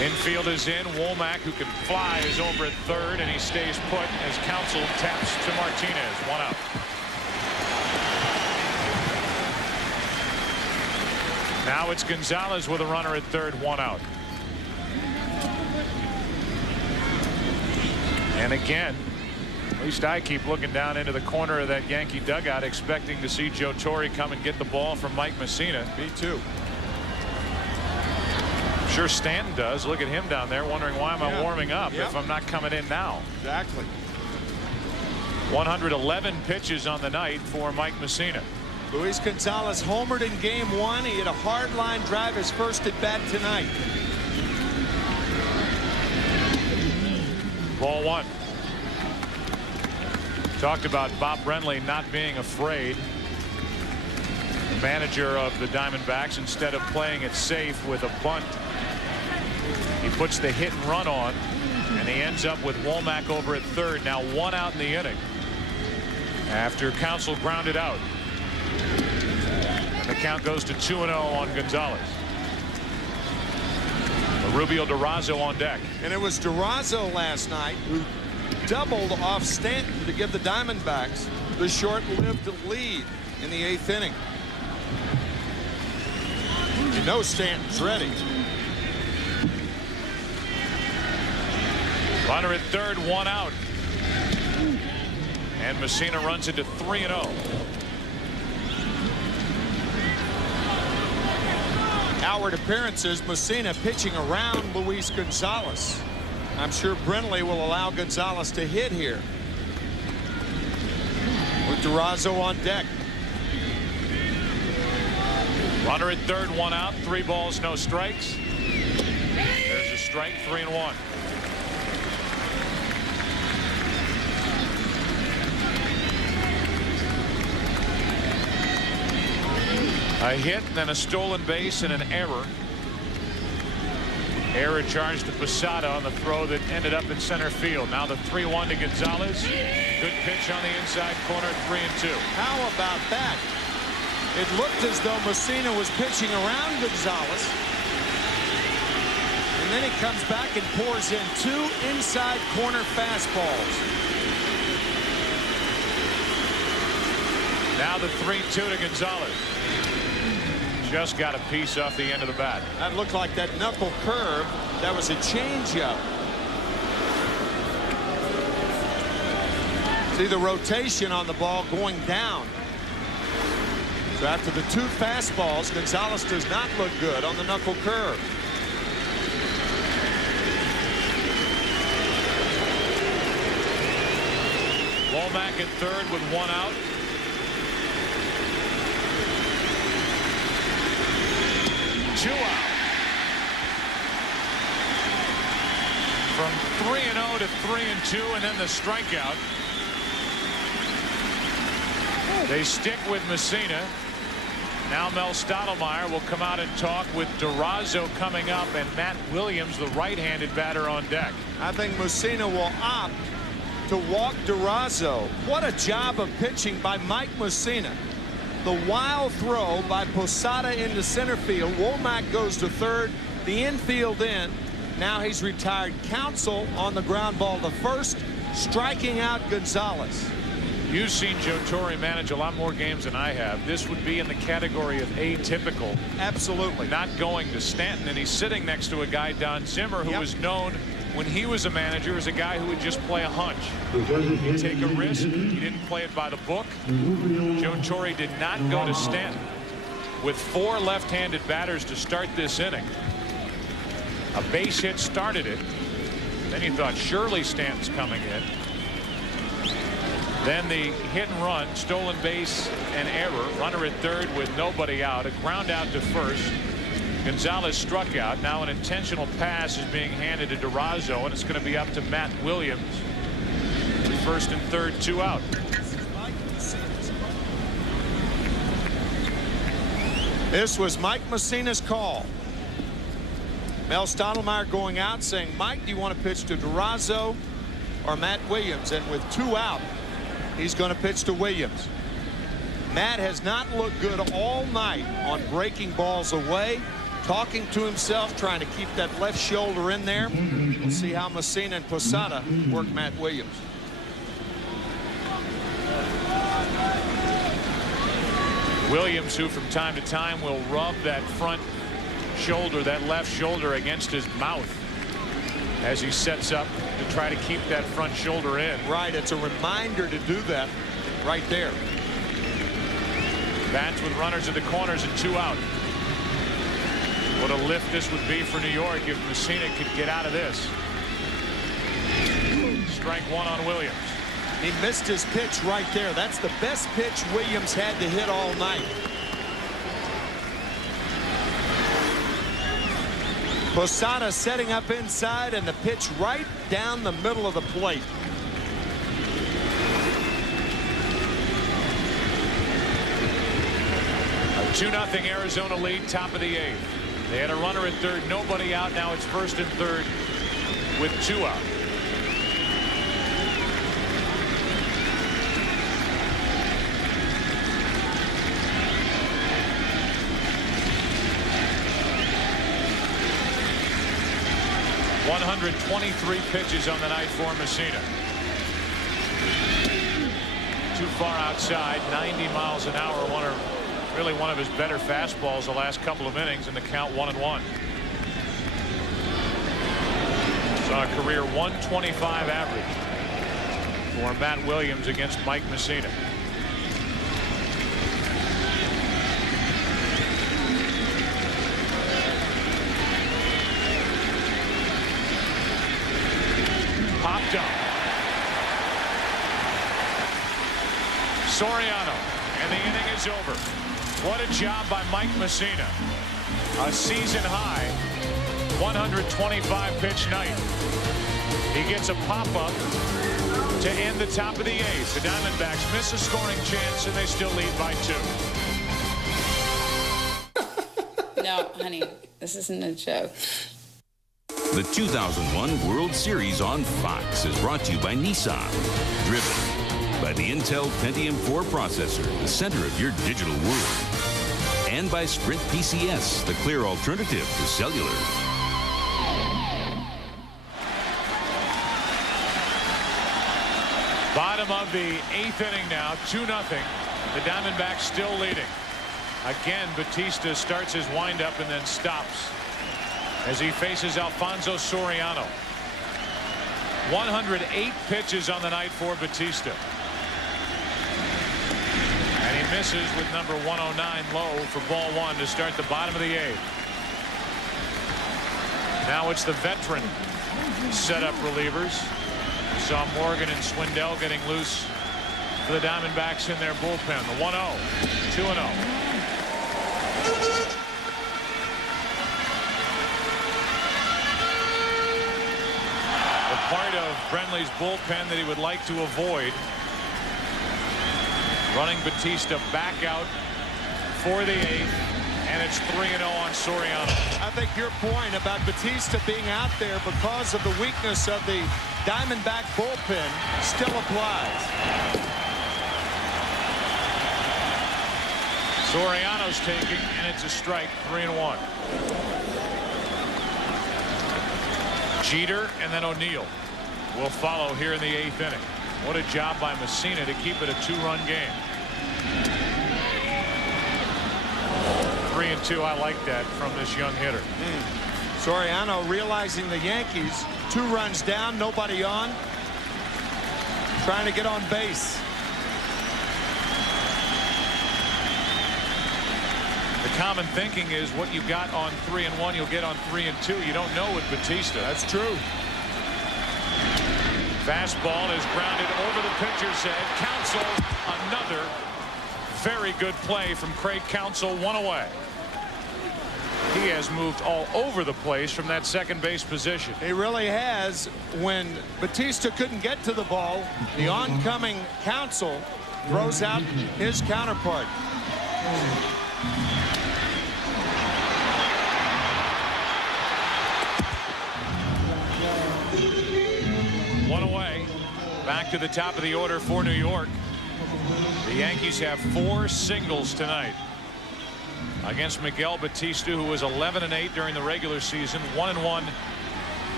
Infield is in. Womack, who can fly, is over at third, and he stays put as Counsell taps to Martinez. 1 out. Now it's Gonzalez with a runner at third, 1 out. And again, at least I keep looking down into the corner of that Yankee dugout, expecting to see Joe Torre come and get the ball from Mike Messina. Me too. Sure Stanton does. Look at him down there wondering, why am I warming up if I'm not coming in now? Exactly. 111 pitches on the night for Mike Messina. Luis Gonzalez homered in game 1. He hit a hard line drive, his first at bat tonight. Ball 1. Talked about Bob Brenly not being afraid. The manager of the Diamondbacks, instead of playing it safe with a bunt, he puts the hit and run on, and he ends up with Womack over at third. Now 1 out in the inning after Counsell grounded out. And the count goes to 2-0 on Gonzalez. Rubio Durazo on deck. And it was Durazo last night who doubled off Stanton to give the Diamondbacks the short-lived lead in the 8th inning. You know Stanton's ready. Runner at third, 1 out. And Messina runs into 3-0. Howard appearances, Messina pitching around Luis Gonzalez. I'm sure Brenly will allow Gonzalez to hit here. With Durazo on deck. Runner at third, 1 out, 3 balls, no strikes. There's a strike, 3-1. A hit, then a stolen base, and an error. Error charged to Posada on the throw that ended up in center field. Now the 3-1 to Gonzalez. Good pitch on the inside corner, 3-2. How about that? It looked as though Messina was pitching around Gonzalez. And then he comes back and pours in 2 inside corner fastballs. Now the 3-2 to Gonzalez. Just got a piece off the end of the bat. That looked like that knuckle curve. That was a changeup. See the rotation on the ball going down. So after the 2 fastballs, Gonzalez does not look good on the knuckle curve. Womack at third with 1 out. Two out. From 3-0 to 3-2, and then the strikeout. They stick with Messina. Now Mel Stottlemyre will come out and talk with Durazo coming up, and Matt Williams, the right-handed batter, on deck. I think Messina will opt to walk Durazo. What a job of pitching by Mike Messina. The wild throw by Posada into center field. Womack goes to third. The infield in. Now he's retired Counsell on the ground ball to first, striking out Gonzalez. You've seen Joe Torre manage a lot more games than I have. This would be in the category of atypical. Absolutely. Not going to Stanton, and he's sitting next to a guy, Don Zimmer, who was known when he was a manager as a guy who would just play a hunch. He'd take a risk. He didn't play it by the book. Joe Torre did not go to Stanton with 4 left-handed batters to start this inning. A base hit started it. Then he thought surely Stanton's coming in. Then the hit and run, stolen base and error. Runner at third with nobody out. A ground out to first. Gonzalez struck out. Now an intentional pass is being handed to Durazo, and it's going to be up to Matt Williams. First and third, 2 out. This was Mike Messina's call. Mel Stottlemyre going out saying, Mike, do you want to pitch to Durazo or Matt Williams? And with 2 out, he's going to pitch to Williams. Matt has not looked good all night on breaking balls away, talking to himself, trying to keep that left shoulder in there. We'll see how Messina and Posada work Matt Williams. Williams, who from time to time will rub that front shoulder, that left shoulder, against his mouth as he sets up to try to keep that front shoulder in. Right, it's a reminder to do that right there. Bats with runners at the corners and 2 out. What a lift this would be for New York if Messina could get out of this. Strike 1 on Williams. He missed his pitch right there. That's the best pitch Williams had to hit all night. Posada setting up inside, and the pitch right down the middle of the plate. A 2-0 Arizona lead, top of the 8th. They had a runner at third, nobody out. Now it's first and third with 2 out. .123 pitches on the night for Messina. Too far outside, 90 miles an hour. Really one of his better fastballs the last couple of innings, in the count 1-1. Saw a career 125 average for Matt Williams against Mike Messina. Popped up. Soriano, and the inning is over. What a job by Mike Messina. A season high 125 pitch night. He gets a pop-up to end the top of the 8th. The Diamondbacks miss a scoring chance, and they still lead by 2. No, honey, this isn't a joke. The 2001 World Series on Fox is brought to you by Nissan. Driven by the Intel Pentium 4 processor, the center of your digital world. And by Sprint PCS, the clear alternative to cellular. Bottom of the 8th inning now, 2-0. The Diamondbacks still leading. Again, Batista starts his windup and then stops as he faces Alfonso Soriano. 108 pitches on the night for Batista. misses with number 109 low for ball one to start the bottom of the eighth. Now it's the veteran setup relievers. We saw Morgan and Swindell getting loose for the Diamondbacks in their bullpen. The 1-0, 2-0. The part of Brenly's bullpen that he would like to avoid, running Bautista back out for the eighth, and it's 3-0 on Soriano. I think your point about Bautista being out there because of the weakness of the Diamondback bullpen still applies. Soriano's taking, and it's a strike, 3-1. Jeter and then O'Neill will follow here in the eighth inning. What a job by Messina to keep it a two-run game. 3-2. I like that from this young hitter. Soriano realizing the Yankees 2 runs down, nobody on, trying to get on base. The common thinking is what you got on 3-1 you'll get on 3-2. You don't know with Bautista. That's true. Fastball is grounded over the pitcher's head. Counsell, another very good play from Craig Counsell, 1 away. He has moved all over the place from that second base position. He really has. When Bautista couldn't get to the ball, the oncoming Counsell throws out his counterpart. One away. Back to the top of the order for New York. The Yankees have 4 singles tonight against Miguel Bautista, who was 11-8 during the regular season, 1-1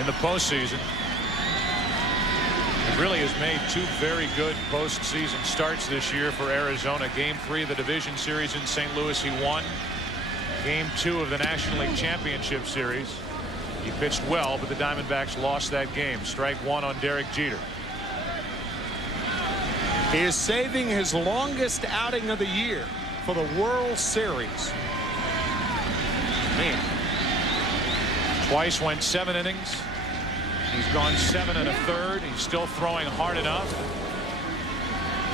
in the postseason. He really has made 2 very good postseason starts this year for Arizona. Game 3 of the division series in St. Louis, he won. Game 2 of the National League Championship Series, he pitched well, but the Diamondbacks lost that game. Strike 1 on Derek Jeter. He is saving his longest outing of the year for the World Series. Man. Twice went 7 innings. He's gone 7 1/3. He's still throwing hard enough.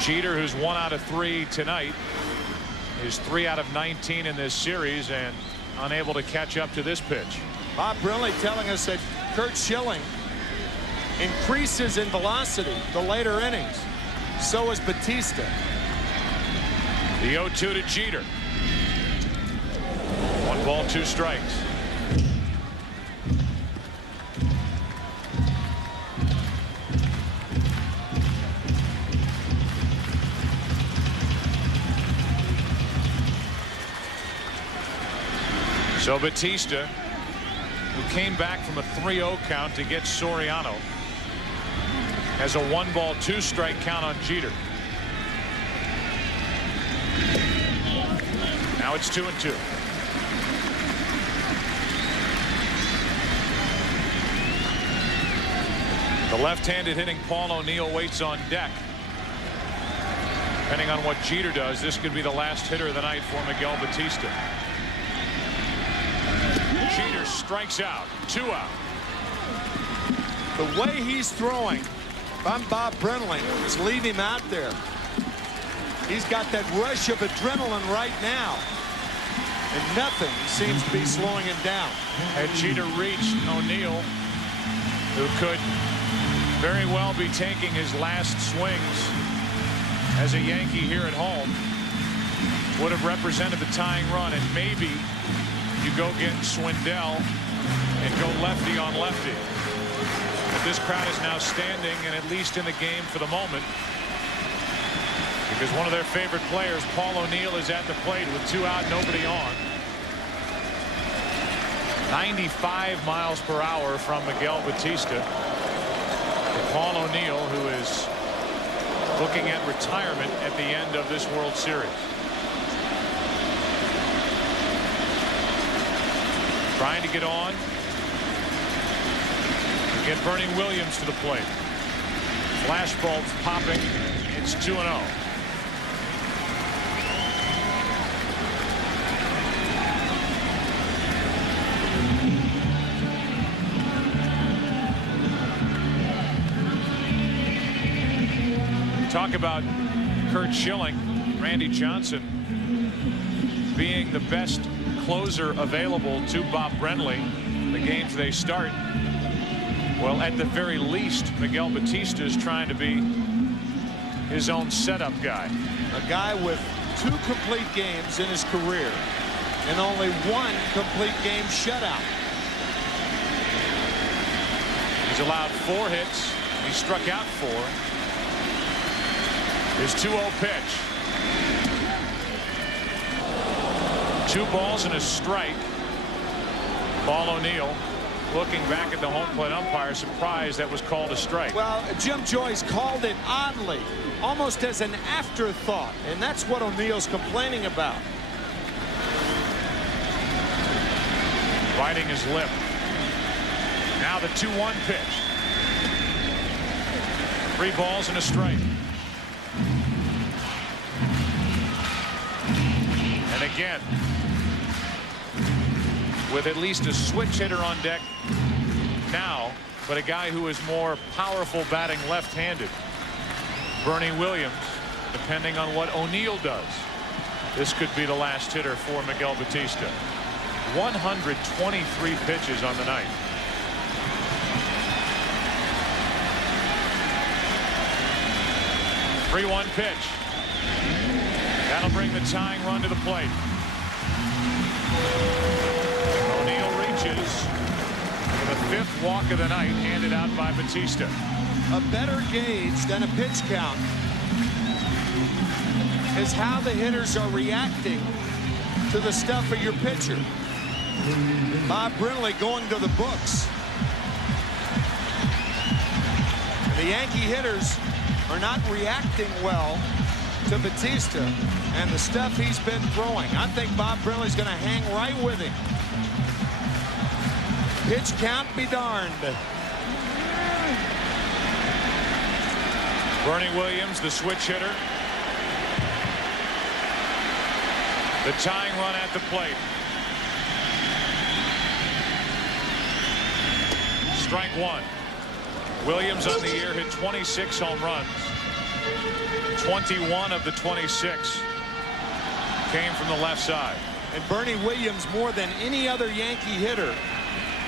Jeter, who's 1 out of 3 tonight, is 3 out of 19 in this series and unable to catch up to this pitch. Bob Brenly telling us that Curt Schilling increases in velocity the later innings. So is Bautista. The 0-2 to Jeter. 1 ball, 2 strikes. So Bautista, who came back from a 3-0 count to get Soriano, has a 1 ball, 2 strike count on Jeter. Now it's 2-2. The left-handed hitting Paul O'Neill waits on deck. Depending on what Jeter does, this could be the last hitter of the night for Miguel Bautista. Jeter strikes out. 2 out. The way he's throwing, if I'm Bob Brenly, is leave him out there. He's got that rush of adrenaline right now, and nothing seems to be slowing him down. Had Jeter reached O'Neill, who could very well be taking his last swings as a Yankee here at home, would have represented the tying run, and maybe you go get Swindell and go lefty on lefty. But this crowd is now standing and at least in the game for the moment, because one of their favorite players, Paul O'Neill, is at the plate with 2 out, nobody on. 95 miles per hour from Miguel Bautista. Paul O'Neill, who is looking at retirement at the end of this World Series. Trying to get on. Get Bernie Williams to the plate. Flashbulbs popping. It's 2-0. Talk about Curt Schilling, Randy Johnson being the best closer available to Bob Brenly in the games they start. Well, at the very least, Miguel Batista is trying to be his own setup guy. A guy with 2 complete games in his career and only 1 complete game shutout. He's allowed 4 hits. He struck out 4. His 2-0 pitch. 2 balls and a strike. Paul O'Neill looking back at the home plate umpire, surprised that was called a strike. Well, Jim Joyce called it oddly, almost as an afterthought, and that's what O'Neill's complaining about. Biting his lip. Now the 2-1 pitch. 3 balls and a strike. And again, with at least a switch hitter on deck now, but a guy who is more powerful batting left-handed. Bernie Williams, depending on what O'Neill does, this could be the last hitter for Miguel Batista. 123 pitches on the night. The 3-1 pitch. That'll bring the tying run to the plate. O'Neill reaches for the 5th walk of the night, handed out by Batista. A better gauge than a pitch count is how the hitters are reacting to the stuff of your pitcher. Bob Brenly going to the books. The Yankee hitters are not reacting well to Batista and the stuff he's been throwing. I think Bob Brenly's going to hang right with him. Pitch count be darned. Bernie Williams, the switch hitter. The tying run at the plate. Strike 1. Williams on the year hit 26 home runs. 21 of the 26 came from the left side. And Bernie Williams, more than any other Yankee hitter,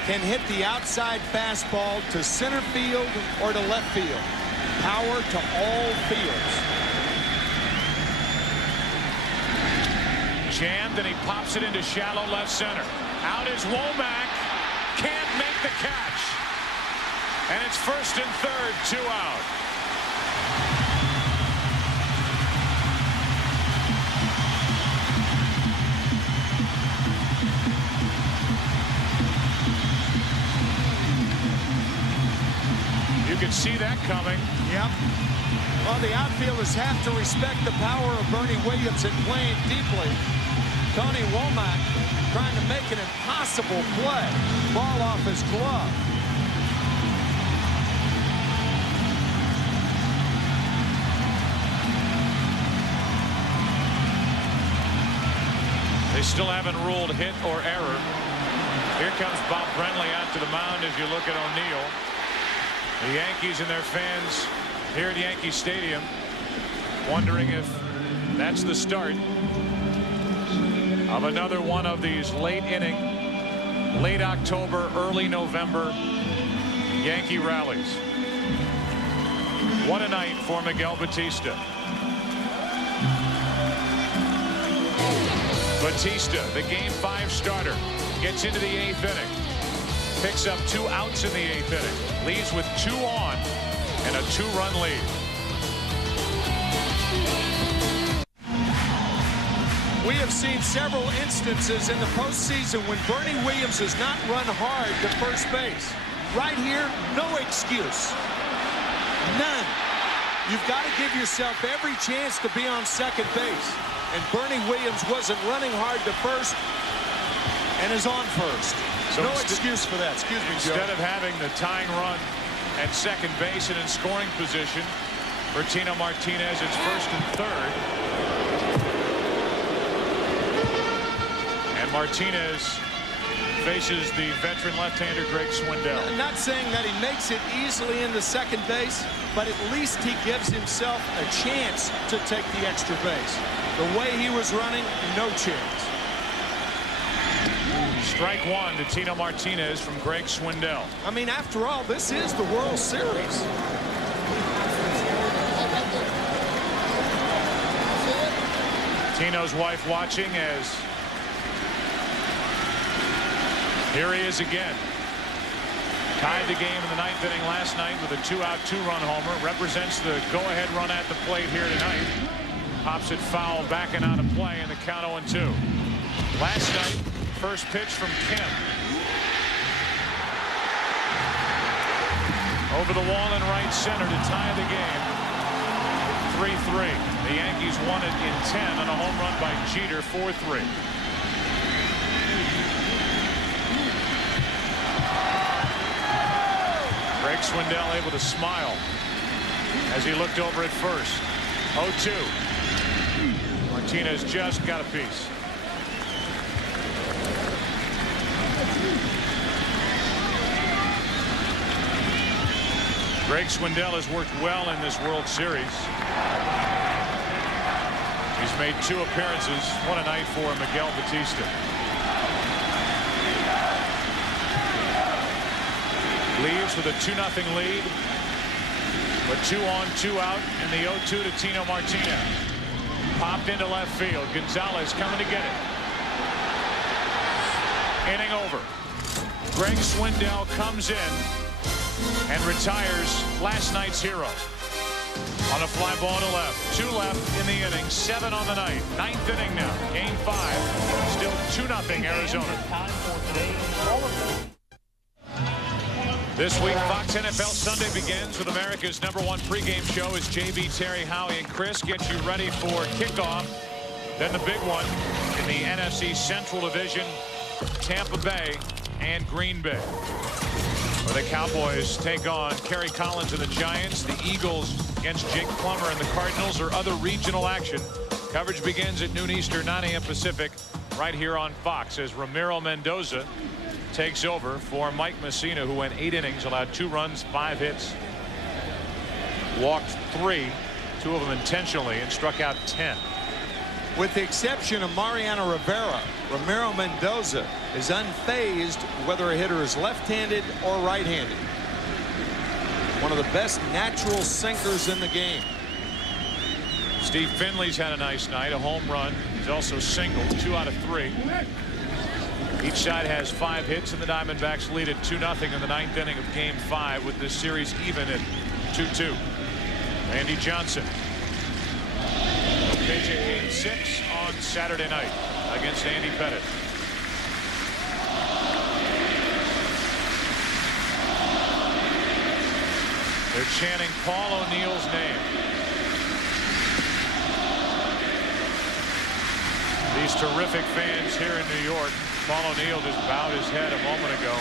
can hit the outside fastball to center field or to left field. Power to all fields. Jammed, and he pops it into shallow left center. Out is Womack. Can't make the catch. And it's 1st and 3rd, 2 out. You can see that coming. Yep. Well, the outfielders have to respect the power of Bernie Williams and playing deeply. Tony Womack trying to make an impossible play. Ball off his glove. They still haven't ruled hit or error. Here comes Bob Brenly out to the mound as you look at O'Neill. The Yankees and their fans here at Yankee Stadium wondering if that's the start of another one of these late inning, late October, early November Yankee rallies. What a night for Miguel Batista. Batista, the Game 5 starter, gets into the 8th inning. Picks up 2 outs in the 8th inning. Leaves with 2 on and a 2-run lead. We have seen several instances in the postseason when Bernie Williams has not run hard to first base. Right here, no excuse. None. You've got to give yourself every chance to be on second base. And Bernie Williams wasn't running hard to first and is on first. So no excuse for that. Excuse me, Joe. Instead of having the tying run at second base and in scoring position, Bertino Martinez is 1st and 3rd. And Martinez faces the veteran left-hander Greg Swindell. I'm not saying that he makes it easily into second base, but at least he gives himself a chance to take the extra base. The way he was running, no chance. Strike one to Tino Martinez from Greg Swindell. I mean, after all, this is the World Series. Tino's wife watching as here he is again. Tied the game in the 9th inning last night with a 2-out, 2-run homer. Represents the go-ahead run at the plate here tonight. Pops it foul, backing out of play in the count 0-2. Last night, first pitch from Kemp. Over the wall in right center to tie the game. 3-3. The Yankees won it in 10 on a home run by Jeter, 4-3. Greg Swindell able to smile as he looked over at first. 0-2. Martinez just got a piece. Greg Swindell has worked well in this World Series. He's made 2 appearances, one a night for Miguel Batista. Leaves with a 2-0 lead, but 2 on, 2 out in the 0-2 to Tino Martinez. Popped into left field. Gonzalez coming to get it. Inning over. Greg Swindell comes in and retires last night's hero on a fly ball to left. 2 left in the inning, 7 on the night. 9th inning now. Game 5. Still 2-0 Arizona. This week, Fox NFL Sunday begins with America's #1 pregame show as JB, Terry, Howie, and Chris get you ready for kickoff. Then the big one in the NFC Central Division, Tampa Bay and Green Bay, where the Cowboys take on Kerry Collins and the Giants. The Eagles against Jake Plummer and the Cardinals, or other regional action. Coverage begins at noon Eastern, 9 a.m. Pacific, right here on Fox as Ramiro Mendoza takes over for Mike Messina, who went 8 innings, allowed 2 runs, 5 hits, walked 3, 2 of them intentionally, and struck out 10. With the exception of Mariano Rivera, Ramiro Mendoza is unfazed whether a hitter is left-handed or right-handed. One of the best natural sinkers in the game. Steve Finley's had a nice night, a home run. He's also singled, 2 out of 3. Each side has 5 hits, and the Diamondbacks lead at 2-0 in the 9th inning of Game 5, with this series even at 2-2. Randy Johnson pitch in Game 6 on Saturday night against Andy Pettitte. They're chanting Paul O'Neill's name. These terrific fans here in New York. Paul O'Neill just bowed his head a moment ago.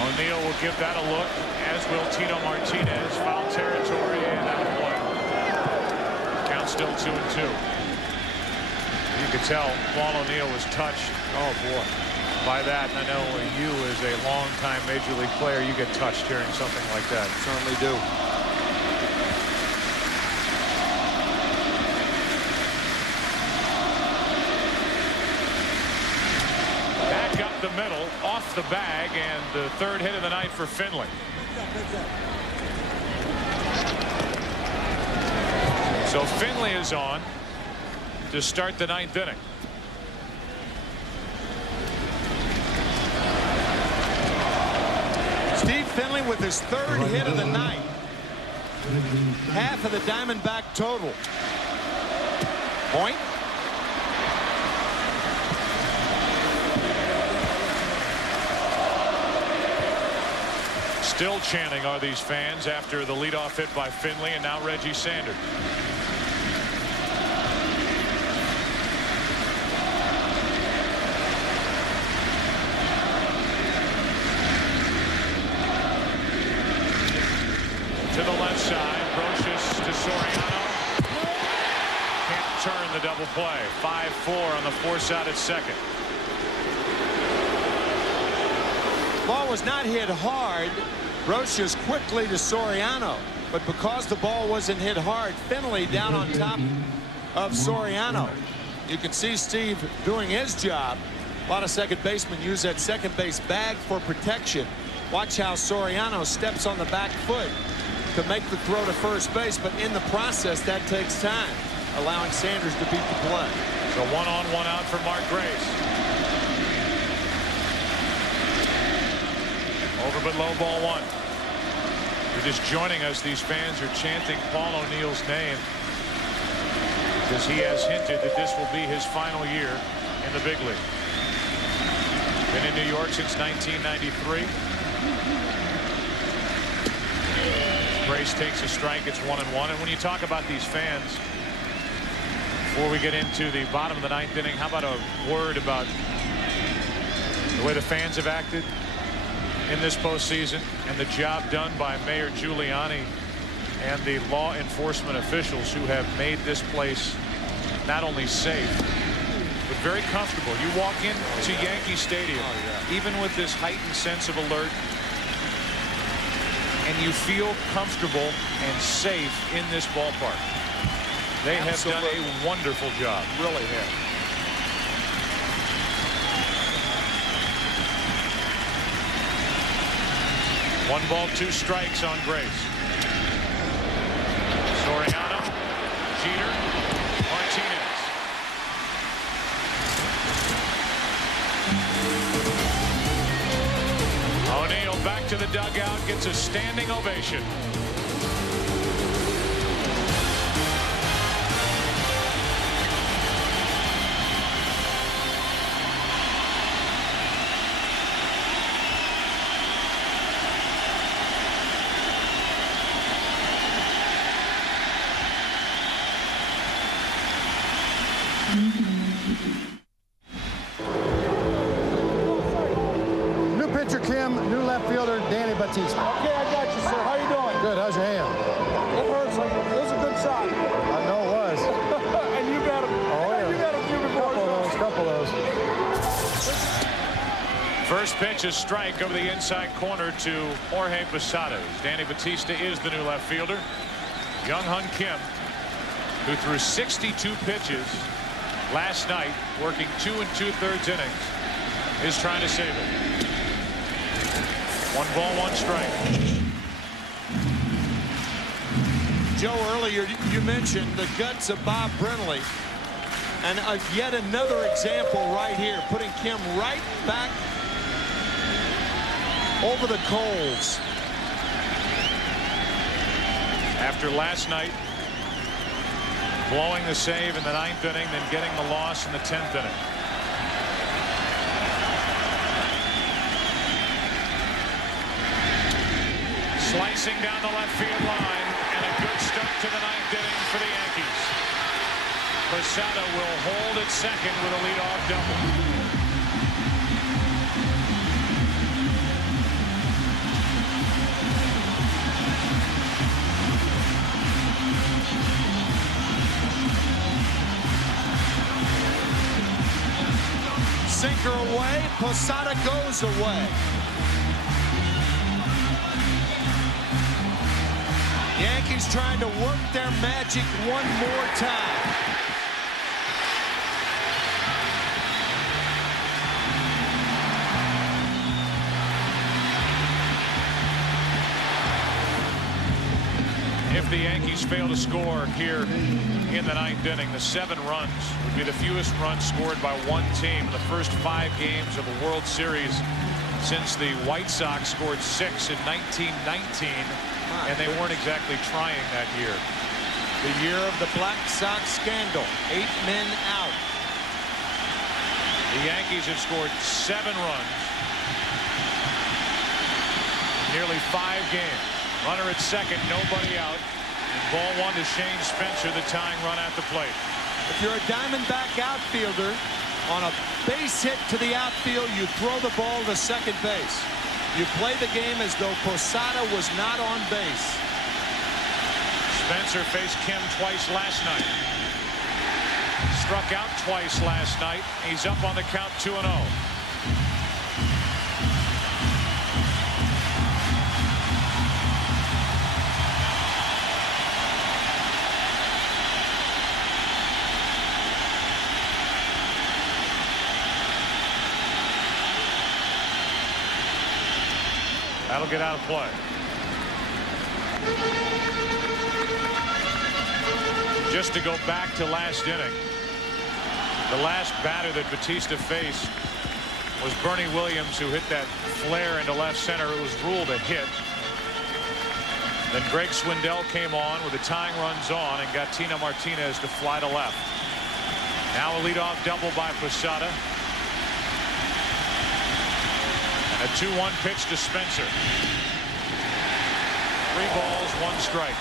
O'Neill will give that a look, as will Tino Martinez. Foul territory and out of play. Count still 2-2. You could tell Paul O'Neill was touched. Oh boy, by that. And I know you, as a longtime Major League player, you get touched hearing something like that. Certainly do. Back up the middle, off the bag, and the 3rd hit of the night for Finley. So Finley is on to start the 9th inning. Steve Finley with his 3rd hit of the night. Half of the Diamondback total. Point. Still chanting are these fans after the leadoff hit by Finley, and now Reggie Sanders. play. 5-4 on the force out at second. Ball was not hit hard. Roches quickly to Soriano, but because the ball wasn't hit hard, Finley down on top of Soriano. You can see Steve doing his job. A lot of second basemen use that second base bag for protection. Watch how Soriano steps on the back foot to make the throw to first base, but in the process that takes time, allowing Sanders to beat the play. So 1 on 1 out for Mark Grace. Over but low, ball 1. You're just joining us. These fans are chanting Paul O'Neill's name because he has hinted that this will be his final year in the big league. Been in New York since 1993. Grace takes a strike. It's 1-1. And when you talk about these fans, before we get into the bottom of the 9th inning, how about a word about the way the fans have acted in this postseason and the job done by Mayor Giuliani and the law enforcement officials who have made this place not only safe but very comfortable. You walk into Yankee Stadium, even with this heightened sense of alert, and you feel comfortable and safe in this ballpark. They have done a wonderful job. Really have. One ball, 2 strikes on Grace. Soriano, Jeter, Martinez. O'Neill back to the dugout, gets a standing ovation. New pitcher Kim, new left fielder Danny Batista. Okay, I got you, sir. How you doing? Good. How's your hand? It hurts. It was a good shot. I know it was. And you got him. Oh yeah. You got a few before. Couple of those. First pitch is strike over the inside corner to Jorge Posada. Danny Batista is the new left fielder. Young Hun Kim, who threw 62 pitches last night, working 2 2/3 innings, is trying to save it. 1 ball, 1 strike. Joe, earlier you mentioned the guts of Bob Brenly, and yet another example right here, putting Kim right back over the coals. After last night, blowing the save in the 9th inning, then getting the loss in the 10th inning. Slicing down the left field line, and a good start to the 9th inning for the Yankees. Posada will hold at second with a leadoff double. Sinker away, Posada goes away. Yankees trying to work their magic one more time. If the Yankees fail to score here in the 9th inning, the 7 runs would be the fewest runs scored by one team in the first 5 games of a World Series since the White Sox scored 6 in 1919, and they weren't exactly trying that year. The year of the Black Sox scandal, 8 men out. The Yankees have scored 7 runs, nearly 5 games. Runner at second, nobody out. And ball 1 to Shane Spencer, the tying run at the plate. If you're a Diamondback outfielder, on a base hit to the outfield, you throw the ball to second base. You play the game as though Posada was not on base. Spencer faced Kim twice last night. struck out twice last night. He's up on the count 2-0. That'll get out of play. Just to go back to last inning, the last batter that Batista faced was Bernie Williams, who hit that flare into left center. It was ruled a hit. Then Greg Swindell came on with the tying runs on and got Tino Martinez to fly to left. Now a leadoff double by Posada. And a 2-1 pitch to Spencer. 3 balls, 1 strike.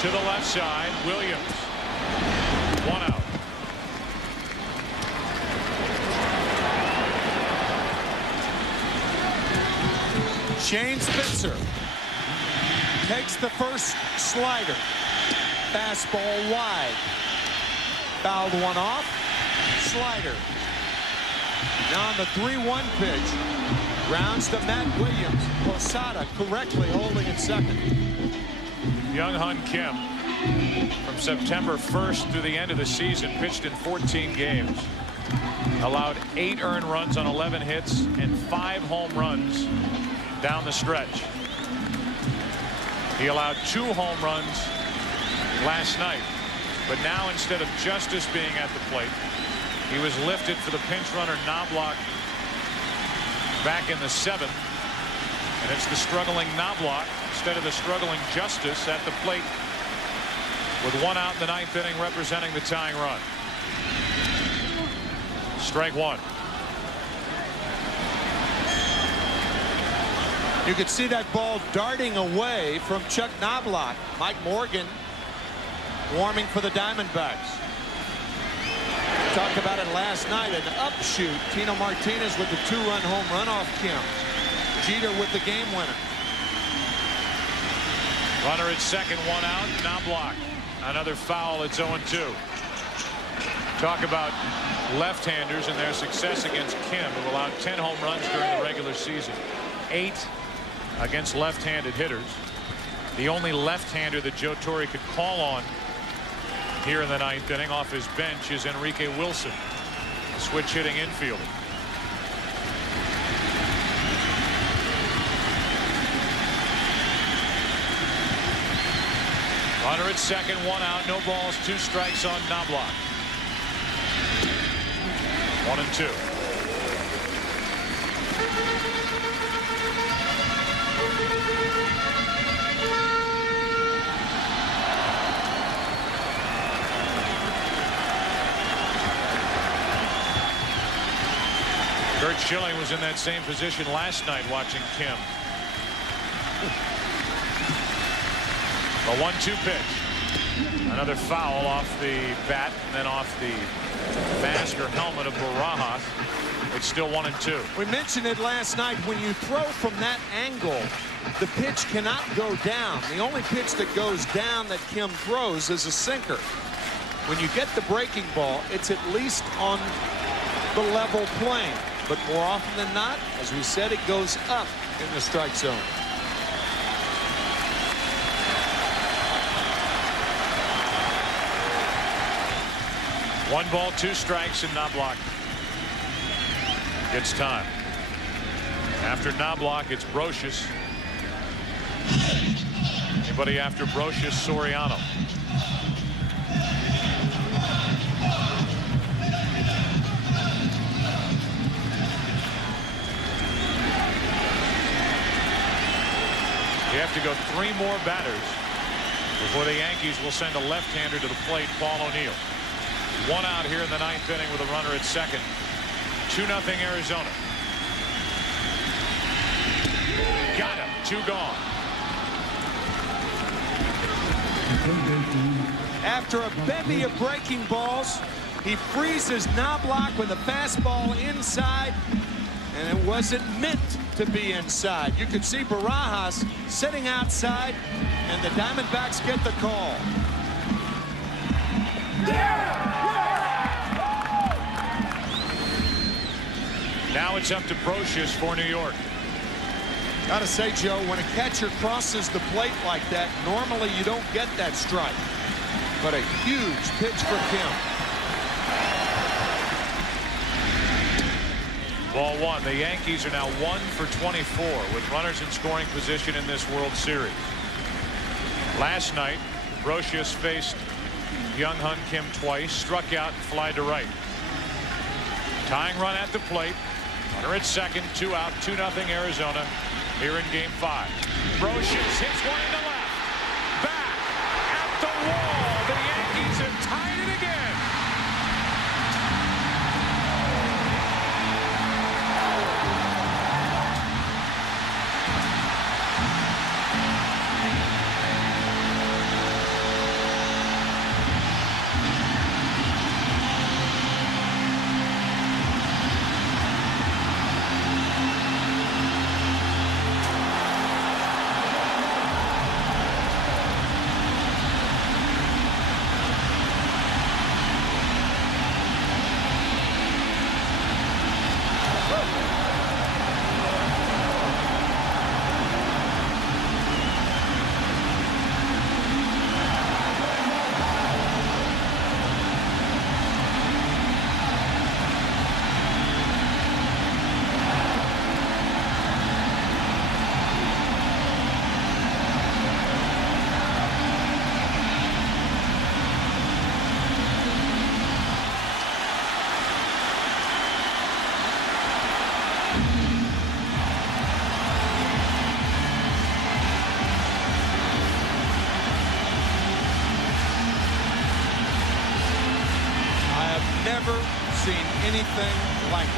To the left side, Williams. 1 out. Shane Spencer takes the first slider. Fastball wide. Fouled one off. Slider. Now on the 3-1 pitch. Grounds to Matt Williams. Posada correctly holding at second. Young Hun Kim, from September 1st through the end of the season, pitched in 14 games. Allowed 8 earned runs on 11 hits and 5 home runs down the stretch. He allowed 2 home runs last night. But now, instead of Justice being at the plate, he was lifted for the pinch runner Knobloch back in the 7th. And it's the struggling Knobloch instead of the struggling Justice at the plate with 1 out in the 9th inning representing the tying run. Strike 1. You could see that ball darting away from Chuck Knobloch. Mike Morgan warming for the Diamondbacks. Talked about it last night, an upshoot. Tino Martinez with the 2-run home run off Kim. Jeter with the game winner. Runner at second, 1 out. Knobloch. Another foul. It's 0-2. Talk about left-handers and their success against Kim, who allowed 10 home runs during the regular season. 8 against left-handed hitters. The only left-hander that Joe Torre could call on here in the 9th inning off his bench is Enrique Wilson, a switch-hitting infielder. Runner at second, 1 out, no balls, 2 strikes on Knobloch. 1-2. Kurt Schilling was in that same position last night watching Kim. A 1-2 pitch. Another foul off the bat and then off the mask or helmet of Barajas. It's still 1-2. We mentioned it last night. When you throw from that angle, the pitch cannot go down. The only pitch that goes down that Kim throws is a sinker. When you get the breaking ball, it's at least on the level plane. But more often than not, as we said, it goes up in the strike zone. One ball, 2 strikes, and Knobloch gets time. After Knobloch, it's Brocious. Anybody after Brocious? Soriano. You have to go 3 more batters before the Yankees will send a left-hander to the plate, Paul O'Neill. 1 out here in the 9th inning with a runner at second. 2-0 Arizona. Got him. 2 gone. After a bevy of breaking balls, he freezes Knobloch with a fastball inside, and it wasn't meant to be inside. You could see Barajas sitting outside, and the Diamondbacks get the call. Now it's up to Brosius for New York. Gotta say, Joe, when a catcher crosses the plate like that, normally you don't get that strike. But a huge pitch for Kim. Ball one. The Yankees are now 1 for 24 with runners in scoring position in this World Series. Last night, Brosius faced Young-Hun Kim twice, struck out and fly to right. Tying run at the plate. Runner at second, 2 out, 2-0 Arizona here in Game 5. Brosius hits one in the left. Back at the wall. The Yankees have tied it again. Never seen anything like it.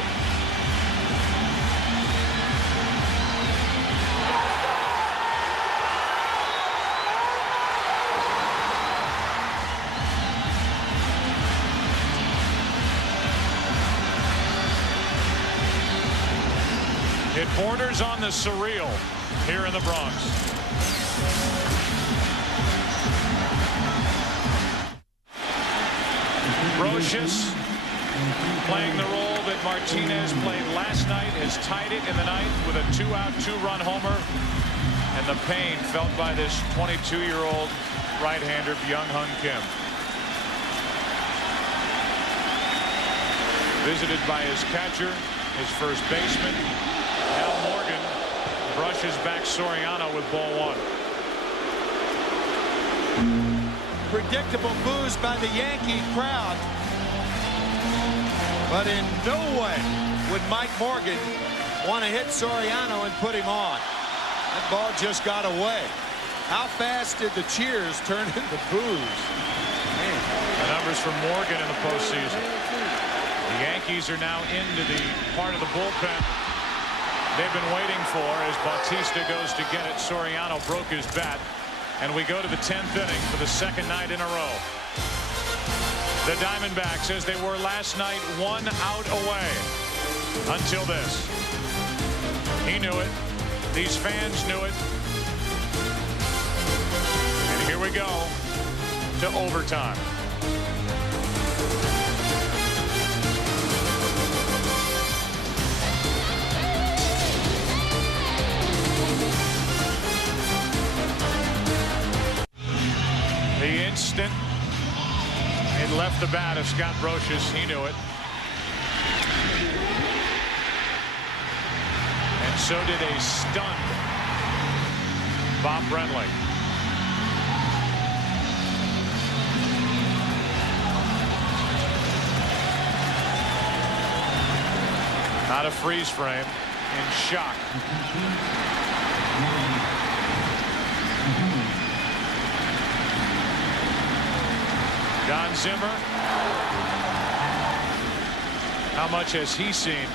It borders on the surreal here in the Bronx. Brosius playing the role that Martinez played last night has tied it in the ninth with a 2-out, 2-run homer. And the pain felt by this 22-year-old right-hander Young-Hun Kim. Visited by his catcher, his first baseman. Al Morgan brushes back Soriano with ball one. Predictable boos by the Yankee crowd. But in no way would Mike Morgan want to hit Soriano and put him on. That ball just got away. How fast did the cheers turn into boos? Man. The numbers for Morgan in the postseason. The Yankees are now into the part of the bullpen they've been waiting for as Bautista goes to get it. Soriano broke his bat. And we go to the 10th inning for the second night in a row. The Diamondbacks, as they were last night, 1 out away until this. He knew it. These fans knew it. And here we go to overtime. The instant it left the bat of Scott Brosius, he knew it. And so did a stunned Bob Brenly. Not a freeze frame, in shock. Don Zimmer, how much has he seen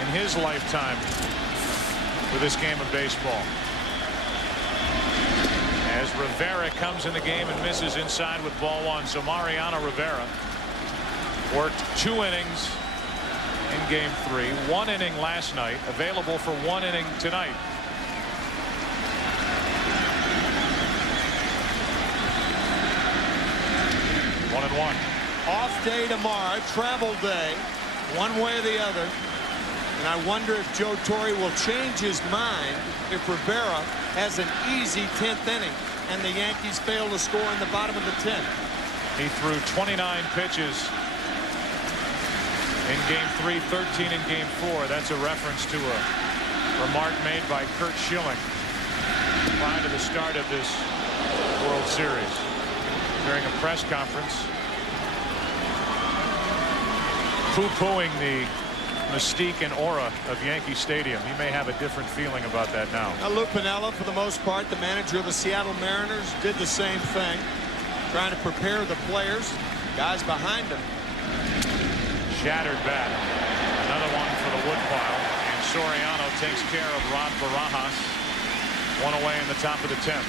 in his lifetime with this game of baseball? As Rivera comes in the game and misses inside with ball one. So Mariano Rivera worked 2 innings in game 3, 1 inning last night, available for 1 inning tonight. One and one. Off day tomorrow, travel day, one way or the other. And I wonder if Joe Torre will change his mind if Rivera has an easy 10th inning and the Yankees fail to score in the bottom of the 10th. He threw 29 pitches in game 3, 13 in game 4. That's a reference to a remark made by Curt Schilling prior to the start of this World Series during a press conference, poo-pooing the mystique and aura of Yankee Stadium. He may have a different feeling about that now. Lou Piniella, for the most part, the manager of the Seattle Mariners, did the same thing, trying to prepare the players, guys behind him. Shattered bat. Another one for the woodpile. And Soriano takes care of Rod Barajas. 1 away in the top of the 10th.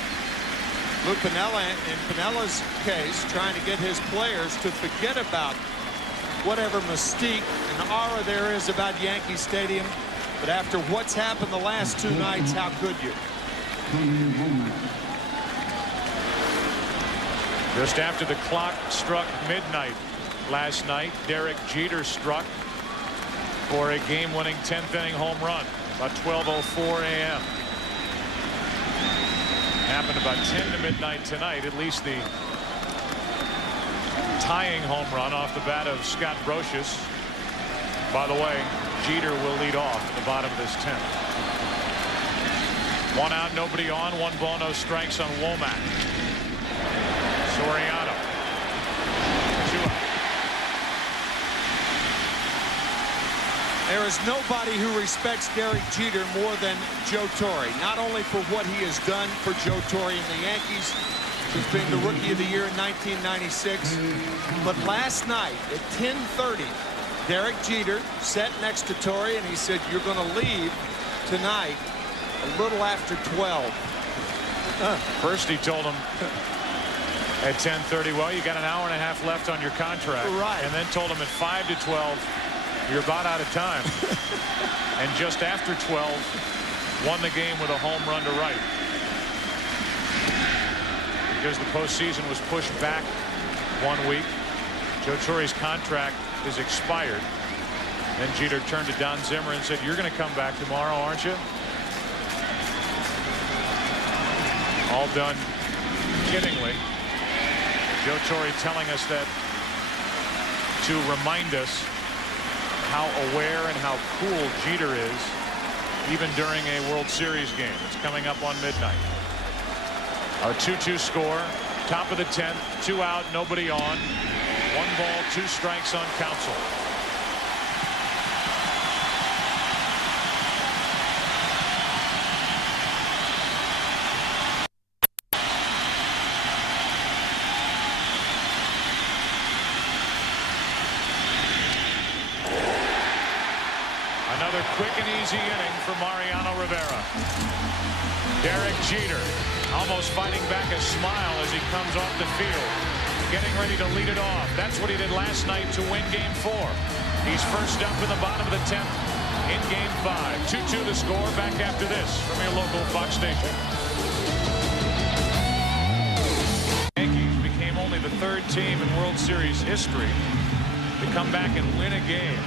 Lou Piniella, in Pinella's case, trying to get his players to forget about whatever mystique and aura there is about Yankee Stadium. But after what's happened the last 2 nights, how could you? Just after the clock struck midnight last night, Derek Jeter struck for a game-winning 10th inning home run about 12:04 a.m. Happened about 10 to midnight tonight. At least the tying home run off the bat of Scott Brosius. By the way, Jeter will lead off in the bottom of this 10th. 1 out, nobody on. 1 ball, no strikes on Womack. Soriano. 2 out. There is nobody who respects Derek Jeter more than Joe Torre, not only for what he has done for Joe Torre and the Yankees since being the Rookie of the Year in 1996, but last night at 10:30, Derek Jeter sat next to Torre and he said, "You're going to leave tonight a little after 12." First he told him at 10:30, well, you got an hour and a half left on your contract. Right. And then told him at 5 to 12, you're about out of time. And just after 12, won the game with a home run to right. Because the postseason was pushed back 1 week. Joe Torre's contract is expired. Then Jeter turned to Don Zimmer and said, "You're going to come back tomorrow, aren't you?" All done kiddingly. Joe Torre telling us that to remind us how aware and how cool Jeter is even during a World Series game. It's coming up on midnight. Our 2-2 score, top of the 10th, 2 out, nobody on. 1 ball, 2 strikes on Counsell. Another quick and easy inning for Mariano Rivera. Derek Jeter almost fighting back a smile as he comes off the field, getting ready to lead it off. That's what he did last night to win game 4. He's first up in the bottom of the 10th in game 5. 2-2 the score. Back after this from your local Fox station. Yankees became only the 3rd team in World Series history to come back and win a game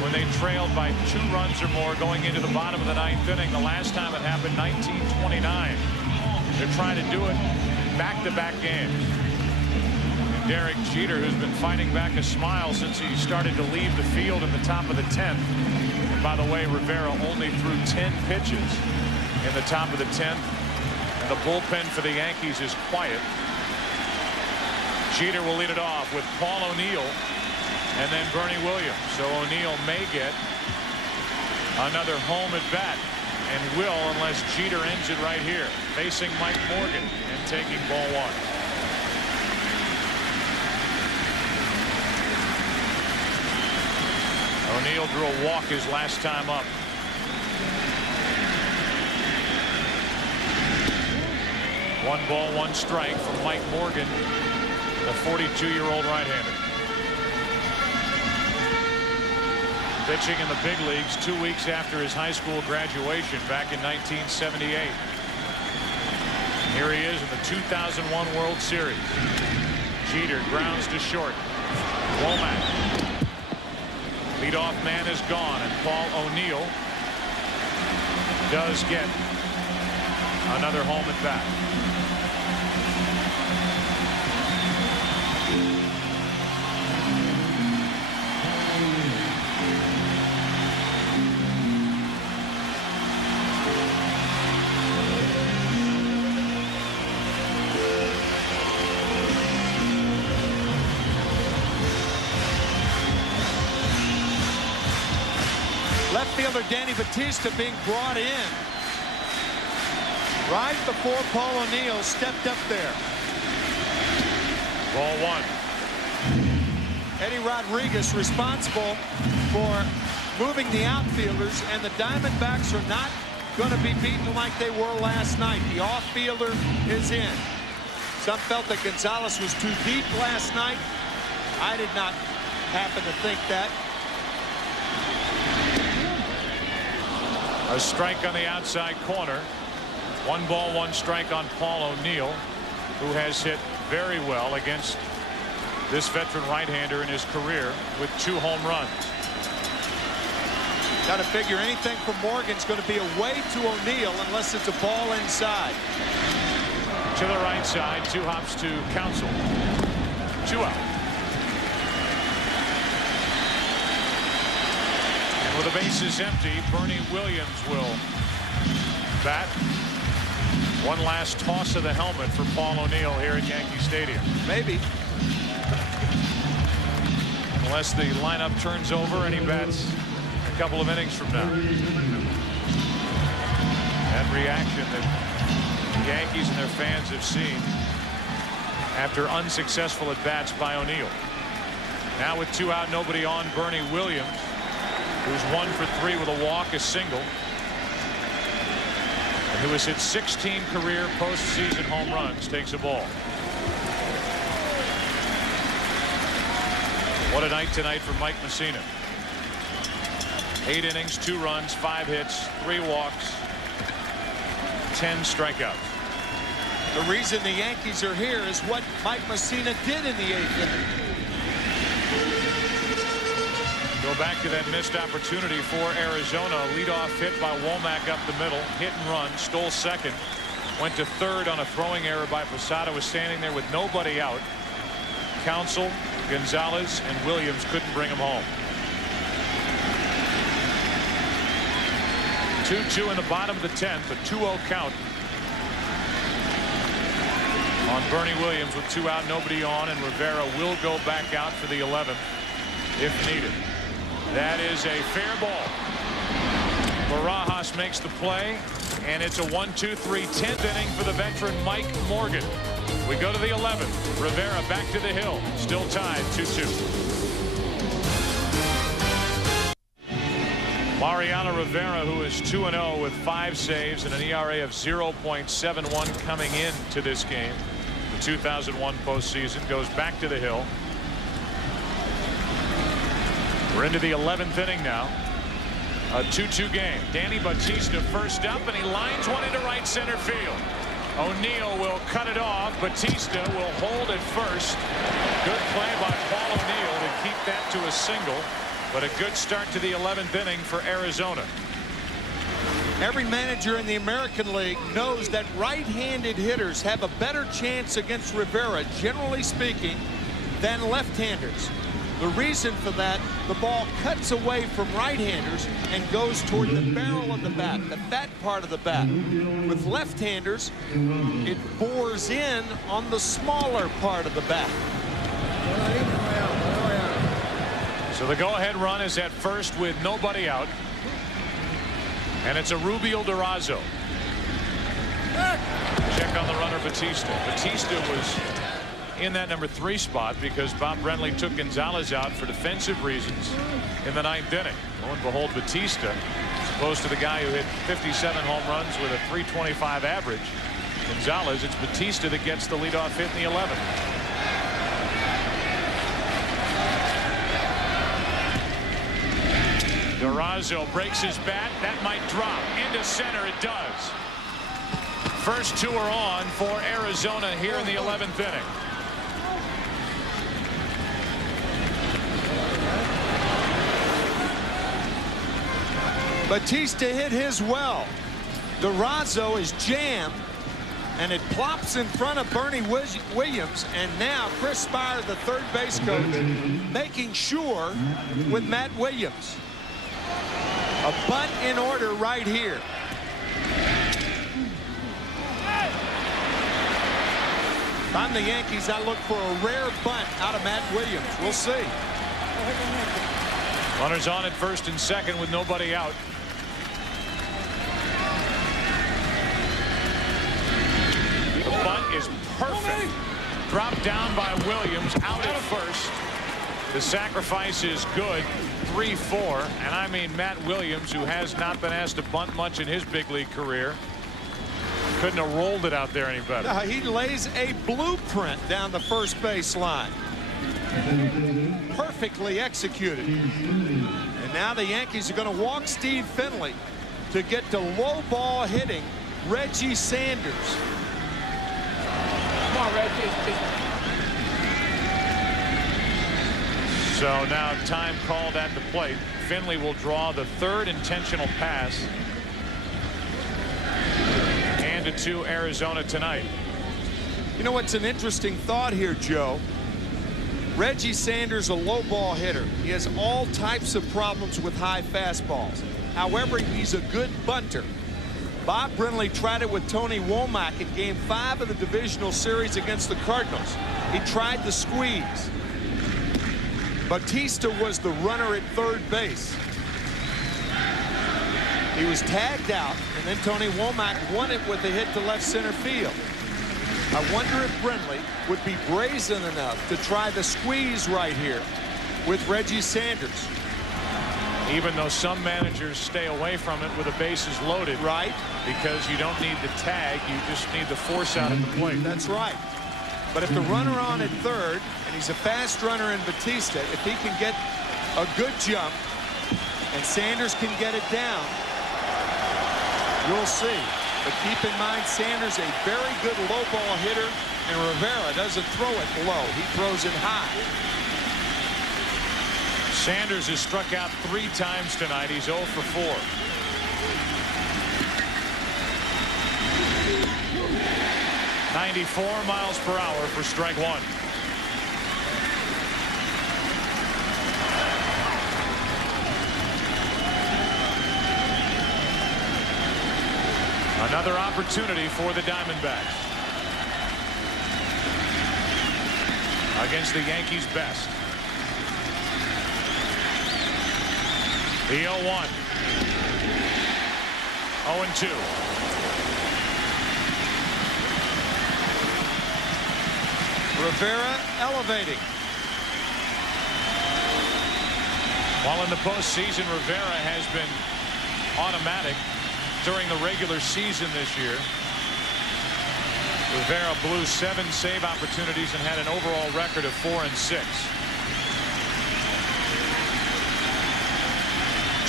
when they trailed by 2 runs or more going into the bottom of the 9th inning. The last time it happened, 1929. They're trying to do it back-to-back games. And Derek Jeter, who's been fighting back a smile since he started to leave the field in the top of the 10th. And by the way, Rivera only threw 10 pitches in the top of the 10th. And the bullpen for the Yankees is quiet. Jeter will lead it off with Paul O'Neill and then Bernie Williams. So O'Neill may get another home at bat, and will unless Jeter ends it right here, facing Mike Morgan and taking ball 1. O'Neill drew a walk his last time up. 1 ball, 1 strike from Mike Morgan, the 42-year-old right-hander. Pitching in the big leagues 2 weeks after his high school graduation back in 1978. Here he is in the 2001 World Series. Jeter grounds to short. Womack. Leadoff man is gone, and Paul O'Neill does get another home at bat. Left fielder Danny Batista being brought in right before Paul O'Neill stepped up there. Ball 1. Eddie Rodriguez responsible for moving the outfielders, and the Diamondbacks are not going to be beaten like they were last night. The off-fielder is in. Some felt that Gonzalez was too deep last night. I did not happen to think that. A strike on the outside corner. 1 ball, 1 strike on Paul O'Neill, who has hit very well against this veteran right-hander in his career with 2 home runs. Got to figure anything from Morgan's going to be away to O'Neill unless it's a ball inside. To the right side, 2 hops to Counsell. 2 out. With the bases empty, Bernie Williams will bat. One last toss of the helmet for Paul O'Neill here at Yankee Stadium. Maybe. Unless the lineup turns over and he bats a couple of innings from now. That reaction that the Yankees and their fans have seen after unsuccessful at-bats by O'Neill. Now with 2 out, nobody on, Bernie Williams, who's 1 for 3 with a walk, a single, and who has hit 16 career postseason home runs, takes a ball. What a night tonight for Mike Mussina. 8 innings, 2 runs, 5 hits, 3 walks, 10 strikeouts. The reason the Yankees are here is what Mike Mussina did in the 8th inning. Go back to that missed opportunity for Arizona. Leadoff hit by Womack up the middle. Hit and run. Stole second. Went to third on a throwing error by Posada. Was standing there with nobody out. Counsell, Gonzalez, and Williams couldn't bring him home. 2-2 in the bottom of the 10th. A 2-0 count on Bernie Williams with 2 out, nobody on, and Rivera will go back out for the 11th if needed. That is a fair ball. Barajas makes the play, and it's a 1-2-3 10th inning for the veteran Mike Morgan. We go to the 11th. Rivera back to the hill. Still tied 2-2. Mariano Rivera, who is 2-0 with 5 saves and an ERA of 0.71 coming into this game, the 2001 postseason, goes back to the hill. We're into the 11th inning now. A 2-2 game. Danny Batista first up, and he lines one into right center field. O'Neill will cut it off. Batista will hold it first. Good play by Paul O'Neill to keep that to a single, but a good start to the 11th inning for Arizona. Every manager in the American League knows that right-handed hitters have a better chance against Rivera, generally speaking, than left-handers. The reason for that, the ball cuts away from right-handers and goes toward the barrel of the bat, the fat part of the bat. With left-handers, it bores in on the smaller part of the bat. So the go-ahead run is at first with nobody out. And it's a Rubio Durazo. Check on the runner, Batista. Batista was in that number 3 spot because Bob Brenly took Gonzalez out for defensive reasons in the 9th inning. Lo and behold, Batista, as opposed to the guy who hit 57 home runs with a .325 average, Gonzalez. It's Batista that gets the leadoff hit in the 11th. Durazo breaks his bat. That might drop into center. It does. First two are on for Arizona here in the 11th inning. Batista hit his well. Durazo is jammed, and it plops in front of Bernie Williams, and now Chris Spire, the third base coach, making sure with Matt Williams. A bunt in order right here. If I'm the Yankees, I look for a rare bunt out of Matt Williams. We'll see. Runners on at first and second with nobody out. The bunt is perfect. Dropped down by Williams, out at first. The sacrifice is good. 3-4, and I mean Matt Williams, who has not been asked to bunt much in his big league career, couldn't have rolled it out there any better. He lays a blueprint down the first base line. Perfectly executed. And now the Yankees are going to walk Steve Finley to get to low ball hitting Reggie Sanders. Come on, Reggie. So now time called at the plate. Finley will draw the third intentional pass. Handed to Arizona tonight. You know what's an interesting thought here, Joe? Reggie Sanders, a low ball hitter. He has all types of problems with high fastballs. However, he's a good bunter. Bob Brenly tried it with Tony Womack in Game 5 of the divisional series against the Cardinals. He tried the squeeze. Batista was the runner at third base. He was tagged out, and then Tony Womack won it with a hit to left center field. I wonder if Brenly would be brazen enough to try the squeeze right here with Reggie Sanders. Even though some managers stay away from it with the bases loaded. Right. Because you don't need the tag, you just need the force out at the plate. That's right. But if the runner on at third, and he's a fast runner in Batista, if he can get a good jump and Sanders can get it down, you'll see. But keep in mind, Sanders a very good low ball hitter, and Rivera doesn't throw it low. He throws it high. Sanders has struck out 3 times tonight. He's 0 for 4. .94 miles per hour for strike one. Another opportunity for the Diamondbacks against the Yankees' best. The 0-1. 0-2. Rivera elevating. While in the postseason, Rivera has been automatic during the regular season this year. Rivera blew 7 save opportunities and had an overall record of 4-6.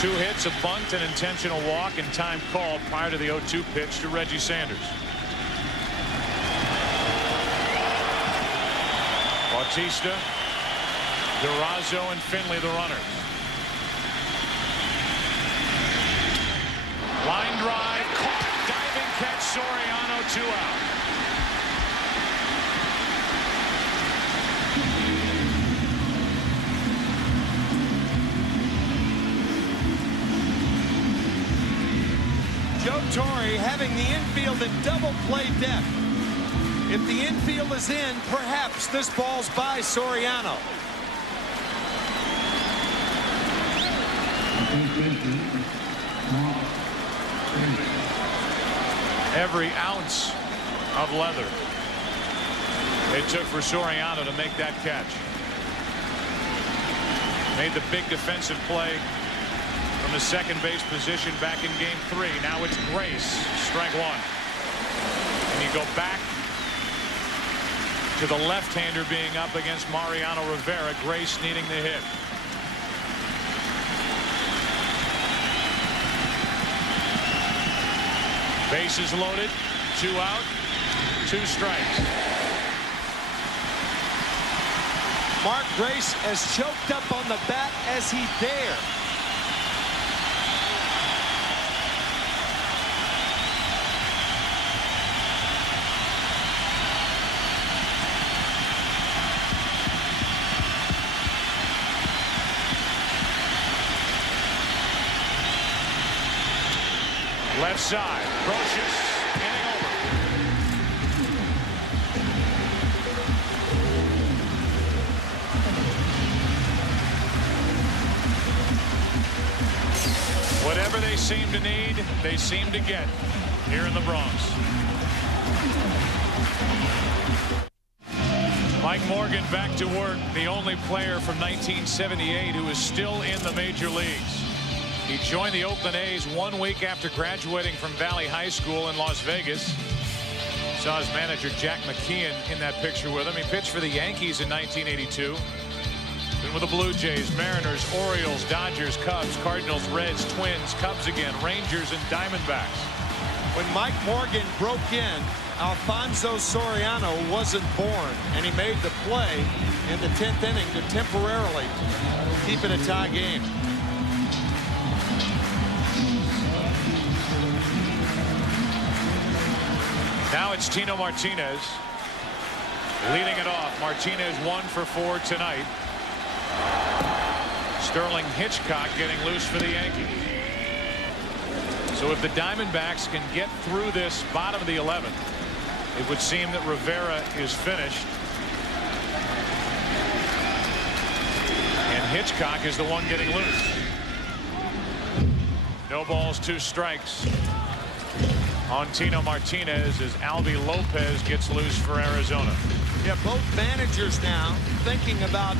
2 hits, a bunt, an intentional walk, and time called prior to the 0-2 pitch to Reggie Sanders. Bautista, Durazo, and Finley the runners. Line drive, caught, diving catch, Soriano, 2 out. Joe Torre having the infield in double play depth. If the infield is in, perhaps this ball's by Soriano. Every ounce of leather it took for Soriano to make that catch. Made the big defensive play from the second base position back in Game 3. Now it's Grace, strike one. And you go back to the left-hander being up against Mariano Rivera. Grace needing the hit. Bases loaded, 2 out, 2 strikes. Mark Grace as choked up on the bat as he dare. Left side, Brosius, inning over. Whatever they seem to need, they seem to get here in the Bronx. Mike Morgan back to work, the only player from 1978 who is still in the major leagues. He joined the Oakland A's 1 week after graduating from Valley High School in Las Vegas. Saw his manager Jack McKeon in that picture with him. He pitched for the Yankees in 1982. Been with the Blue Jays, Mariners, Orioles, Dodgers, Cubs, Cardinals, Reds, Twins, Cubs again, Rangers, and Diamondbacks. When Mike Morgan broke in, Alfonso Soriano wasn't born, and he made the play in the 10th inning to temporarily keep it a tie game. Now it's Tino Martinez leading it off. Martinez 1 for 4 tonight. Sterling Hitchcock getting loose for the Yankees. So if the Diamondbacks can get through this bottom of the 11th, it would seem that Rivera is finished. And Hitchcock is the one getting loose. No balls, 2 strikes on Tino Martinez as Albi Lopez gets loose for Arizona. Yeah, both managers now thinking about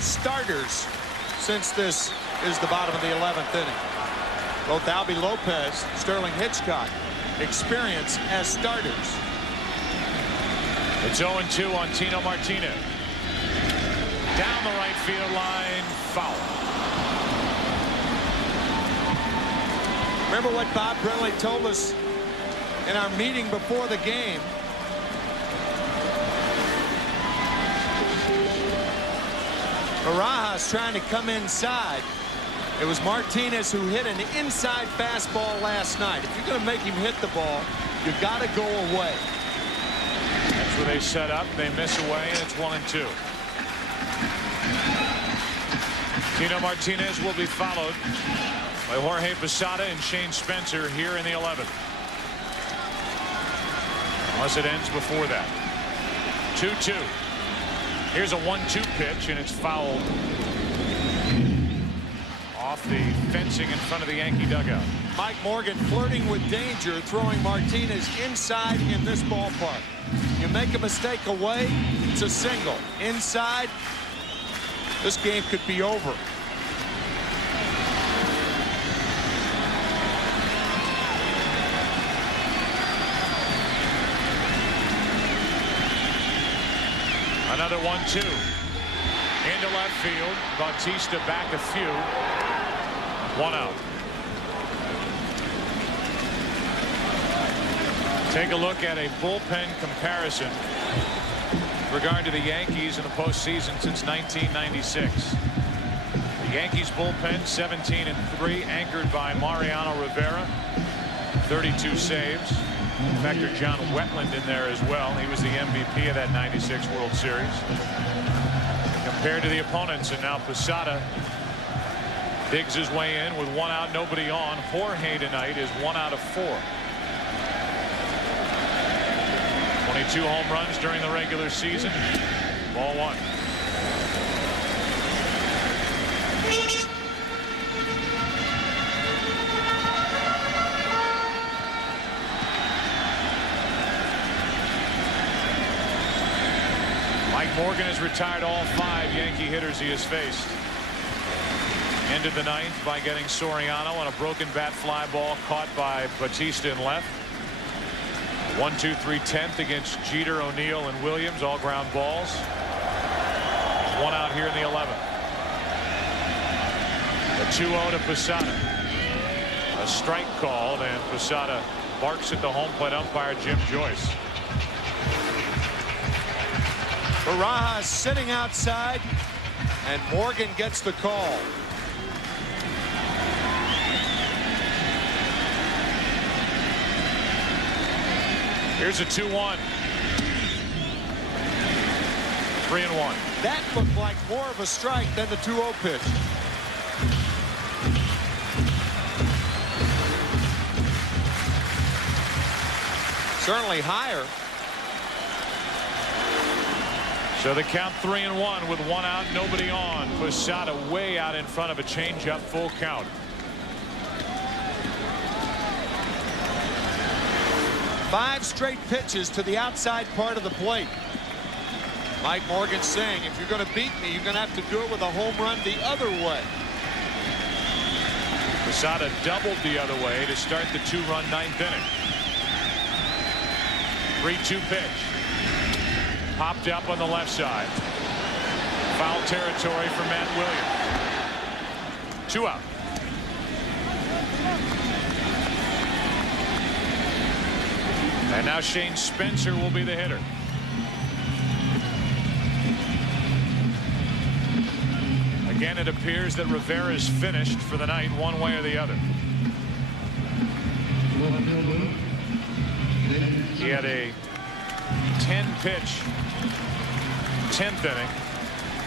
starters since this is the bottom of the 11th inning. Both Albi Lopez, Sterling Hitchcock, experience as starters. It's 0-2 on Tino Martinez. Down the right field line, foul. Remember what Bob Brenly told us in our meeting before the game. Barajas trying to come inside. It was Martinez who hit an inside fastball last night. If you're going to make him hit the ball, you got to go away. That's where they set up. They miss away, and it's 1-2. Tino Martinez will be followed by Jorge Posada and Shane Spencer here in the 11th. Unless it ends before that. 2-2. Here's a 1-2 pitch, and it's fouled off the fencing in front of the Yankee dugout. Mike Morgan flirting with danger, throwing Martinez inside in this ballpark. You make a mistake away, it's a single. Inside, this game could be over. Another 1-2 into left field. Bautista back a few. 1 out. Take a look at a bullpen comparison with regard to the Yankees in the postseason since 1996. The Yankees bullpen 17-3, anchored by Mariano Rivera, 32 saves. Factor John Wetland in there as well. He was the MVP of that '96 World Series. Compared to the opponents, and now Posada digs his way in with 1 out, nobody on. Jorge tonight is 1 out of 4. 22 home runs during the regular season. Ball 1. Mike Morgan has retired all 5 Yankee hitters he has faced. Ended the 9th by getting Soriano on a broken bat fly ball caught by Bautista in left. 1, 2, 3, 10th against Jeter, O'Neill, and Williams, all ground balls. There's one out here in the 11th. The 2-0 to Posada. A strike called, and Posada barks at the home plate umpire, Jim Joyce. Barajas sitting outside, and Morgan gets the call. Here's a 2-1. 3-1. That looked like more of a strike than the 2-0 pitch. Certainly higher. So the count 3-1 with one out, nobody on. Posada way out in front of a changeup, full count. Five straight pitches to the outside part of the plate. Mike Morgan saying, if you're going to beat me, you're going to have to do it with a home run the other way. Posada doubled the other way to start the 2-run ninth inning. 3-2 pitch. Popped up on the left side. Foul territory for Matt Williams. 2 out. And now Shane Spencer will be the hitter. Again, it appears that Rivera's finished for the night one way or the other. He had a 10-pitch 10th inning.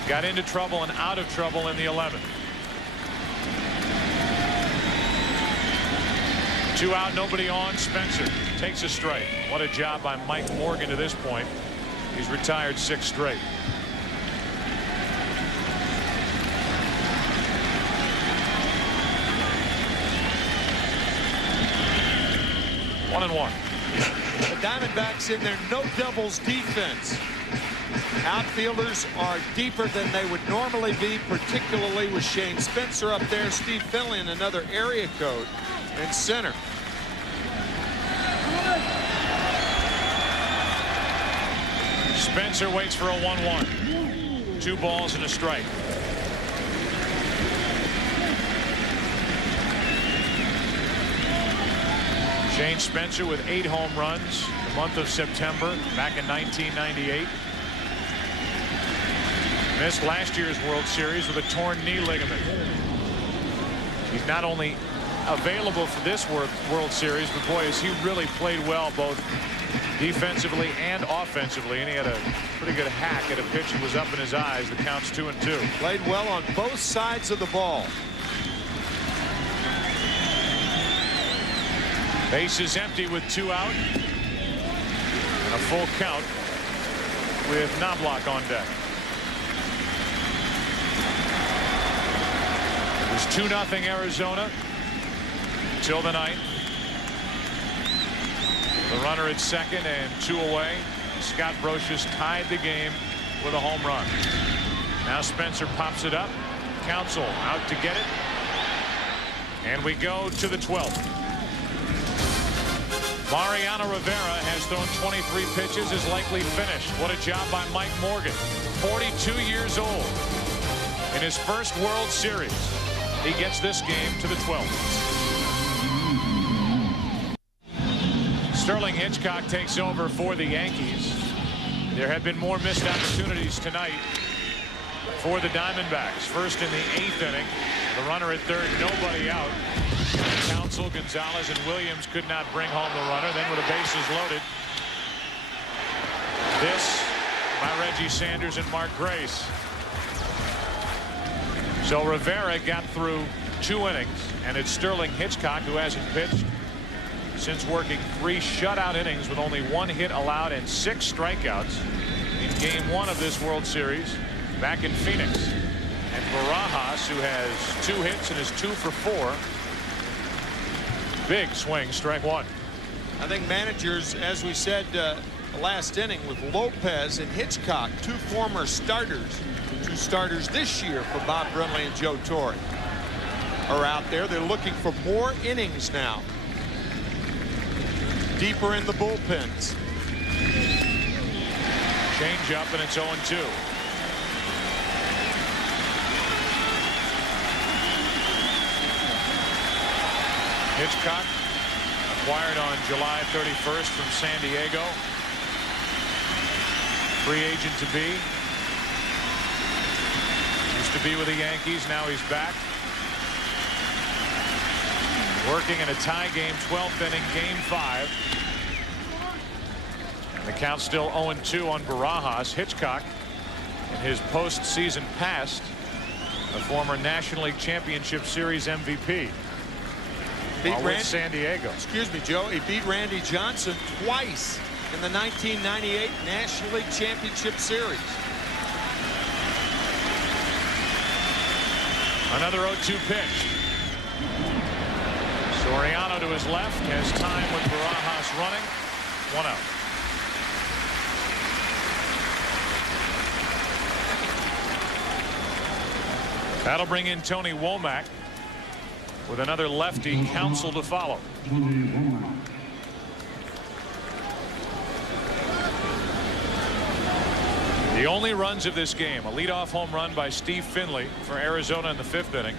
Got into trouble and out of trouble in the 11th. 2 out, nobody on. Spencer takes a strike. What a job by Mike Morgan to this point. He's retired 6 straight. One and one. The Diamondbacks in their no doubles defense. Outfielders are deeper than they would normally be, particularly with Shane Spencer up there. Steve Finley in another area code in center. Spencer waits for a 1-1. 2 balls and a strike. Shane Spencer with 8 home runs the month of September back in 1998. Missed last year's World Series with a torn knee ligament. He's not only available for this World Series, but boy, has he really played well both defensively and offensively, and he had a pretty good hack at a pitch that was up in his eyes. The count's 2-2. Played well on both sides of the ball. Base is empty with 2 out. And a full count with Knobloch on deck. It was 2-0 Arizona until the 9th. The runner at second and 2 away. Scott Brocious tied the game with a home run. Now Spencer pops it up. Counsell out to get it. And we go to the 12th. Mariano Rivera has thrown 23 pitches, is likely finished. What a job by Mike Morgan. 42 years old. In his first World Series, he gets this game to the 12th. Sterling Hitchcock takes over for the Yankees. There have been more missed opportunities tonight for the Diamondbacks. First in the 8th inning, the runner at third, nobody out. Counsell, Gonzalez, and Williams could not bring home the runner. Then with the bases loaded, this by Reggie Sanders and Mark Grace. So Rivera got through 2 innings, and it's Sterling Hitchcock who hasn't pitched since working 3 shutout innings with only 1 hit allowed and 6 strikeouts in game 1 of this World Series back in Phoenix. And Barajas, who has 2 hits and is 2 for 4. Big swing, strike 1. I think managers, as we said last inning, with Lopez and Hitchcock, 2 former starters, 2 starters this year for Bob Brenly and Joe Torre, are out there. They're looking for more innings now. deeper in the bullpens. Change up, and it's 0-2. Hitchcock, acquired on July 31st from San Diego. Free agent to be. Used to be with the Yankees. Now he's back. Working in a tie game, 12th inning, game 5. And the count's still 0-2 on Barajas. Hitchcock, in his postseason past, a former National League Championship Series MVP. Beat with San Diego. Excuse me, Joe. He beat Randy Johnson twice in the 1998 National League Championship Series. Another 0-2 pitch. Soriano to his left has time with Barajas running. 1 out. That'll bring in Tony Womack with another lefty, Counsell to follow. The only runs of this game, a leadoff home run by Steve Finley for Arizona in the 5th inning.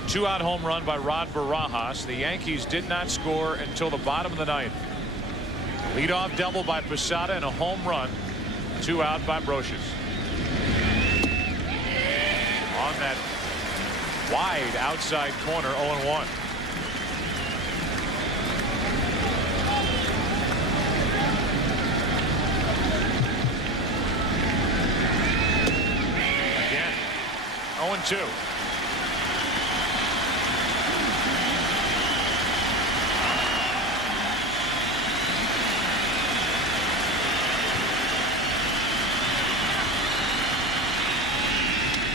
A 2-out home run by Rod Barajas. The Yankees did not score until the bottom of the 9th. Leadoff double by Posada and a home run. 2 out by Brocious. On that wide outside corner, 0-1. Again, 0-2.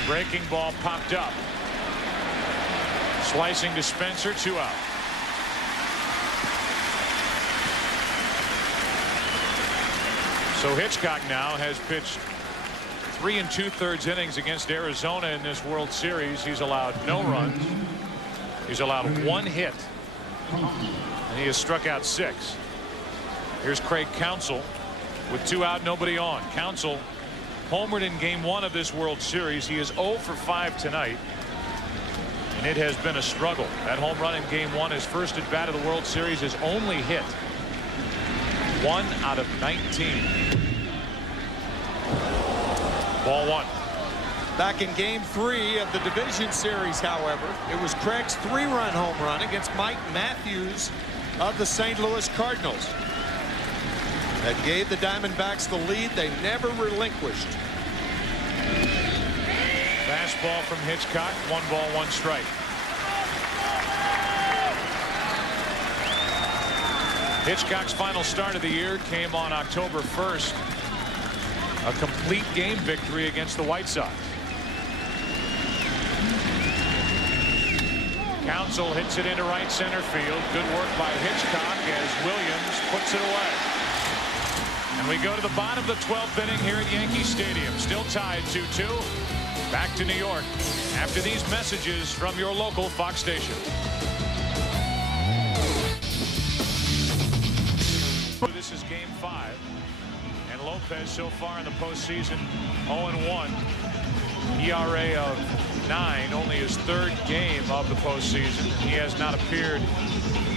Breaking ball popped up. Slicing to Spencer, 2 out. So Hitchcock now has pitched 3 2/3 innings against Arizona in this World Series. He's allowed no runs. He's allowed 1 hit. And he has struck out 6. Here's Craig Counsell with 2 out, nobody on. Counsell homered in game 1 of this World Series. He is 0 for 5 tonight. And it has been a struggle. That home run in game 1, his first at bat of the World Series, his only hit. 1 out of 19. Ball 1. Back in game 3 of the division series, however, it was Craig's 3-run home run against Mike Matthews of the St. Louis Cardinals that gave the Diamondbacks the lead they never relinquished. Fastball from Hitchcock. 1 ball, 1 strike. Hitchcock's final start of the year came on October 1st. A complete game victory against the White Sox. Counsell hits it into right center field. Good work by Hitchcock as Williams puts it away. And we go to the bottom of the 12th inning here at Yankee Stadium. Still tied 2-2. Back to New York after these messages from your local Fox station. This is game 5. And Lopez so far in the postseason 0-1. ERA of 9, only his 3rd game of the postseason. He has not appeared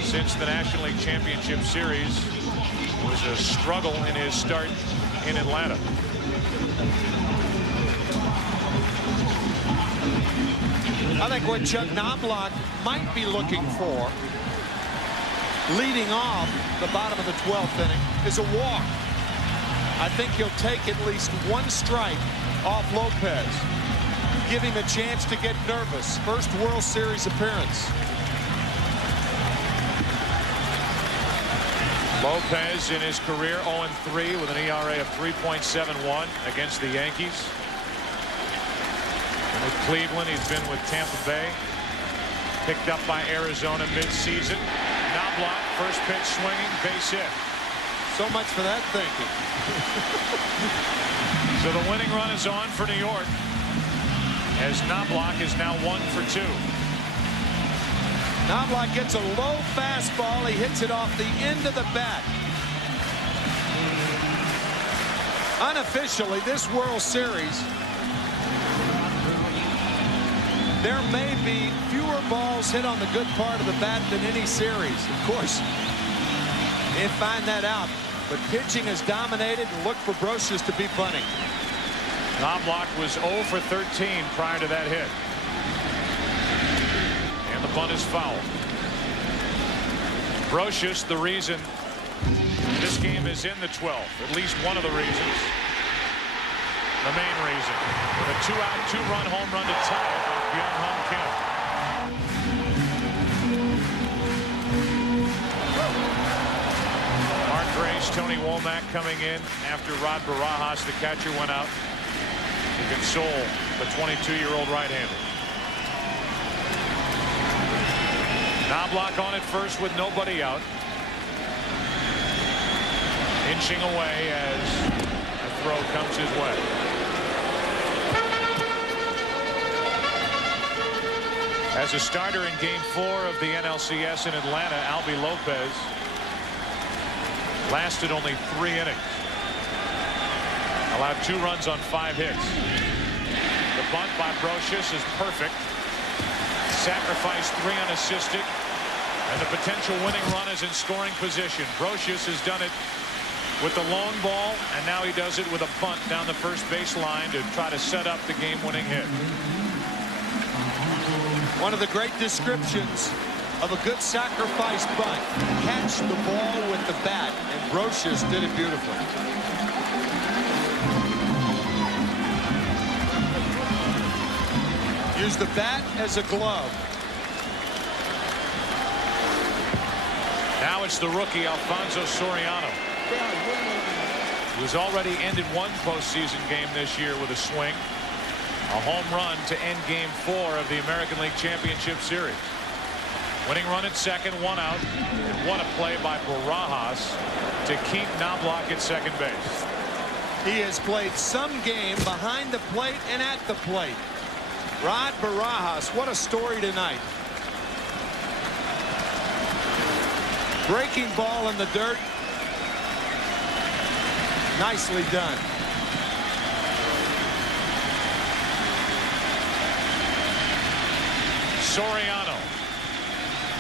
since the National League Championship Series. It was a struggle in his start in Atlanta. I think what Chuck Knobloch might be looking for, leading off the bottom of the 12th inning, is a walk. I think he'll take at least 1 strike off Lopez. Give him a chance to get nervous. First World Series appearance. Lopez in his career 0-3 with an ERA of 3.71 against the Yankees. And with Cleveland, he's been with Tampa Bay. Picked up by Arizona mid-season. Knobloch, first pitch swinging, base hit. So much for that thinking. So the winning run is on for New York, as Knobloch is now 1 for 2. Knobloch gets a low fastball. He hits it off the end of the bat. Unofficially, this World Series, there may be fewer balls hit on the good part of the bat than any series. Of course, you can't find that out. But pitching has dominated, and look for Brosius to be punting. Knobloch was 0 for 13 prior to that hit. And the bunt is foul. Brosius, the reason this game is in the 12th, at least one of the reasons. The main reason. With a 2-out, 2-run home run to tie it with Byung-Hyun Kim. Mark Grace, Tony Womack coming in after Rod Barajas, the catcher, went out to console the 22-year-old right-hander. Knobloch on at first with nobody out. Inching away as the throw comes his way. As a starter in Game 4 of the NLCS in Atlanta, Albie Lopez lasted only 3 innings. Allowed 2 runs on 5 hits. The bunt by Brosius is perfect. Sacrifice 3 unassisted. And the potential winning run is in scoring position. Brosius has done it with the long ball, and now he does it with a bunt down the first base line to try to set up the game-winning hit. One of the great descriptions of a good sacrifice bunt. Catch the ball with the bat, and Brosius did it beautifully. Use the bat as a glove. Now it's the rookie Alfonso Soriano, who's already ended one postseason game this year with a swing. A home run to end Game 4 of the American League Championship Series. Winning run at second, 1 out. And what a play by Barajas to keep Knobloch at second base. He has played some game behind the plate and at the plate. Rod Barajas, what a story tonight. Breaking ball in the dirt. Nicely done. Soriano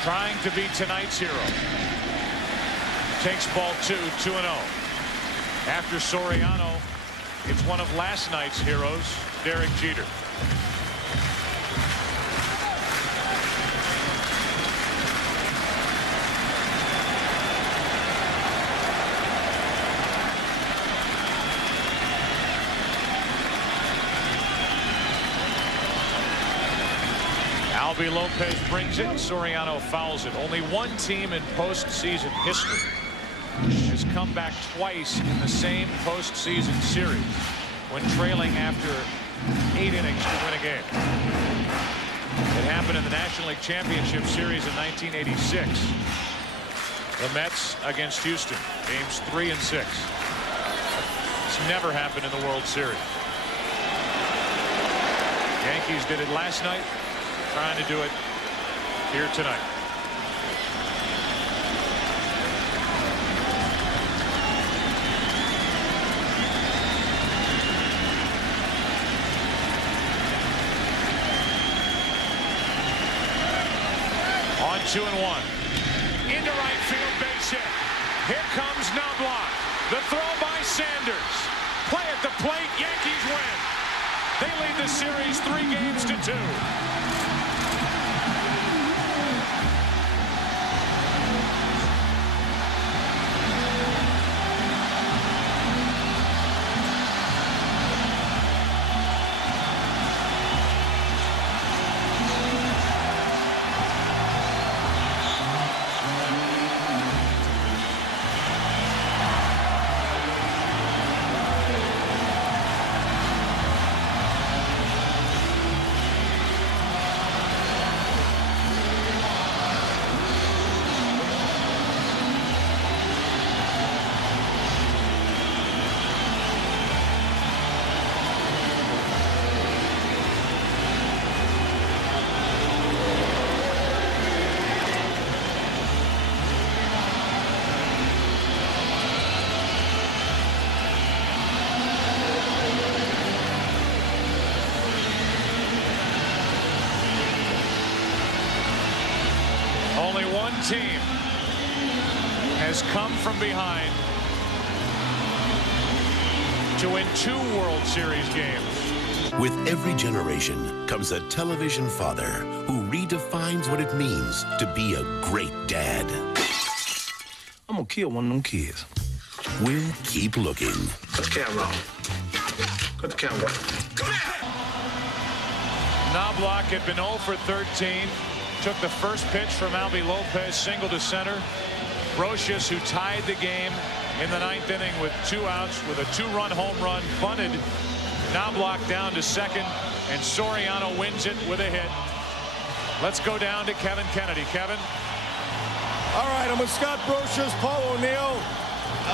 trying to be tonight's hero. Takes ball 2, 2-0. After Soriano, it's one of last night's heroes, Derek Jeter. Albie Lopez brings it. Soriano fouls it. Only one team in postseason history has come back twice in the same postseason series when trailing after 8 innings to win a game. It happened in the National League Championship Series in 1986. The Mets against Houston, games 3 and 6. It's never happened in the World Series. Yankees did it last night. Trying to do it here tonight. On 2-1. Into right field, base hit. Here comes Knobloch. The throw by Sanders. Play at the plate. Yankees win. They lead the series 3-2. one team has come from behind to win 2 World Series games. With every generation comes a television father who redefines what it means to be a great dad. I'm gonna kill one of them kids. We'll keep looking. Put the camera on. Put the camera on. Knobloch had been 0 for 13. Took the first pitch from Albie Lopez, single to center. Brocious, who tied the game in the 9th inning with 2 outs with a 2-run home run, bunted Knobloch down to second, and Soriano wins it with a hit. Let's go down to Kevin Kennedy. Kevin. All right, I'm with Scott Brocious, Paul O'Neill.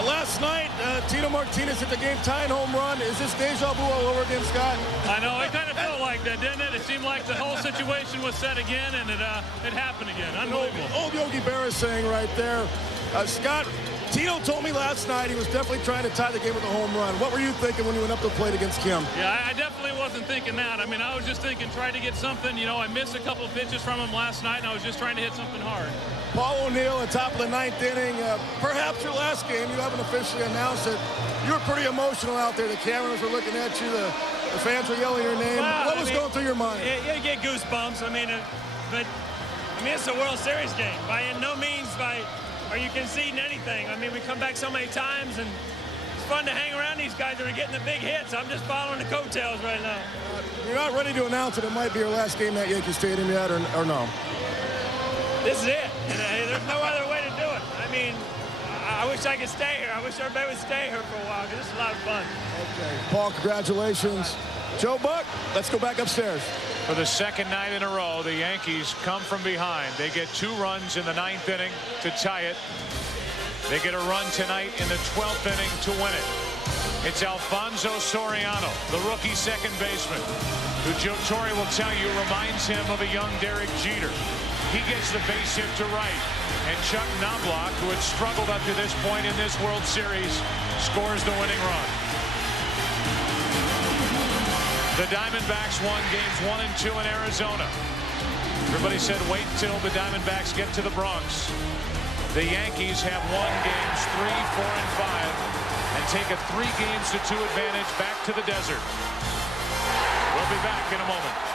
Last night, Tino Martinez hit the game-tying home run. Is this deja vu all over again, Scott? I know, it kind of felt like that, didn't it? It seemed like the whole situation was set again, and it happened again. Unbelievable. Old Yogi Berra saying right there. Scott, Tino told me last night he was definitely trying to tie the game with a home run. What were you thinking when you went up to the plate against Kim? Yeah, I definitely wasn't thinking that. I mean, I was just thinking, try to get something. You know, I missed a couple of pitches from him last night, and I was just trying to hit something hard. Paul O'Neill at top of the 9th inning. Perhaps your last game, you haven't officially announced it. You were pretty emotional out there. The cameras were looking at you. The fans were yelling your name. Well, what was going through your mind? You get goosebumps. I mean, it's a World Series game. By no means are you conceding anything. I mean, we come back so many times, and it's fun to hang around these guys that are getting the big hits. I'm just following the coattails right now. You're not ready to announce it. It might be your last game at Yankee Stadium yet, or no? This is it. And, there's no other way to do it. I mean, I wish I could stay here. I wish everybody would stay here for a while, because this is a lot of fun. Okay. Paul, congratulations. Joe Buck, let's go back upstairs. For the second night in a row, the Yankees come from behind. They get 2 runs in the 9th inning to tie it. They get a run tonight in the 12th inning to win it. It's Alfonso Soriano, the rookie second baseman, who Joe Torre will tell you reminds him of a young Derek Jeter. He gets the base hit to right, and Chuck Knobloch, who had struggled up to this point in this World Series, scores the winning run. The Diamondbacks won games 1 and 2 in Arizona. Everybody said wait till the Diamondbacks get to the Bronx. The Yankees have won games 3, 4, and 5 and take a 3-2 advantage back to the desert. We'll be back in a moment.